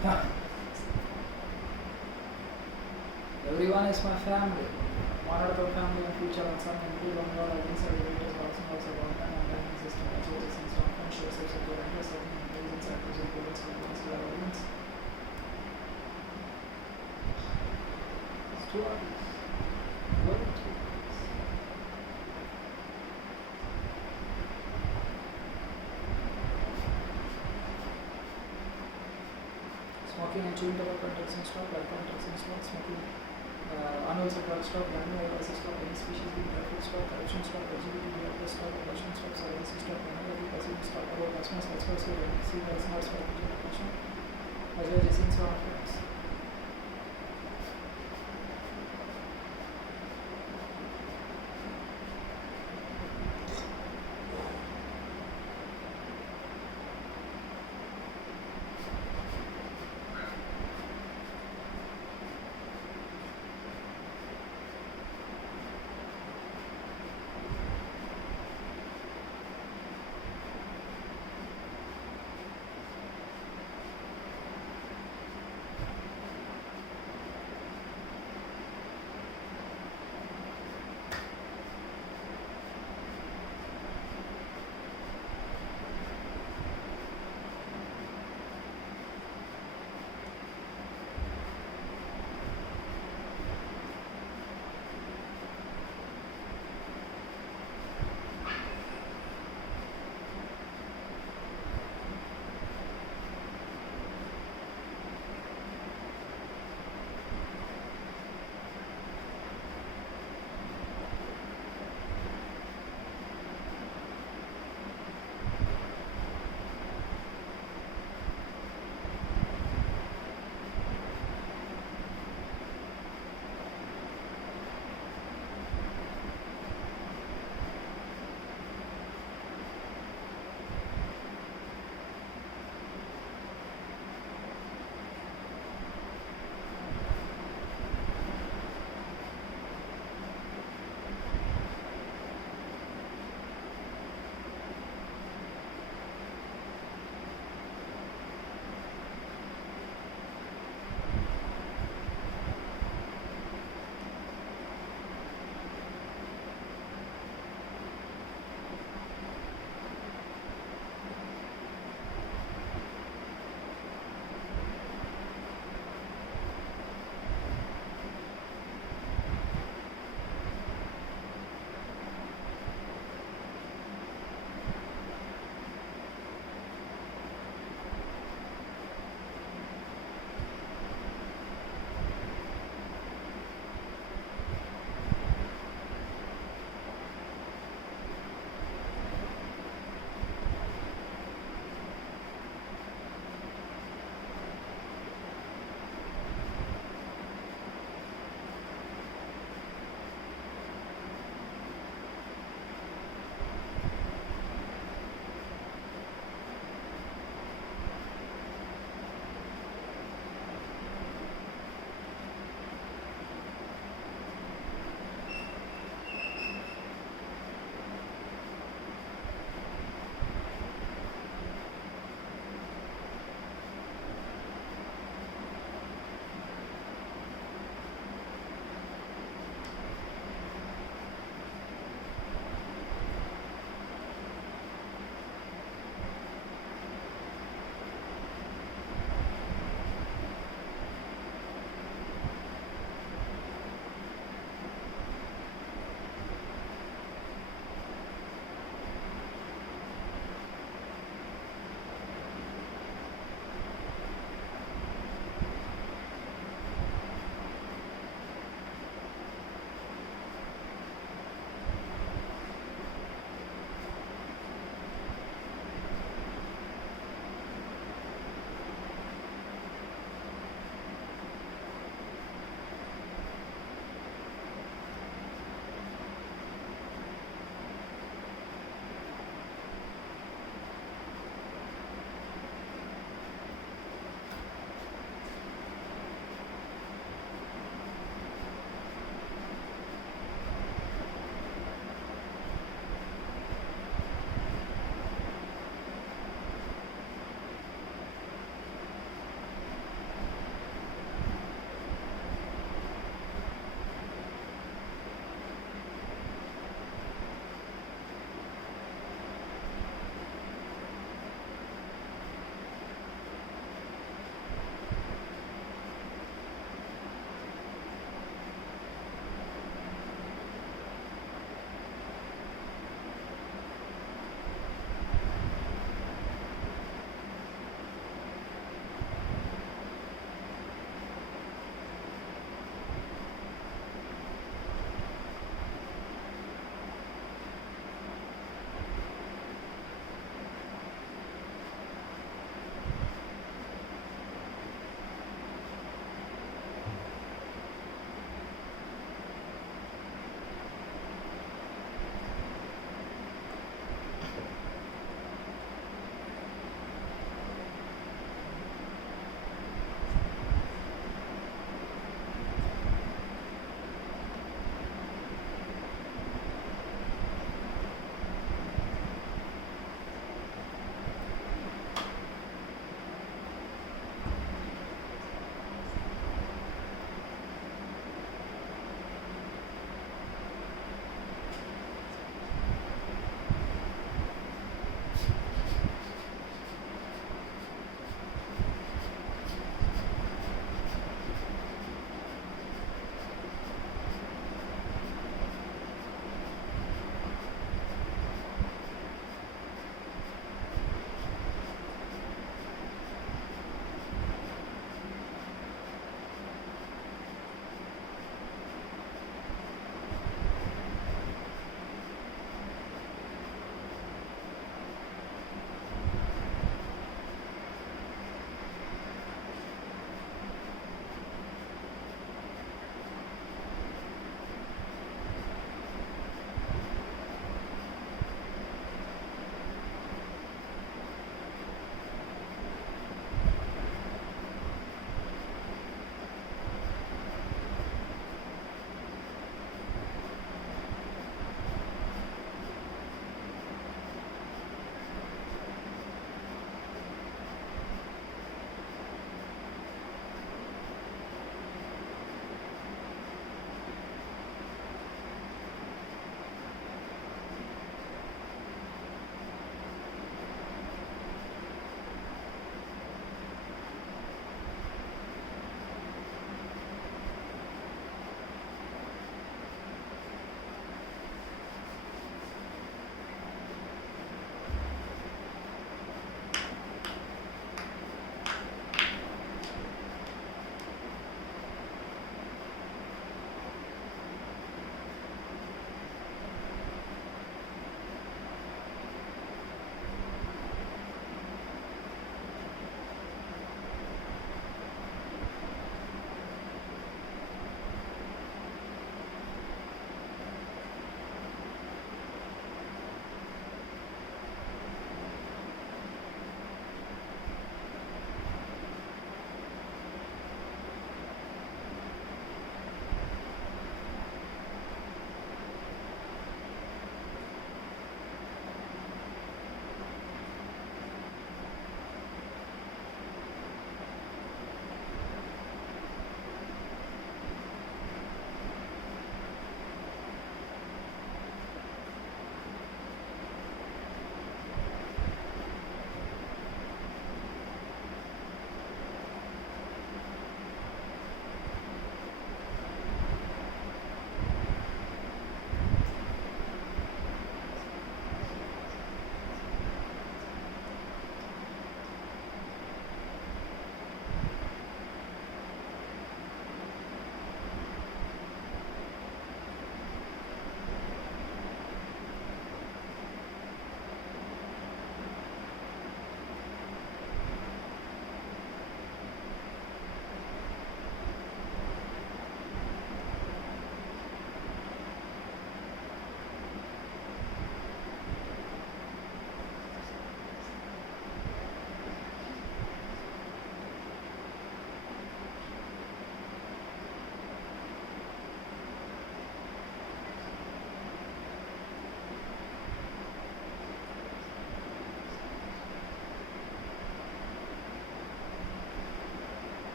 Everyone is my family. One out of family and future and some include on your ideas and relatives also one time and then existing also this is not conscious of the render certain intelligence and present products for the our audience. It's 2 hours. What? Smoking and chewing tobacco and toxin stock, alcohol toxin stock, smoking unwanted drug stock, random viruses stock, any species being drug stock, corruption stock, LGBT drug stock, abortion stock, surveillance stock, pornography, passive stock, about customers, experts, see the smart stock, information, as well as in smart products.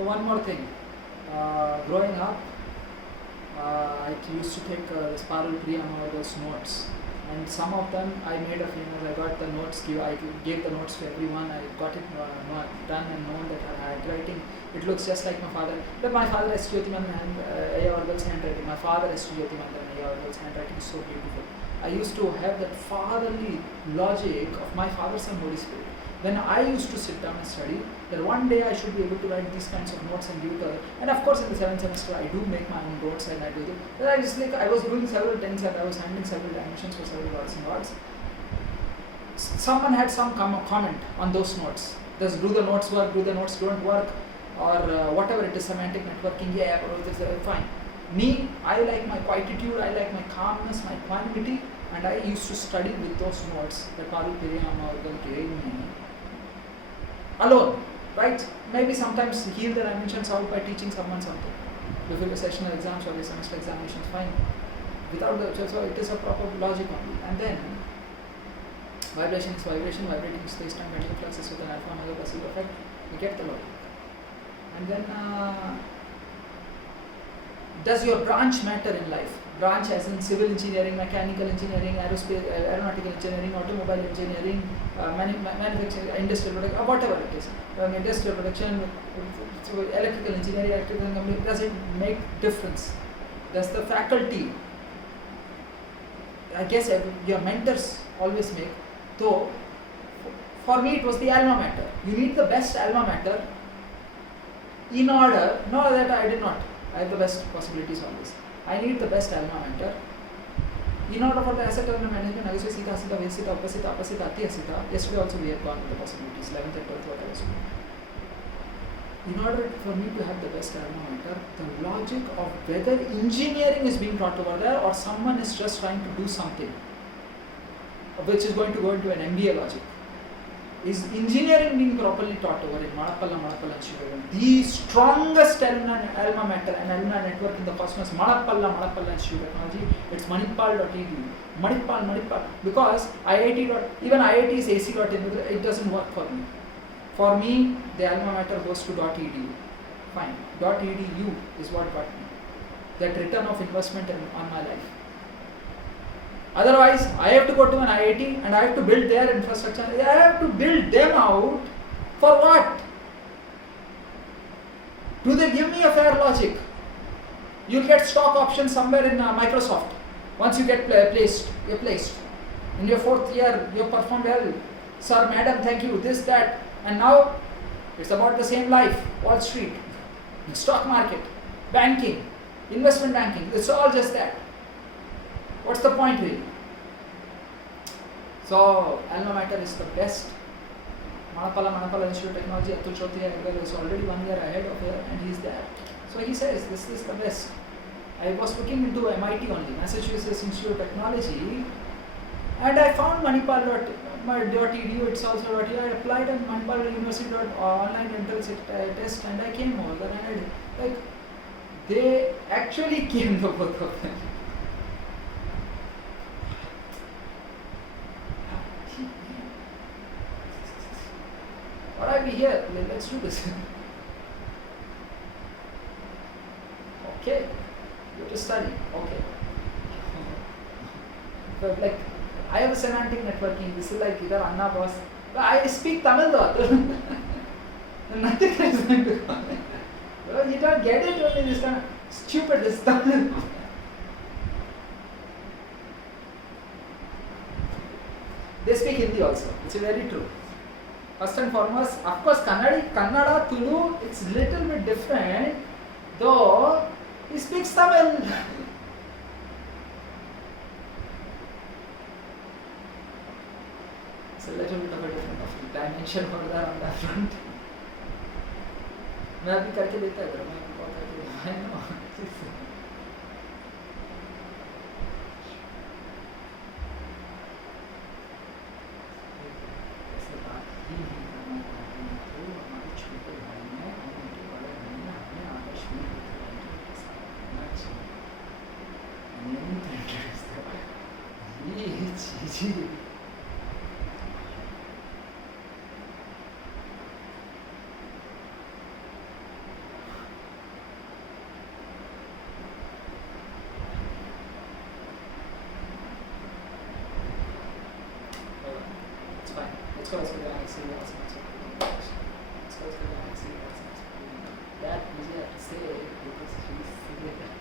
So one more thing, growing up, I used to take this Parul Priyama's notes, and some of them I made a famous. I got the notes, I gave the notes to everyone. I got it done and known that her handwriting, it looks just like my father. But my father S. Jyotimandan and Ayyavargal's handwriting. My father S. Jyotimandan and Ayyavargal's handwriting is so beautiful. I used to have that fatherly logic of my Father, Son, Holy Spirit. When I used to sit down and study, that one day I should be able to write these kinds of notes and give it to her. And of course in the 7th semester I do make my own notes and I do them. But I was doing several things and I was handling several dimensions for several gods and gods. Someone had some comment on those notes. Do the notes work, do the notes don't work, or whatever it is, semantic networking, yeah, fine. Me, I like my quietude, I like my calmness, my equanimity, and I used to study with those notes that Parul Priyamavargal gave me. Alone, right? Maybe sometimes heal the dimensions out by teaching someone something. Before the sessional exams or the semester examinations, fine. Without the, so it is a proper logic only. And then, vibration is vibration, vibrating space-time pendulum fluxes with an alpha omega passive effect. We get the logic. And then, does your branch matter in life? Branch as in civil engineering, mechanical engineering, aerospace, aeronautical engineering, automobile engineering, manufacturing, industrial production, whatever it is. Industrial production, electrical engineering, electrical engineering, does it make difference? Does the faculty, I guess your mentors always make, though for me it was the alma mater. You need the best alma mater in order, no that I did not. I have the best possibilities always. I need the best alma mater. In order for the asset under management, I used to Sita, Sita, Vesita, Upasita, Apasita, Atyasita. Yesterday also we had gone with the possibilities, 11th and 12th, what I was doing. In order for me to have the best alma mater, the logic of whether engineering is being taught over there or someone is just trying to do something, which is going to go into an MBA logic. Is engineering being properly taught over in Madapalla and Shivaram? The strongest alma mater and alumni network in the cosmos, Madapalla and Shiva Technology, it's manipal.edu. Manipal, because even IIT is AC.in, it doesn't work for me. For me, the alma mater goes to .edu. Fine, .edu is what got me. That return of investment on my life. Otherwise, I have to go to an IIT and I have to build their infrastructure. I have to build them out for what? Do they give me a fair logic? You'll get stock options somewhere in Microsoft. Once you get placed, you're placed. In your 4th year, you performed well. Sir, madam, thank you, this, that. And now, it's about the same life. Wall Street, stock market, banking, investment banking. It's all just that. What's the point really? So, alma mater is the best. Manapala Institute of Technology, Atul Choudhury is already 1 year ahead of here and he's there. So he says, this is the best. I was looking into MIT only, Massachusetts Institute of Technology, and I found manipal.edu, it's also .edu. I applied at Manipal University online entrance test and I came over there and they actually came, the both of them. What are we here? Let's do this. Okay, you have to study. Okay. But I have a semantic networking. This is like either Anna boss. I speak Tamil though. Nothing is going to come. You don't get it only this kind of stupid this Tamil. They speak Hindi also. It's very true. First and foremost, of course, Kannada, Tulu, it's little bit different, though he speaks Tamil. It's a little bit of a different dimension over there on that front. मैं अभी करके देखता है मैं बहुत करके I know. Express Galaxy, what's not so cool. Express Galaxy, what's not so cool. That Vijay have to say because she's significant.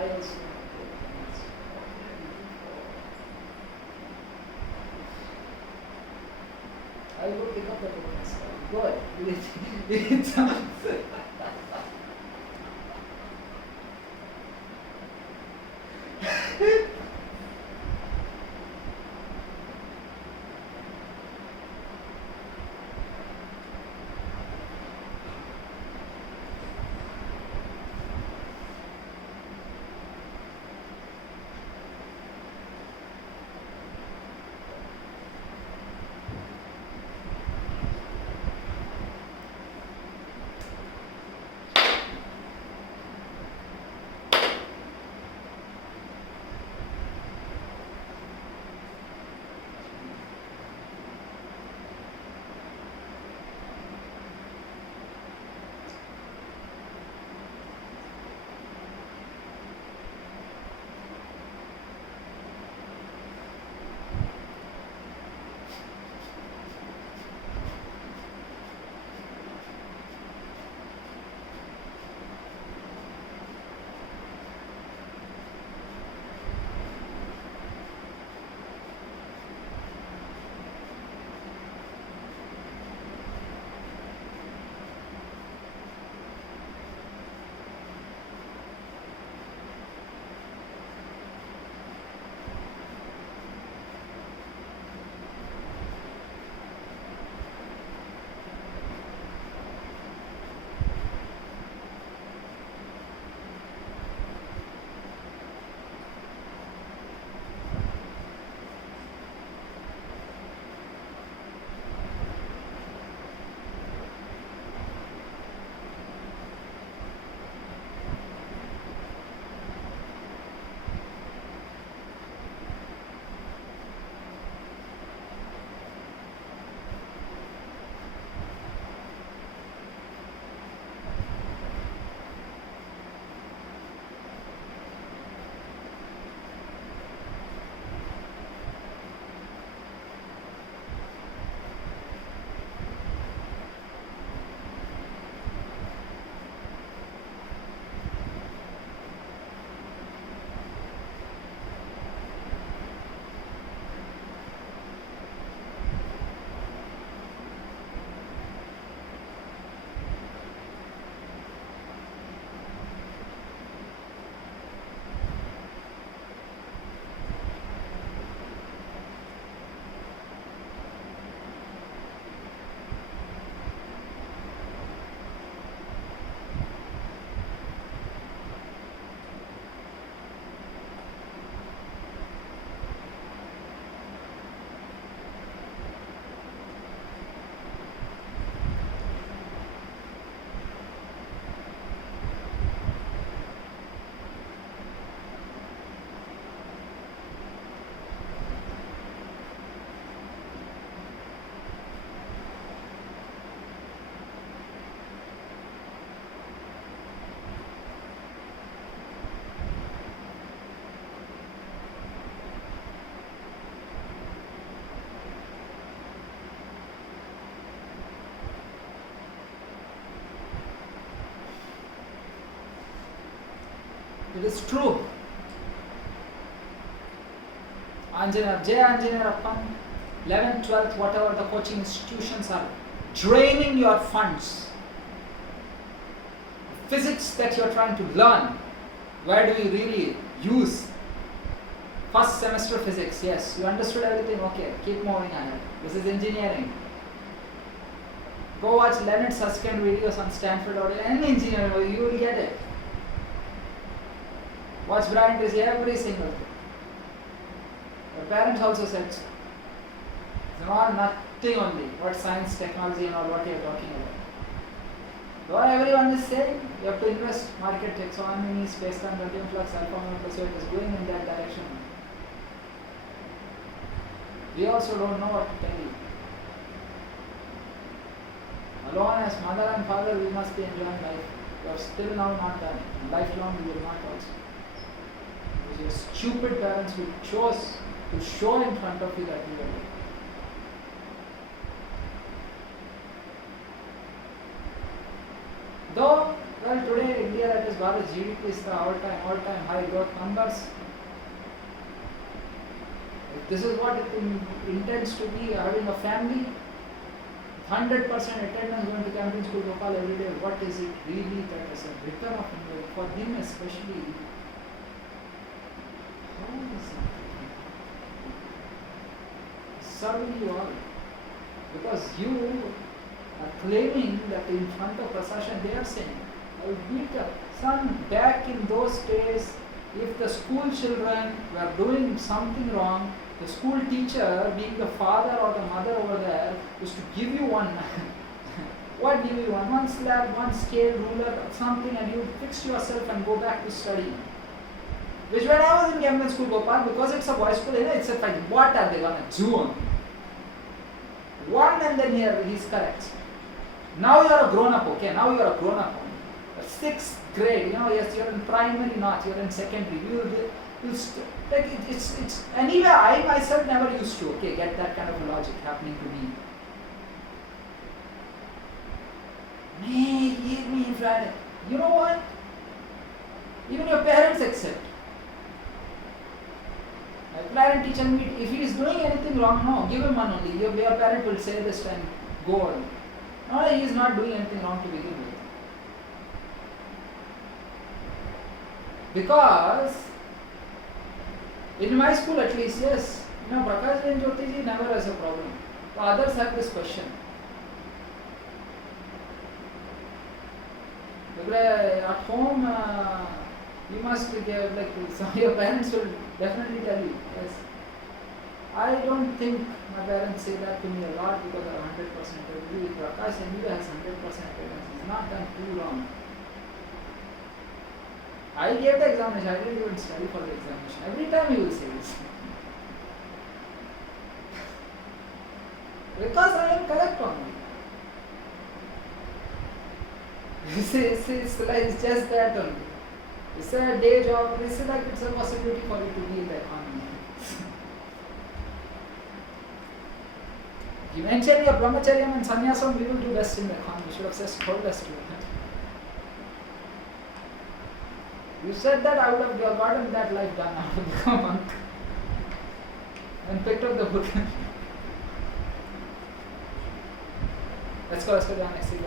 I also I will pick up the book myself. Go ahead. It sounds. It is true. Anjaneer, J. Anjaneerappan, 11th, 12th, whatever the coaching institutions are draining your funds. Physics that you are trying to learn, where do you really use? First semester physics, yes, you understood everything, okay, keep moving ahead. This is engineering. Go watch Leonard Susskind videos on Stanford or any engineering, you will get it. Watch Brian Tracy, every single thing. Your parents also said so. It's not nothing only, what science, technology and all what you are talking about. What everyone is saying, you have to invest, market taxonomy, space-time continuum flux, alpha plus, so it is going in that direction. We also don't know what to tell you. Alone as mother and father, we must be enjoying life. You are still now not done. Lifelong we will not also. Because your stupid parents will chose to show in front of you that we are. Though, well, today India, that is Bharat's GDP is the all-time high growth numbers. If this is what it intends to be, having a family, 100% attendance going to Camden School Bhopal every day, what is it really that is a return of investment for him especially? How is it? Serving you all. Because you are claiming that in front of Prasashan they are saying, I will beat up. Son, back in those days, if the school children were doing something wrong, the school teacher, being the father or the mother over there, used to give you one, what give you one slab, one scale, ruler, something, and you fix yourself and go back to study. Which when I was in Camden School Bhopal, because it's a boys' school, it's a fight. What are they gonna do? One and then here he's correct. Now you are a grown up, okay? Now you are a grown up. 6th grade, yes, you're in primary, not you're in secondary. It's and even I myself never used to, get that kind of logic happening to me. Me, Friday. You know what? Even your parents accept. My parent teacher me, if he is doing anything wrong, no, give him one only. Your parent will say this and go on. No, he is not doing anything wrong to begin with. Because in my school at least, yes, Prakash and Jyoti ji never has a problem. So others have this question. At home, you must give, some your parents will definitely tell you, yes. I don't think my parents say that to me a lot because I have 100% agree. Prakash anyway has 100% attendance. He's not done too wrong. I gave the examination, I didn't even study for the examination. Every time he will say this. Because I am correct on it. It's just that only. It's a day job, it's a possibility for you to be in the economy. Eventually, a brahmacharyam and sannyasam, we will do best in the economy. You should have just told us to. You said that I would have gotten that life done. I would have become a monk and picked up the book. Let's go down next week.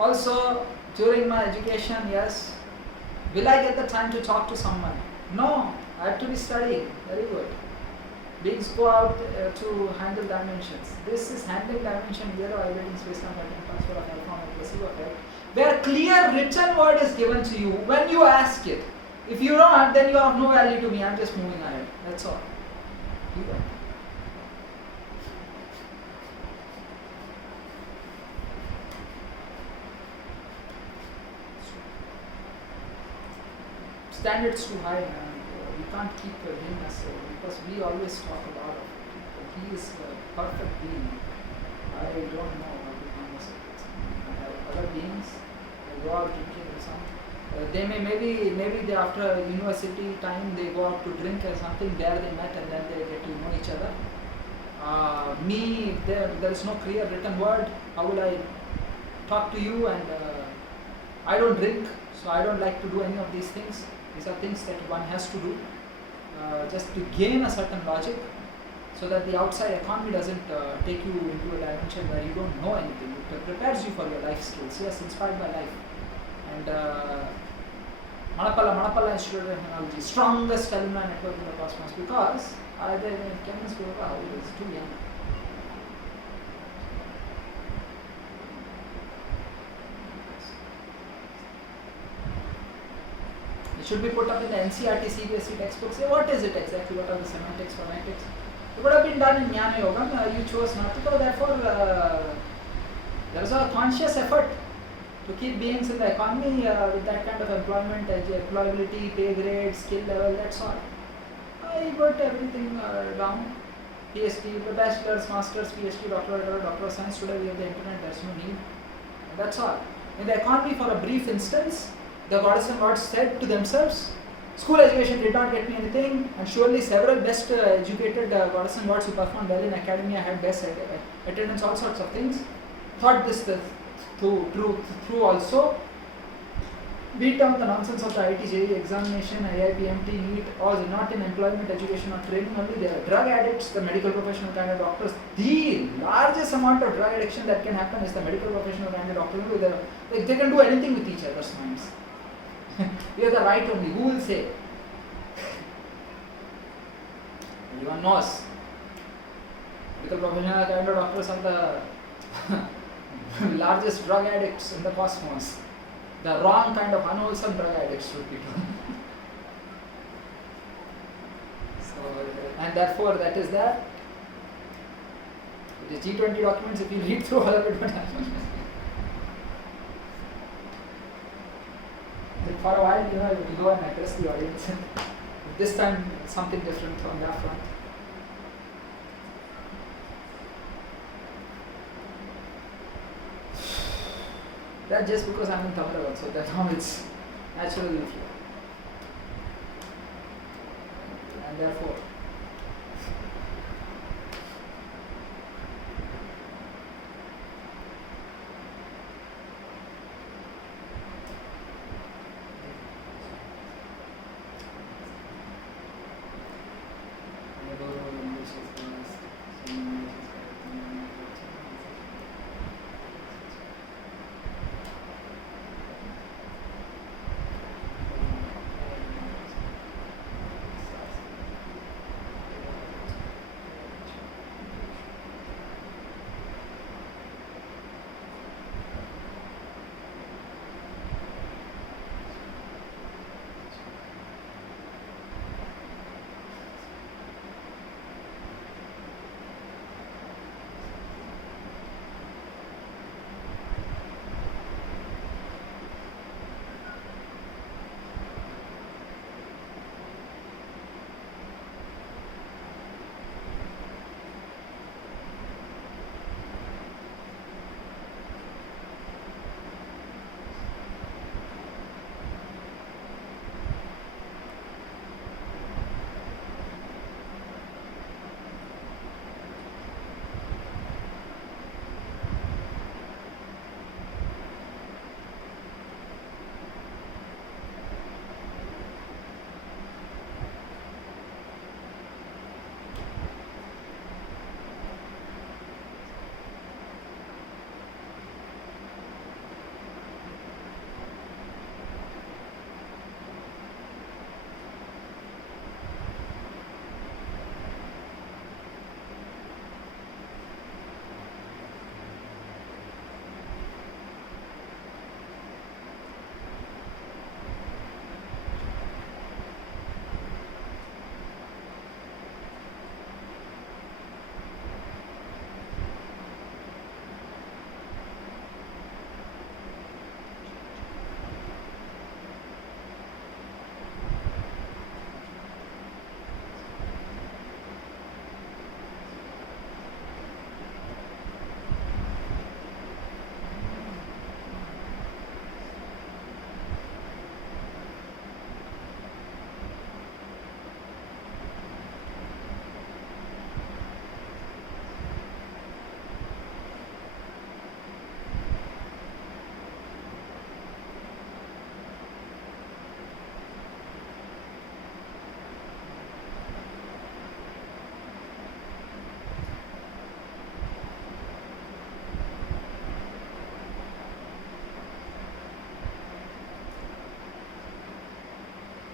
Also, during my education, yes, will I get the time to talk to someone? No, I have to be studying. Very good. Beings go out to handle dimensions. This is handling dimension, zero vibrating space-time pattern transfer of alpha and placebo effect, where clear written word is given to you when you ask it. If you don't, then you have no value to me. I'm just moving ahead. That's all. You don't. Standards too high, and we can't keep him as because we always talk about it. He is a perfect being. I don't know how to promise it. I have other beings. They go out drinking or something. They maybe they after university time they go out to drink or something. There they met and then they get to know each other. Me, there is no clear written word. How will I talk to you? And I don't drink, so I don't like to do any of these things. These are things that one has to do just to gain a certain logic, so that the outside economy doesn't take you into a dimension where you don't know anything. It prepares you for your life skills. Yes, inspired by life. And Manapala Institute of Technology, strongest alumni network in the cosmos, because the chemist is too young. It should be put up in the NCERT CBSE textbooks. Say, what is it exactly? What are the semantics, phonetics? It would have been done in Jnana Yoga. You chose not to, so therefore there is a conscious effort to keep beings in the economy with that kind of employment, employability, pay grade, skill level, that's all. You got everything down. PhD, bachelor's, master's, PhD, doctorate, doctor of science. Today we have the internet, there's no need. And that's all. In the economy, for a brief instance, the goddess and gods said to themselves, school education did not get me anything, and surely several best educated goddess and gods who performed well in academia had best attendance, all sorts of things. Thought this true also. Beat down the nonsense of the IIT JEE examination, IIP, MT, NEET, or not in employment, education, or training only. They are drug addicts, the medical professional kind of doctors. The largest amount of drug addiction that can happen is the medical professional kind of doctors. They can do anything with each other's minds. We have the right only. Who will say? Everyone knows. Medical professional kind of doctors are the largest drug addicts in the cosmos. The wrong kind of unwholesome drug addicts should be done. And therefore, that is that. The G20 documents, if you read through all of it, what happens? For a while, you have to go and address the audience. This time, something different from that front. That just because I'm in Tamil so that now it's naturally flow. And therefore,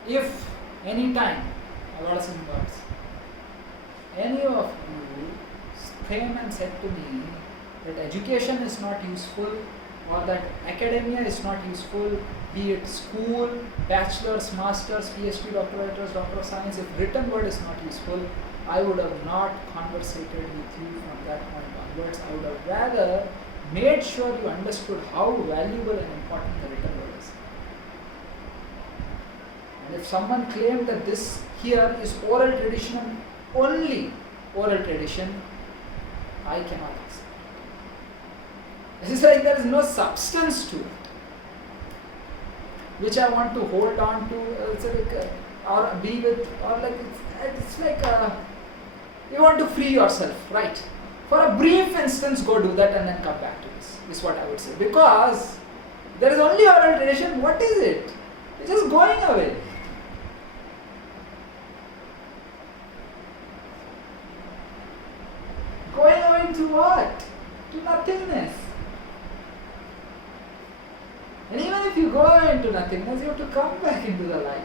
if any time, adolescent words, any of you came and said to me that education is not useful or that academia is not useful, be it school, bachelor's, master's, PhD, doctorates, doctor of science, if written word is not useful, I would have not conversated with you from that point onwards. I would have rather made sure you understood how valuable and important the written word is. And if someone claimed that this here is oral tradition and only oral tradition, I cannot accept. It is like there is no substance to it, which I want to hold on to, or be with, or like it's like you want to free yourself, right? For a brief instance, go do that and then come back to this. Is what I would say. Because there is only oral tradition. What is it? It's just going away. Going away to what? To nothingness. And even if you go away into nothingness, you have to come back into the light.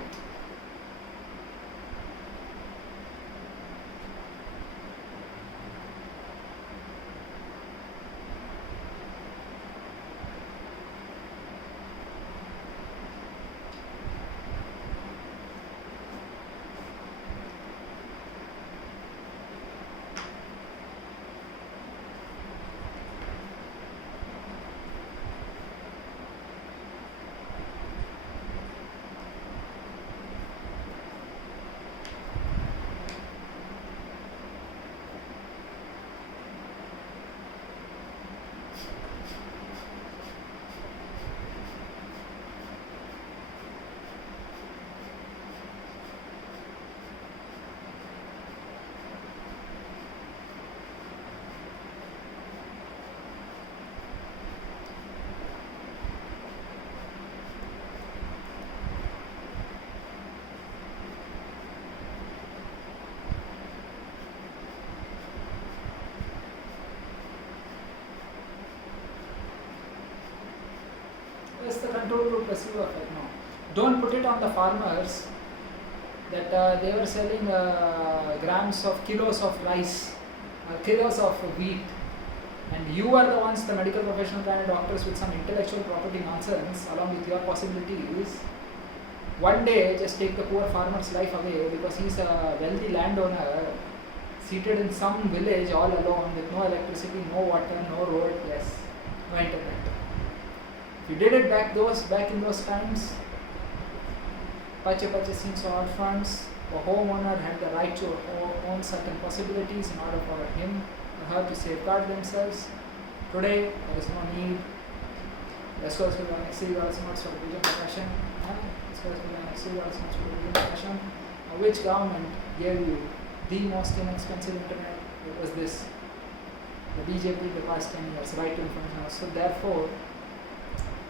Yes, the control group perceive effect. No. Don't put it on the farmers that they were selling grams of kilos of rice, kilos of wheat, and you are the ones, the medical professional kind of doctors with some intellectual property nonsense along with your possibilities. One day just take the poor farmer's life away because he's a wealthy landowner seated in some village all alone with no electricity, no water, no road, yes, no internet. If you did it back in those times, purchasing orphans, a homeowner had the right to own certain possibilities in order for him or her to safeguard themselves. Today, there is no need. Let's go to the next series for the Puja Prakashan. Which government gave you the most inexpensive internet? It was this. The BJP in the past 10 years, right to information. So therefore,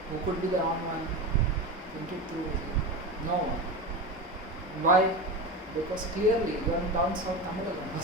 who could be the wrong one? Think it through. No one. Why? Because clearly you are in down south Tamil Nadu.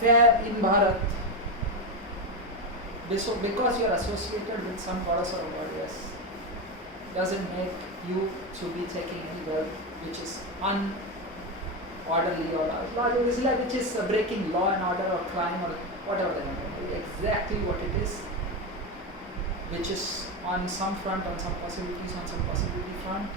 Fair in Bharat, because you are associated with some goddess or goddess, doesn't make you to be taking any word which is unorderly or which is breaking law and order or crime or whatever the name. Exactly what it is, which is on some front, on some possibilities, on some possibility front.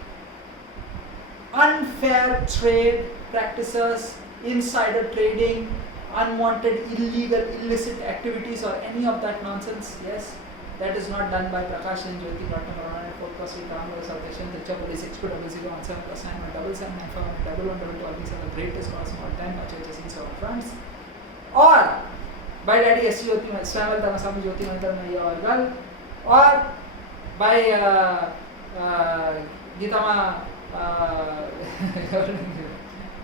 Unfair trade practices, insider trading, unwanted, illegal, illicit activities or any of that nonsense, yes, that is not done by Prakash and Jyoti, Dr. Marana, 4 + 3, Karamura, South Asian, Ticha Police, XP, 00, 17 + 9, 77, 11, all these are the greatest calls of all time, purchasing several fronts, or by Daddy S. Jyoti, Swamal Tamasami Jyoti, Mantar Maya or Gal, or by Gitama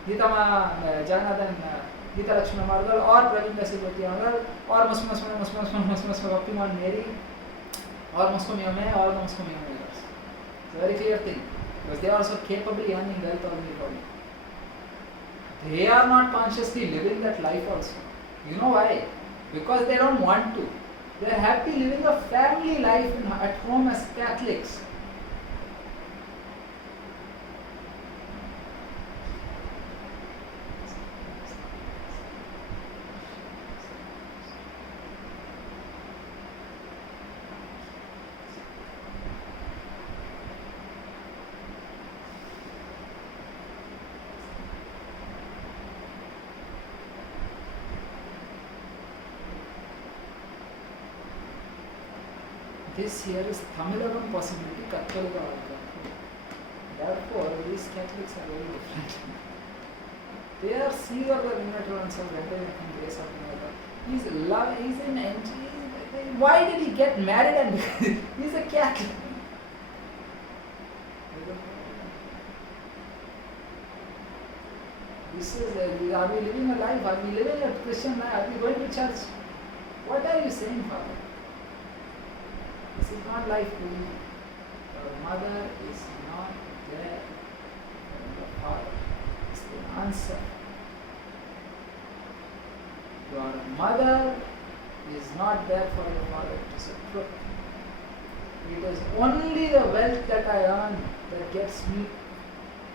Gita Janathan, Gita Lakshmi Margal, or Praveen Dasipati Margal, or Musco Bhaktiman Mary, or Musco Miyame, or Musco Miyame. It's a very clear thing. Because they are also capably earning wealth on the body. They are not consciously living that life also. You know why? Because they don't want to. They are happy living a family life at home as Catholics. This here is Tamilagam possibility, Katthaluga. Therefore, these Catholics are very different. They are seer the Vinatransa, whether in grace of another. He's in entry. Why did he get married and he's a Catholic? This is, are we living a life? Are we living a Christian life? Are we going to church? What are you saying, Father? This is not life for you. Your mother is not there for your father. It's the answer. Your mother is not there for your father. It is a truth. It is only the wealth that I earn that gets me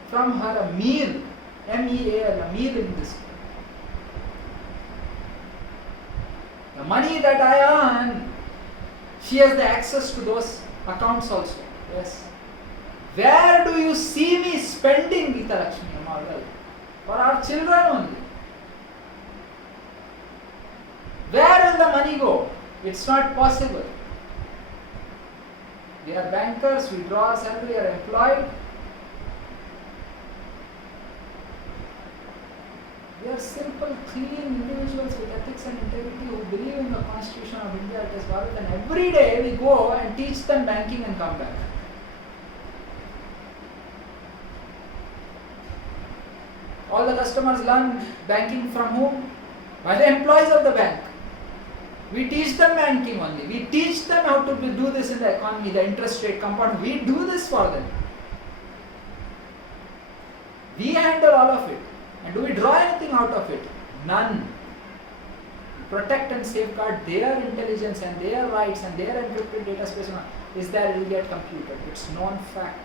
from her a meal. M-E-A-L, a meal in this. The money that I earn, she has the access to those accounts also. Yes. Where do you see me spending Gita Lakshmi Amargal? For our children only. Where will the money go? It's not possible. We are bankers, we draw our salary, we are employed. We are simple, clean individuals with ethics and integrity who believe in the Constitution of India as Bharat, and every day we go and teach them banking and come back. All the customers learn banking from whom? By the employees of the bank. We teach them banking only. We teach them how to do this in the economy, the interest rate compound. We do this for them. We handle all of it. And do we draw anything out of it? None. Protect and safeguard their intelligence and their rights and their encrypted data space is that it will get computed. It's non-fact.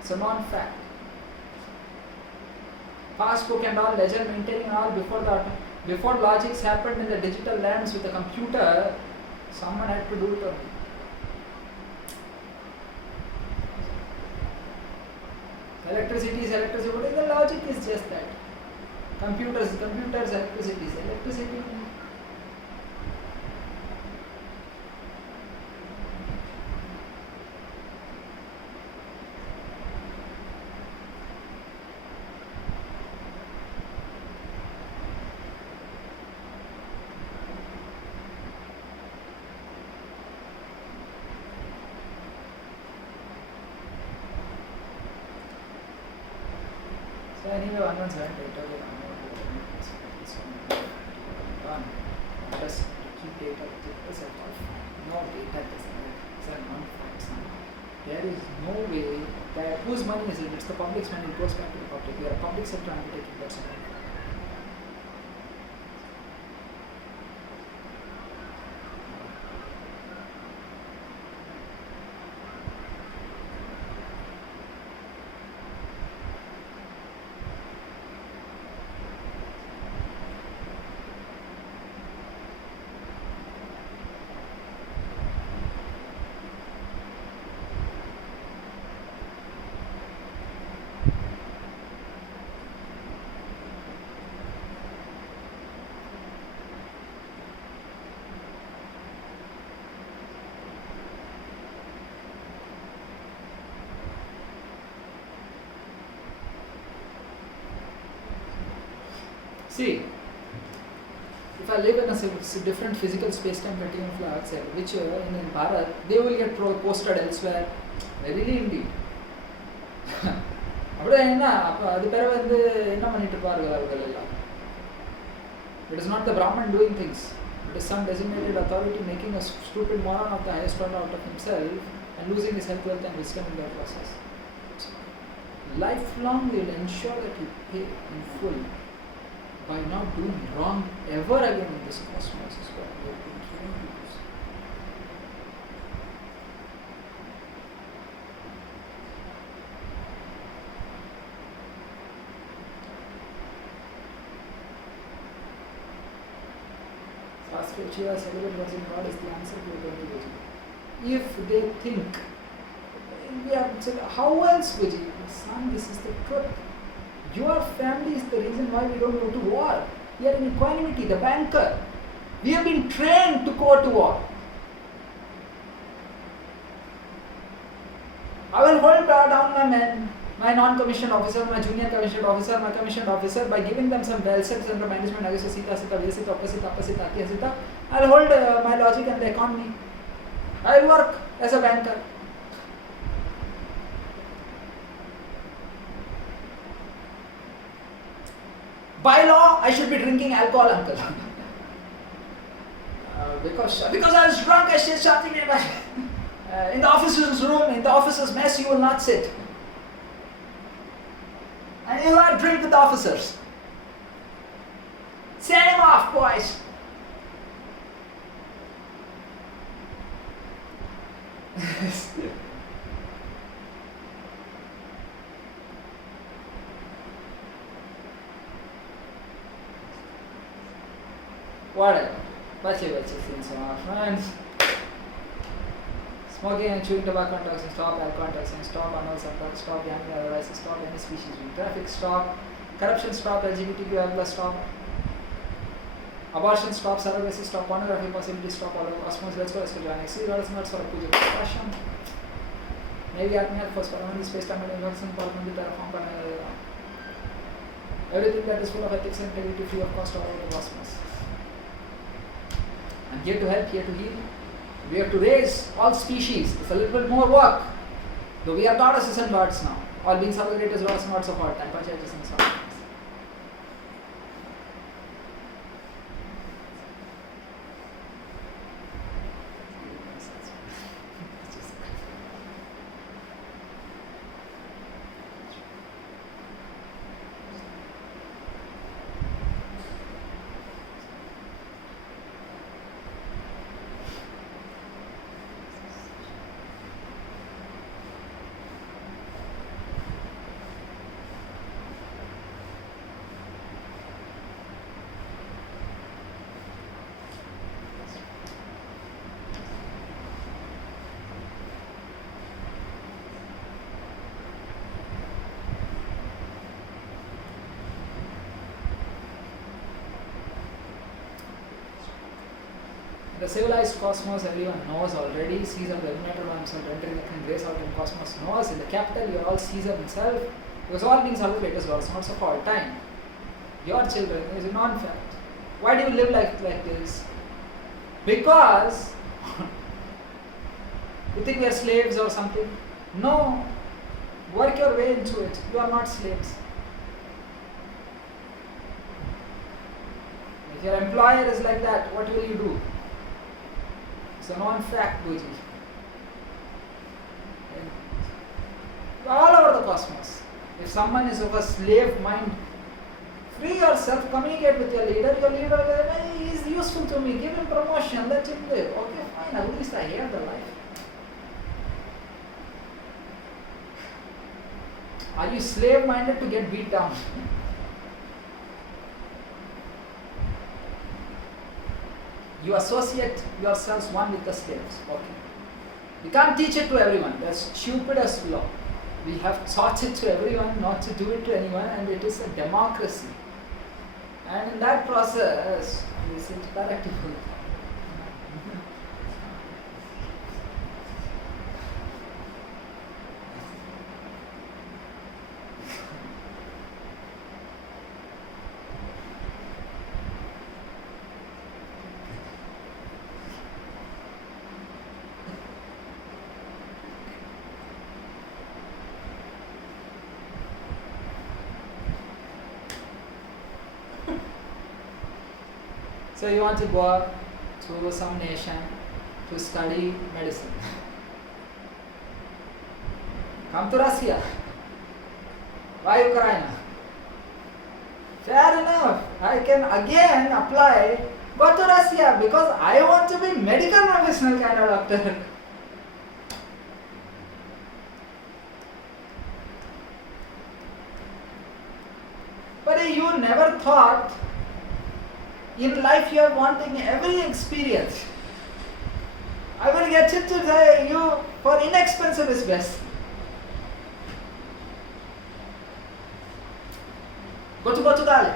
It's a non-fact. Passbook and all, ledger maintaining and all, before logics happened in the digital lands with the computer, someone had to do it only. Electricity is electricity, but the logic is just that. Computers, electricity is electricity. Anyway, one one's right data will just keep data with it. No data is a non-fact. There is no way that whose money is it? It's the public's money, it goes back to the public. We are a public sector undertaking, that's all. See, if I live in a different physical space-time continuum from outside, which in Bharat, they will get posted elsewhere. Very indeed. Then என்ன அப்போ அது பேர வந்து என்ன பண்ணிட்டு இருப்பார்கள் அவர்கள் எல்லாம்? It is not the Brahman doing things. It is some designated authority making a stupid moron of the highest order out of himself and losing his health, wealth and wisdom in that process. Lifelong we will ensure that you pay in full by not doing wrong ever again in this cosmos is what we are doing here. Shastra celibate virgin God is the answer to everything. If they think, we have said, how else, Guji? Son, this is the truth. Your family is the reason why we don't go to war. We are in equanimity, the banker. We have been trained to go to war. I will hold down my men, my non-commissioned officer, my junior commissioned officer, my commissioned officer, by giving them some basics under management, Nagasita, Sita, Sita, Vyasita, Opasita, Apasita, Atyasita. I will hold my logic and the economy. I will work as a banker. By law, I should be drinking alcohol, uncle. Because I was drunk, I said something about in the officer's room, in the officer's mess, you will not sit. And you will not drink with the officers. Send him off, boys. Whatever. Bache things, my friends. Smoking and chewing tobacco and toxins, stop alcohol and toxins, stop animal substance, stop gambling advertising, stop any species in traffic, stop corruption, stop LGBTQ+, stop abortion, stop surrogacy, stop pornography, possibility, stop all over cosmos. Let's go join XC, not for a puja passion. Maybe Atmia first parliament, space time and universal parliament, terraform, everything that is full of ethics and integrity, free of cost all over the cosmos. I'm here to help, here to heal. We have to raise all species. It's a little bit more work. Though we are goddesses and gods now. All beings are the greatest gods and gods of our time. Panchayats and so on. The civilized cosmos, everyone knows already. Caesar, the illuminator by himself, entering the grace out in cosmos, knows. In the capital, you are all Caesar himself. Because all beings are the greatest gods, not of all time. Your children is a non-fact. Why do you live like this? Because you think we are slaves or something? No. Work your way into it. You are not slaves. If your employer is like that, what will you do? It's a non-fact, Guji. All over the cosmos. If someone is of a slave mind, free yourself, communicate with your leader. Your leader, hey, he is useful to me. Give him promotion, let him live. Okay, fine, at least I hear the life. Are you slave-minded to get beat down? You associate yourselves one with the slaves. Okay. You can't teach it to everyone. That's stupidest law. We have taught it to everyone, not to do it to anyone, and it is a democracy. And in that process, this interactive. So you want to go to some nation to study medicine. Come to Russia. Why Ukraine? Fair enough. I can again apply. Go to Russia because I want to be medical professional kind of doctor. But you never thought in life you are wanting every experience. I will get it to say you for inexpensive is best. Go to Dali.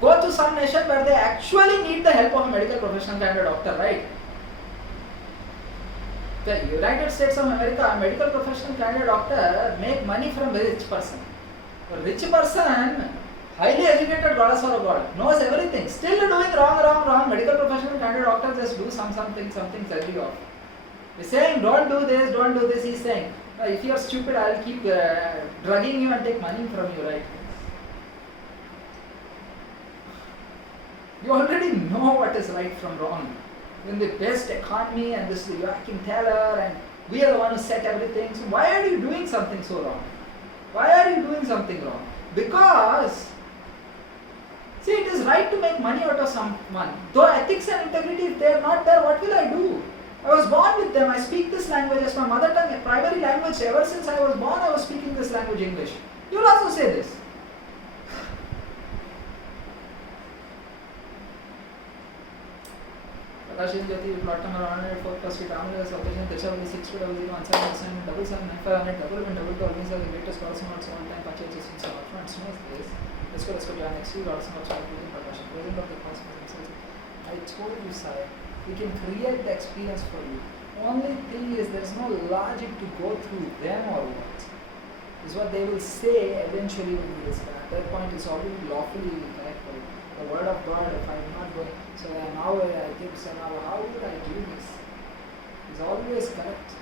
Go to some nation where they actually need the help of a medical professional kind of doctor, right? The United States of America, a medical professional kind of doctor make money from a rich person. A rich person, highly educated goddess or a god, knows everything, still doing wrong. Medical professional kind of doctor just do something silly off. He's saying don't do this. He's saying if you are stupid, I'll keep drugging you and take money from you, right? You already know what is right from wrong. In the best economy and this Joachim Taylor and we are the one who set everything. So why are you doing something so wrong? Why are you doing something wrong? Because see, it is right to make money out of someone. Though ethics and integrity, if they are not there, what will I do? I was born with them. I speak this language as my mother tongue, primary language. Ever since I was born, I was speaking this language, English. You will also say this. Prakash Jyoti, plot number 104 plus feet, Amulus, operation, Trichal, 6 feet, 0, 17, 7, 9, 500, the greatest person, also one time purchases in some upfront snows this. Let's go to our next week, also much more Prakash. Present of the cosmos himself. I told you, sir, we can create the experience for you. Only thing is, there is no logic to go through them or what. Is what they will say eventually when we discuss. At that point, it's already lawfully correct. The word of God, if I am not going, so now I think, so now how would I do this? It's always correct.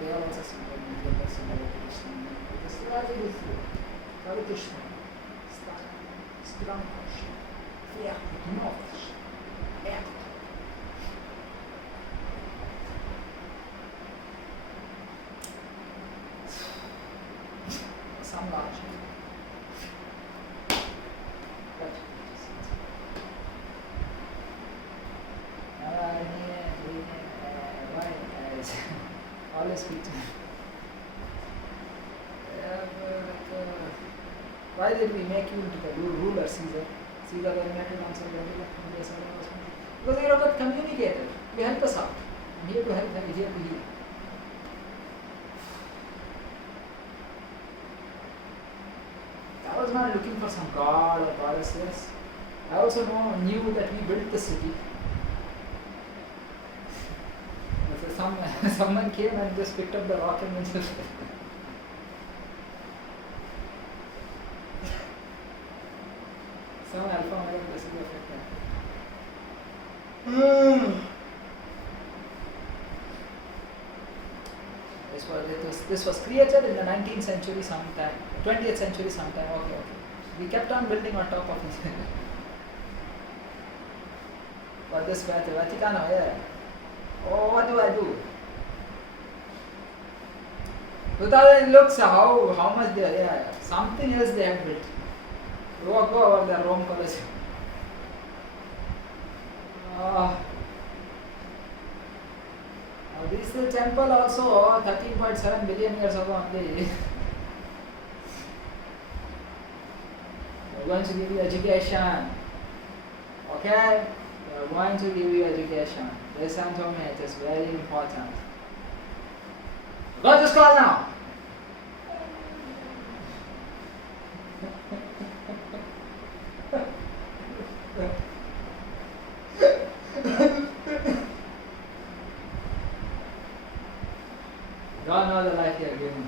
They are also simple, the logic is Krishna, some logic. Always speak to him. Why did we make you into the ruler, Caesar? Caesar was elected on some because you got communicated. You help us out. I'm here to help them, here to heal. I was not looking for some god or goddesses. I also knew that we built the city. Someone came and just picked up the rock and then just some alpha male basically affected. This was created in the 19th century sometime, 20th century sometime. Okay. We kept on building on top of it. But this Vatican, yeah. Oh, what do I do? Without it looks how much they something else they have built. Go over the Rome Colosseum. This temple also 13.7 billion years ago only. We're going to give you education. Okay? We're going to give you education. Listen to me, it is very important. Go to school now! Don't know the life you are giving me.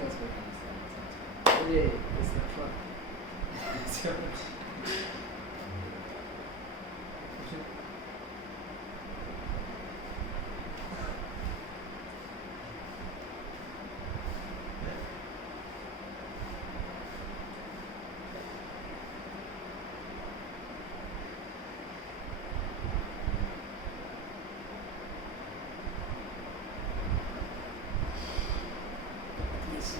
Let's go. Yeah, it's the truck. It's your- Yes.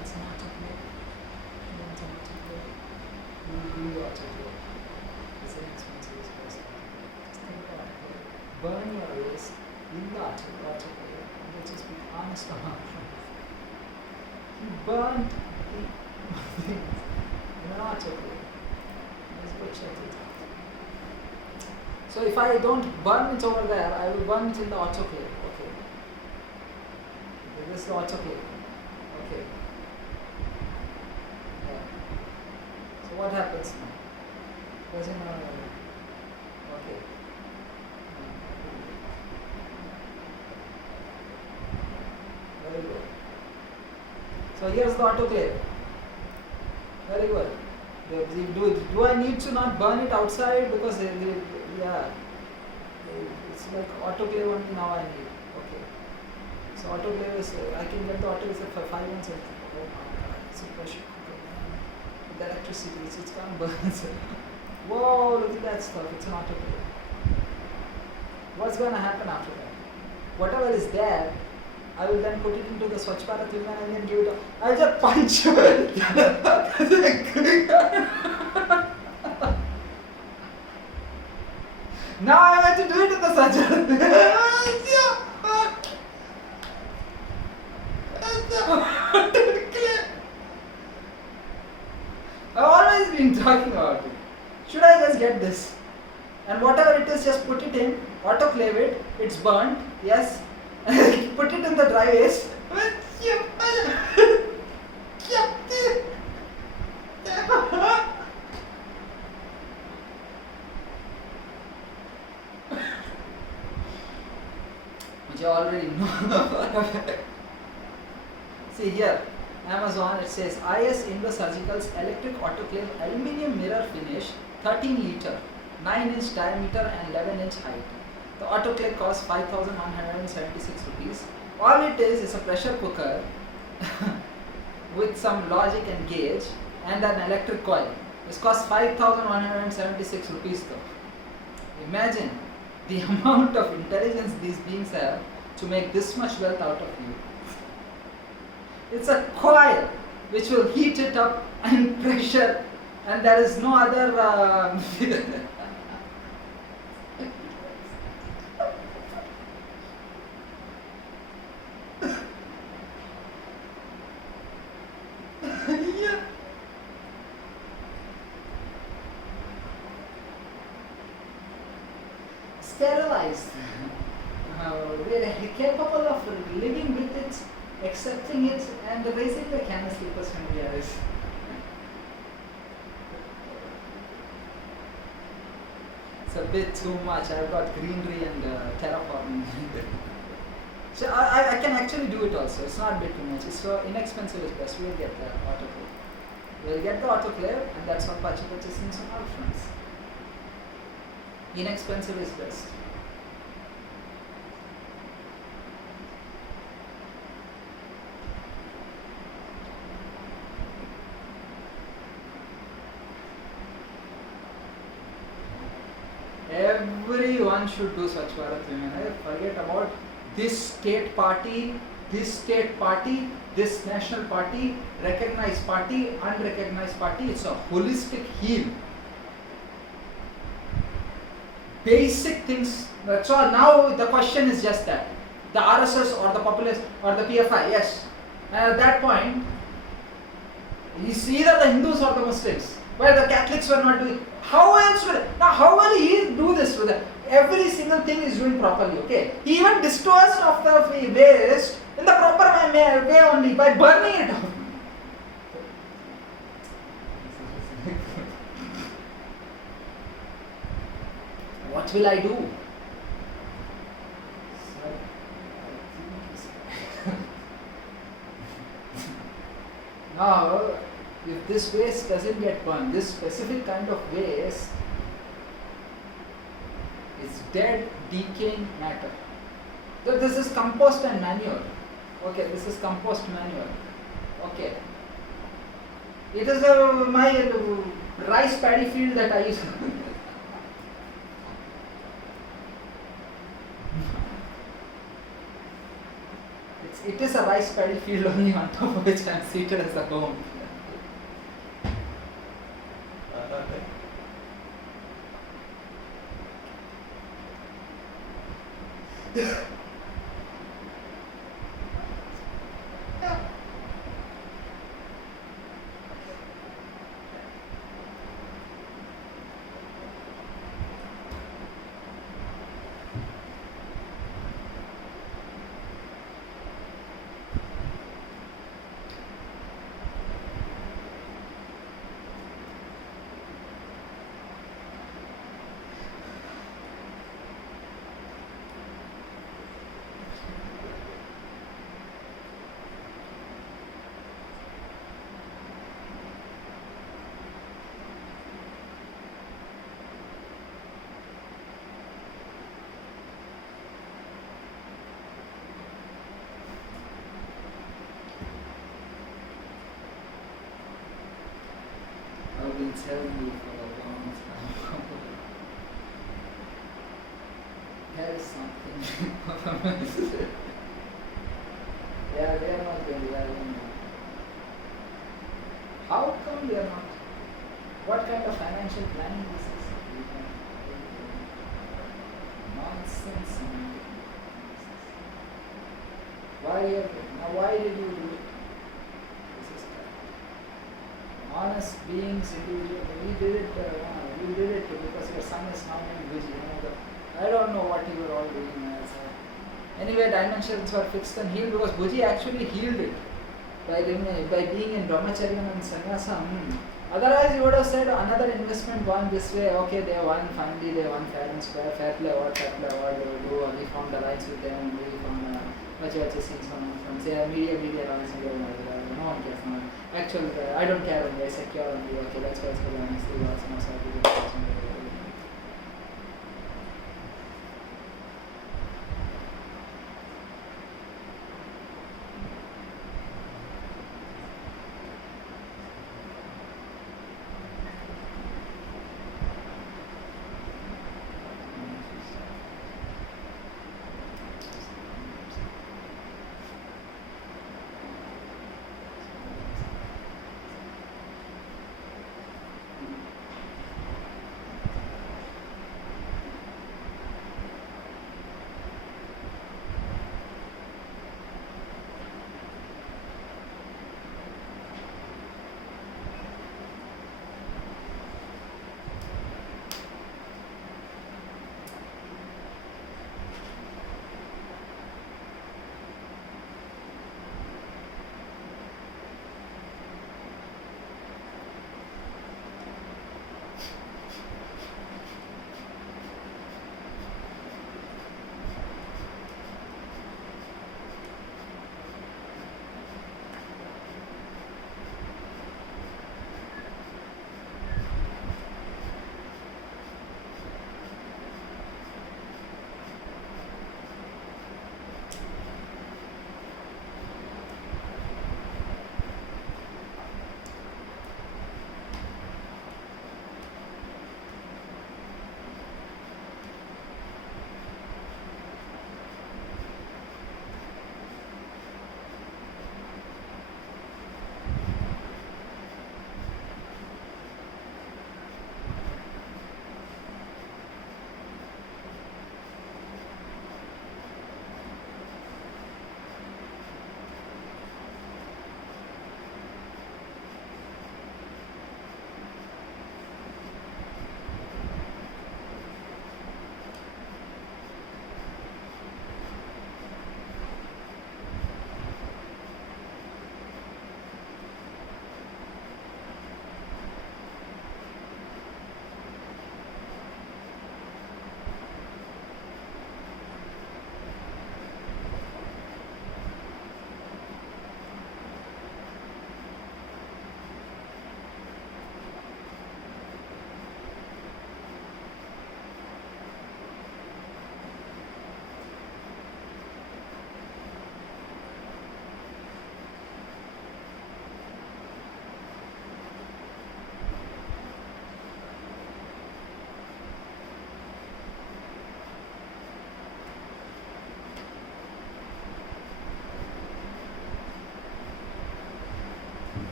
It's not okay. It's not okay. You are okay. It's an expensive person. Just think about it. Burn your wrist in the autoclave. Let's just be honest about it. You burned the things in an autoclave. Let's go check it out. So if I don't burn it over there, I will burn it in the autoclave. Okay. This is the autoclave. Okay. Yeah. So what happens now? Does it not? Okay. Very good. So here's the autoclave. Very good. Do I need to not burn it outside because yeah, it's like autoclave only now I need. Okay. So autoclave is I can get the autoclave for 5 months. Oh my god, it's a pressure cooker, man. With electricity, it's kind of burns. Whoa, look at that stuff. It's an autoclave. What's going to happen after that? Whatever is there, I will then put it into the Swachh Bharat Abhiyan and then give it a... I'll just punch Now I have to do it in the Swachh I've always been talking about it. Should I just get this? And whatever it is, just put it in, autoclave it, it's burnt, yes. Put it in the dry waste. Which I already know. See here, Amazon, it says IS Indo-Surgical's electric autoclave aluminium mirror finish, 13 liter, 9-inch diameter and 11-inch height. The autoclave costs 5,176 rupees. All it is a pressure cooker with some logic and gauge and an electric coil. This costs 5,176 rupees though. Imagine the amount of intelligence these beings have to make this much wealth out of you. It's a coil which will heat it up and pressure, and there is no other yeah. Sterilized. They're capable of living with it, accepting it, and raising the canisters from the others. It's a bit too much. I've got greenery and terraforming. So I can actually do it also. It's not a bit too much. It's so inexpensive is best. We'll get the autoclave. We'll get the autoclave, and that's what Pachi purchasing some out friends. Inexpensive is best. Everyone should do Swachh Bharat women. Forget about this state party, this national party, recognized party, unrecognized party. It's a holistic heal. Basic things. So now the question is just that. The RSS or the populist or the PFI, yes. And at that point, it's either the Hindus or the Muslims. Where the Catholics were not doing. How else will how will he do this with it? Every single thing is doing properly, okay? He even disposed of the waste in the proper way only by burning it out. What will I do? Now, if this waste doesn't get burned, this specific kind of waste is dead, decaying matter. So this is compost and manure. Okay, this is compost manure. Okay. It is my rice paddy field that I use. It is a rice paddy field only on top of which I am seated as a home. I've been telling you for a long time. There is something. Yeah, they are not going to learn. How come they are not? What kind of financial planning this is? Nonsense. Why did you do it? This is honest beings, individual. We did it. You did it because your son is now named Vijay. I don't know what you were all doing. Anyway, dimensions were fixed and healed because Bhuji actually healed it by being in brahmacharya and sannyasa. Otherwise, you would have said another investment gone this way. Okay, they won finally. They won fair and square, fair play award. They will do. We formed alliance with them. We formed much scenes from say media alliance. No one cares. No. Actually, I don't care. Only I secure only. Okay, let's go. Honestly, what's more certain.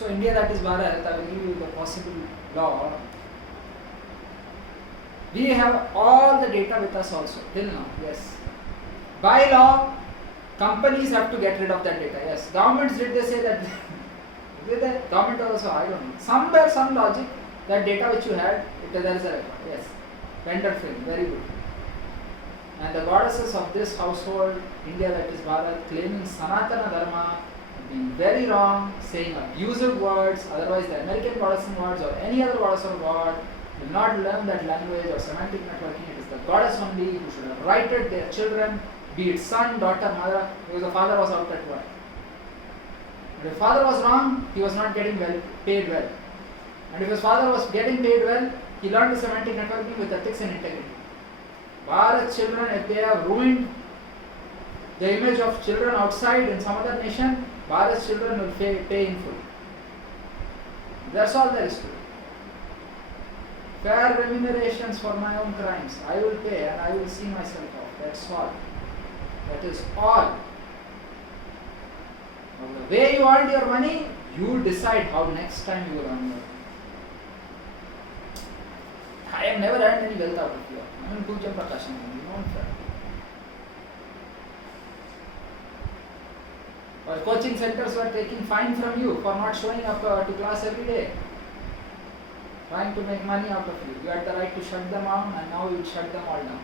So India, that is Bharat, I will give you the possible law. We have all the data with us also, till now, yes. By law, companies have to get rid of that data, yes. Governments, did they say that? Did the government also, I don't know. Somewhere, some logic, that data which you had, there is a record, yes. Vendor film, very good. And the goddesses of this household, India, that is Bharat, claiming Sanatana Dharma, being very wrong, saying abusive words, otherwise the American goddess in words or any other goddess or god will not learn that language or semantic networking. It is the goddess only who should have righted their children, be it son, daughter, mother, because the father was out at work. But if father was wrong, he was not getting paid well. And if his father was getting paid well, he learned the semantic networking with ethics and integrity. Bharat children, if they have ruined the image of children outside in some other nation, Bharat's children will pay in full. That's all there is to it. Fair remunerations for my own crimes. I will pay and I will see myself off. That's all. That is all. Now, the way you earned your money, you decide how next time you will earn your money. I have never earned any wealth out of you. I am Pujya Prakashan. You know that. Or coaching centers were taking fine from you for not showing up to class every day. Trying to make money out of you. You had the right to shut them down and now you shut them all down.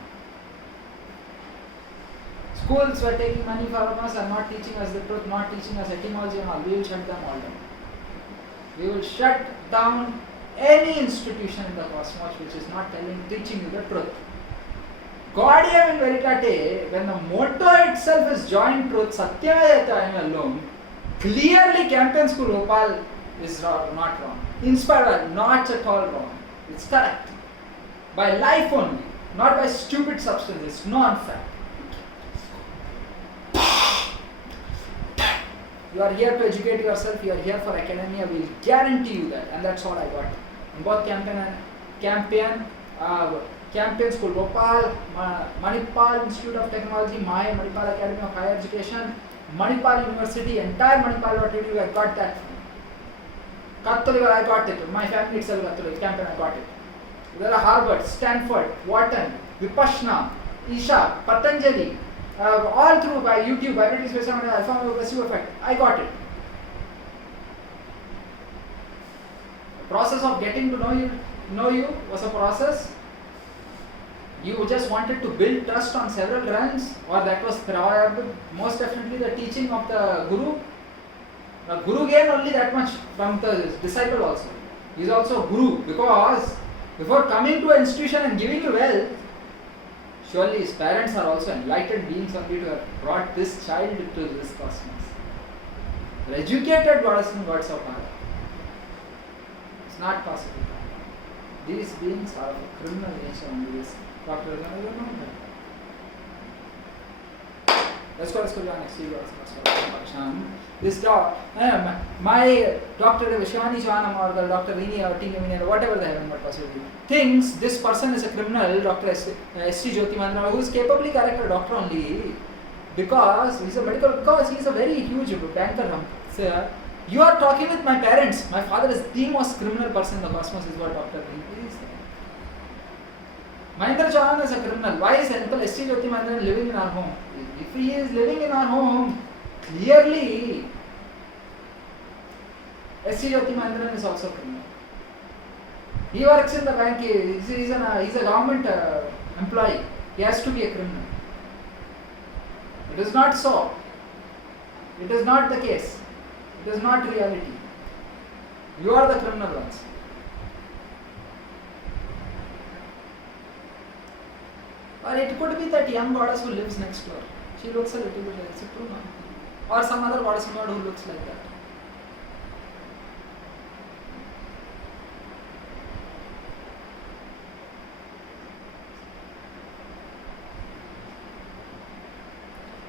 Schools were taking money from us and not teaching us the truth, not teaching us etymology and all. We will shut them all down. We will shut down any institution in the cosmos which is not teaching you the truth. Gaudium in Veritate, when the motto itself is joint truth, Satyamaya Jayate alone, clearly Campaign School Bhopal is not wrong. Inspired, not at all wrong. It's correct. By life only, not by stupid substances, non-fact. You are here to educate yourself, you are here for academia, we will guarantee you that, and that's all I got. In both Campaign School Bhopal, Manipal Institute of Technology, Manipal Academy of Higher Education, Manipal University, entire Manipal.edu, I got that. Kattolivar, I got it. My family itself got it. Campaign, I got it. There are Harvard, Stanford, Wharton, Vipassana, Isha, Patanjali, all through by YouTube, by British Special Alpha Progressive Effect. I got it. The process of getting to know you was a process. You just wanted to build trust on several realms, or that was most definitely the teaching of the Guru. The Guru gained only that much from the disciple also. He is also Guru because before coming to an institution and giving you wealth, surely his parents are also enlightened beings only to have brought this child into this cosmos. The educated goddess and gods of Bharat. It's not possible. These beings are of a criminal nature only. This Dr. I don't know that. Let's go to our next video. This dog, my Dr. Vishwani Chovanam or the Dr. Rini or Tina Vinay or whatever they have possibly thinks this person is a criminal, Dr. S.T. Jyoti Mandra, who is capably correct a doctor only because he is a medical, because he is a very huge banker. So, you are talking with my parents. My father is the most criminal person in the cosmos, is what Dr. Rini is saying. Mahendra Chauhan is a criminal. Why is Uncle S.T. Jyoti Mandra living in our home? If he is living in our home, clearly S.T. Jyoti Mandran is also criminal. He works in the bank, he's a government employee. He has to be a criminal. It is not so. It is not the case. It is not reality. You are the criminal ones. Or it could be that young goddess who lives next door. She looks a little bit like, is it true? No? Or some other goddess god who looks like that.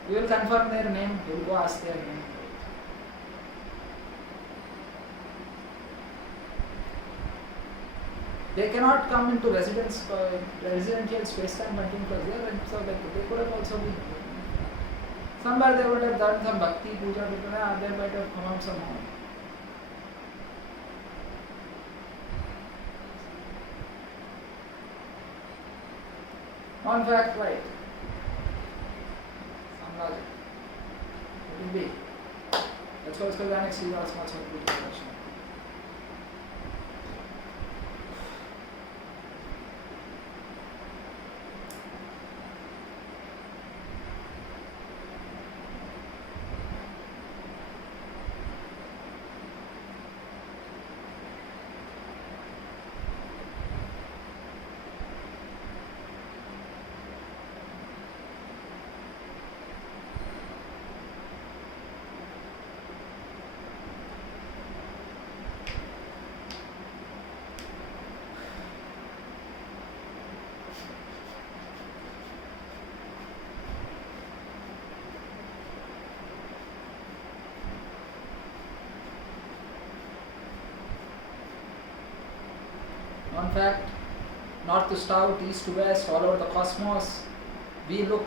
You will confirm their name, you will go ask their name. They cannot come into residential space-time continuum so they could have also been. Somewhere they would have done some bhakti, puja, they might have come out somehow. Non-fact, right. Some logic. Let it be. That's why it's called Annex C or small circuit production. Non-fact, north to south, east to west, all over the cosmos, we look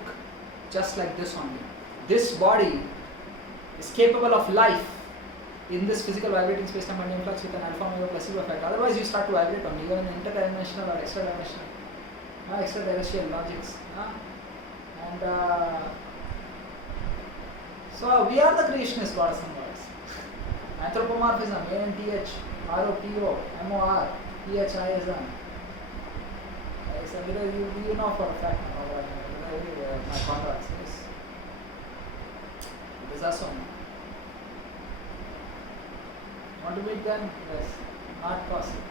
just like this only. This body is capable of life in this physical vibrating space-time and influx with an alpha omega placebo effect. Otherwise, you start to vibrate only, even in interdimensional or extra-dimensional, extraterrestrial logics. And so we are the creationist gods and gods. Anthropomorphism, ANTH, ROPO, MOR, PHISM. So you know for a fact my contracts. Yes. These are so many. Want to meet them? Yes. Not possible.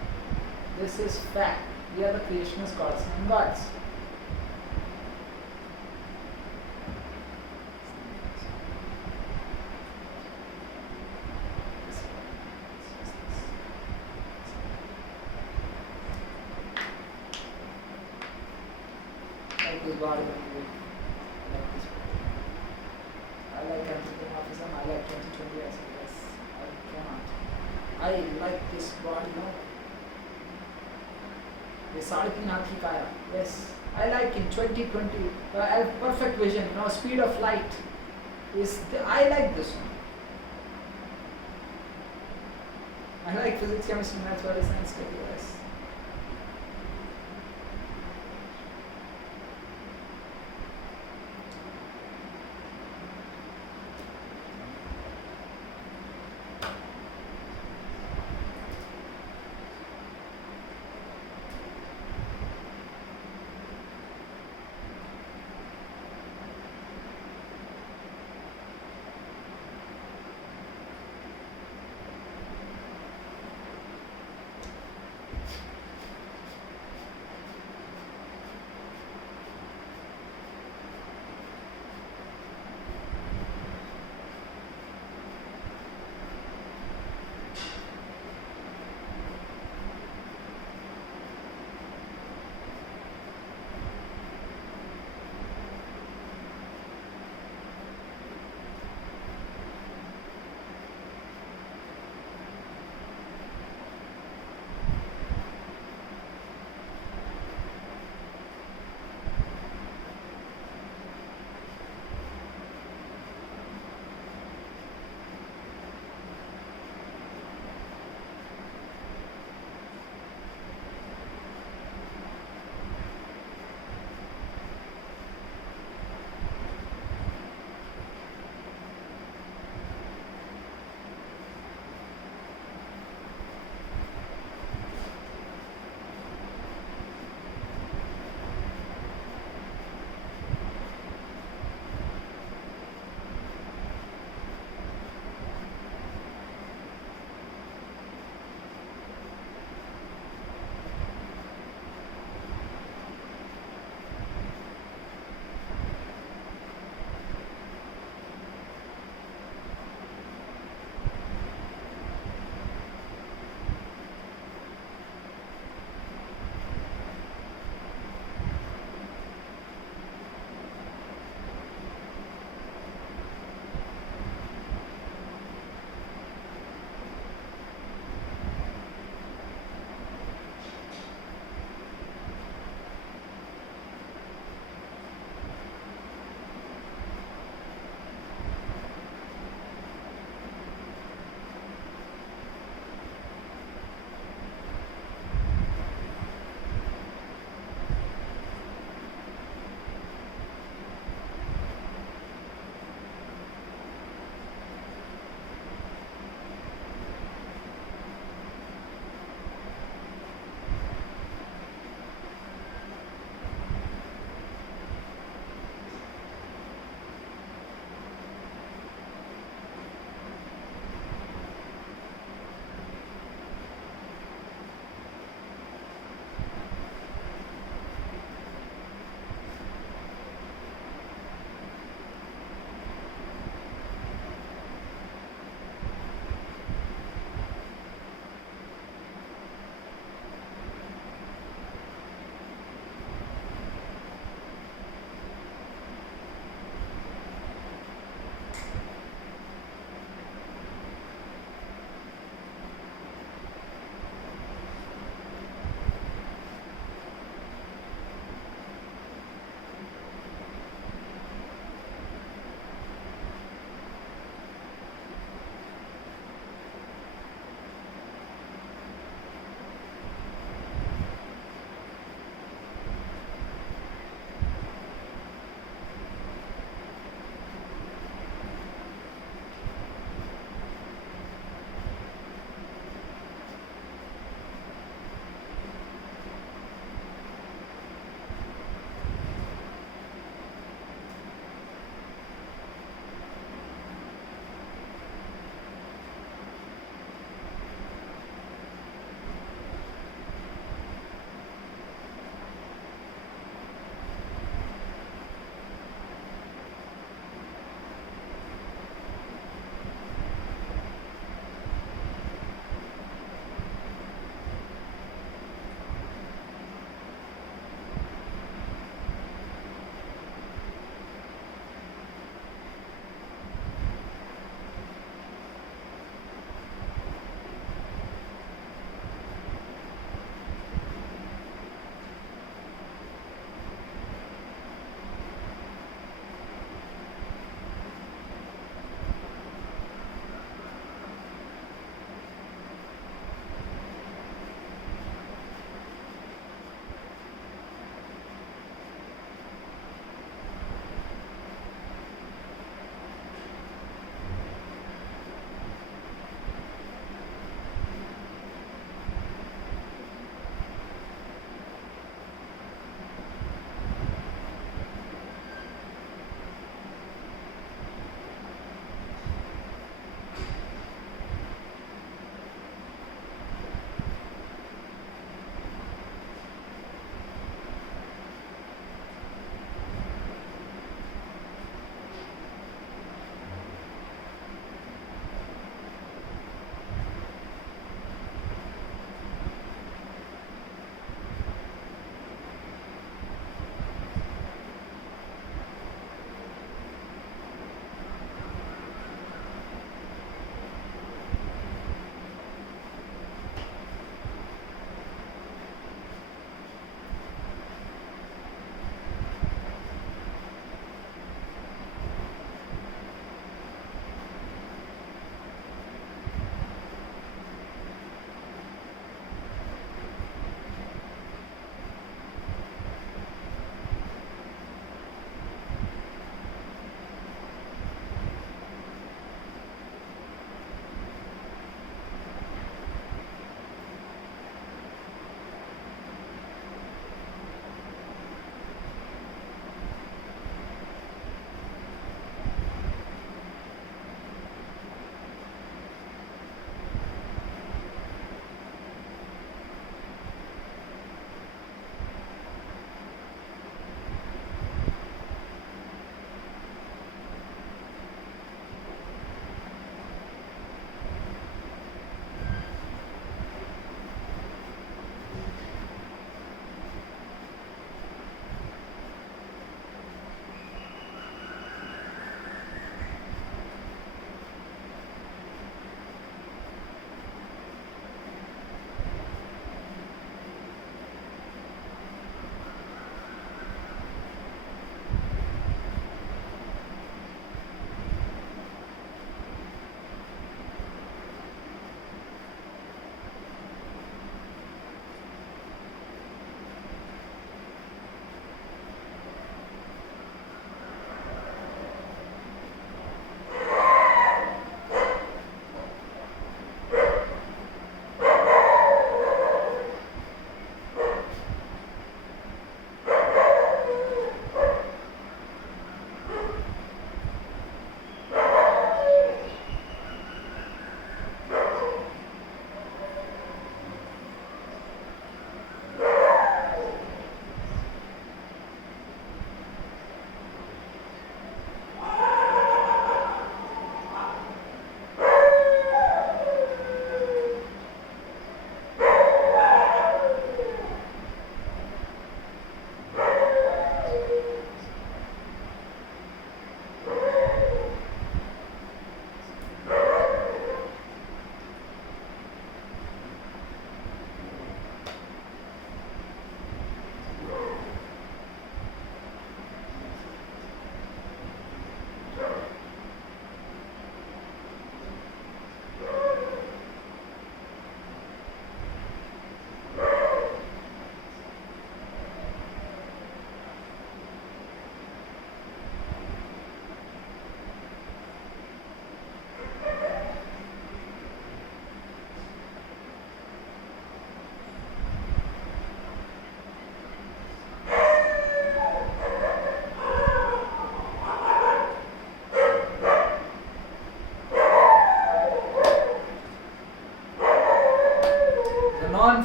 This is fact. We are the creationist gods and gods. Like this body, like this. I like anthropomorphism. I like 2020 as well. Yes. I cannot. I like this body, no? The Sadhaki Nathi Kaya. Yes. I like in 2020. I have perfect vision. Speed of light is. I like this one. I like physics, chemistry, maths, body science, yes.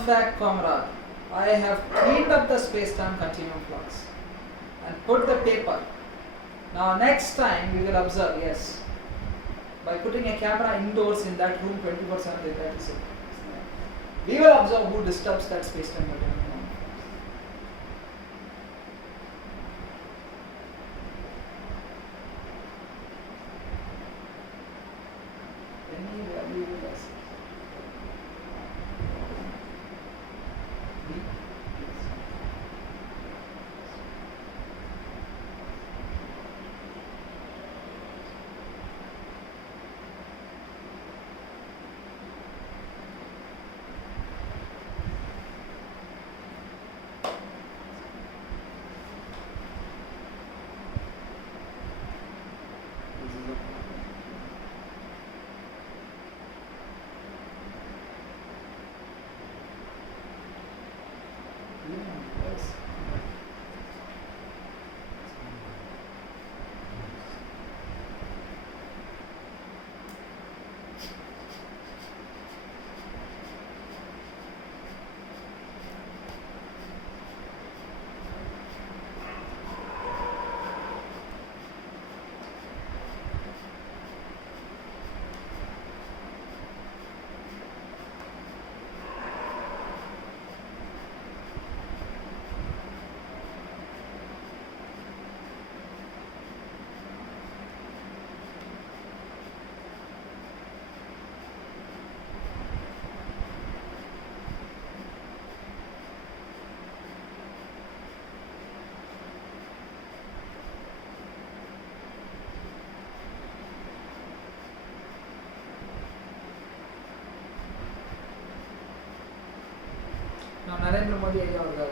fact, comrade, I have cleaned up the space-time continuum flux and put the paper. Now next time we will observe, yes, by putting a camera indoors in that room 24/7, that is it. We will observe who disturbs that space-time continuum. Any value will us. Now Narendra Modi Ayya,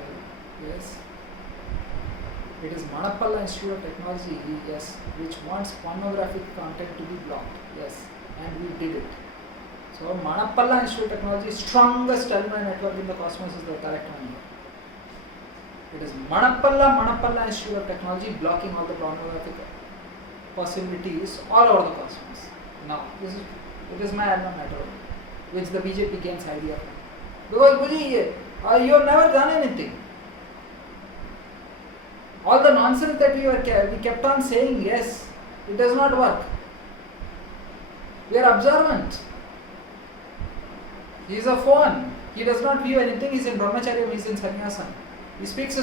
yes. It is Manapalla Institute of Technology, yes, which wants pornographic content to be blocked, yes, and we did it. So Manapalla Institute of Technology, strongest alumni network in the cosmos is the correct one here. It is Manapalla Institute of Technology blocking all the pornographic possibilities all over the cosmos. Now, it is my alma mater, which the BJP gains idea from. Because Guji, you have never done anything. All the nonsense that we kept on saying, yes, it does not work. We are observant. He is a phone. He does not view anything. He is in brahmacharya, he is in sannyasam. He speaks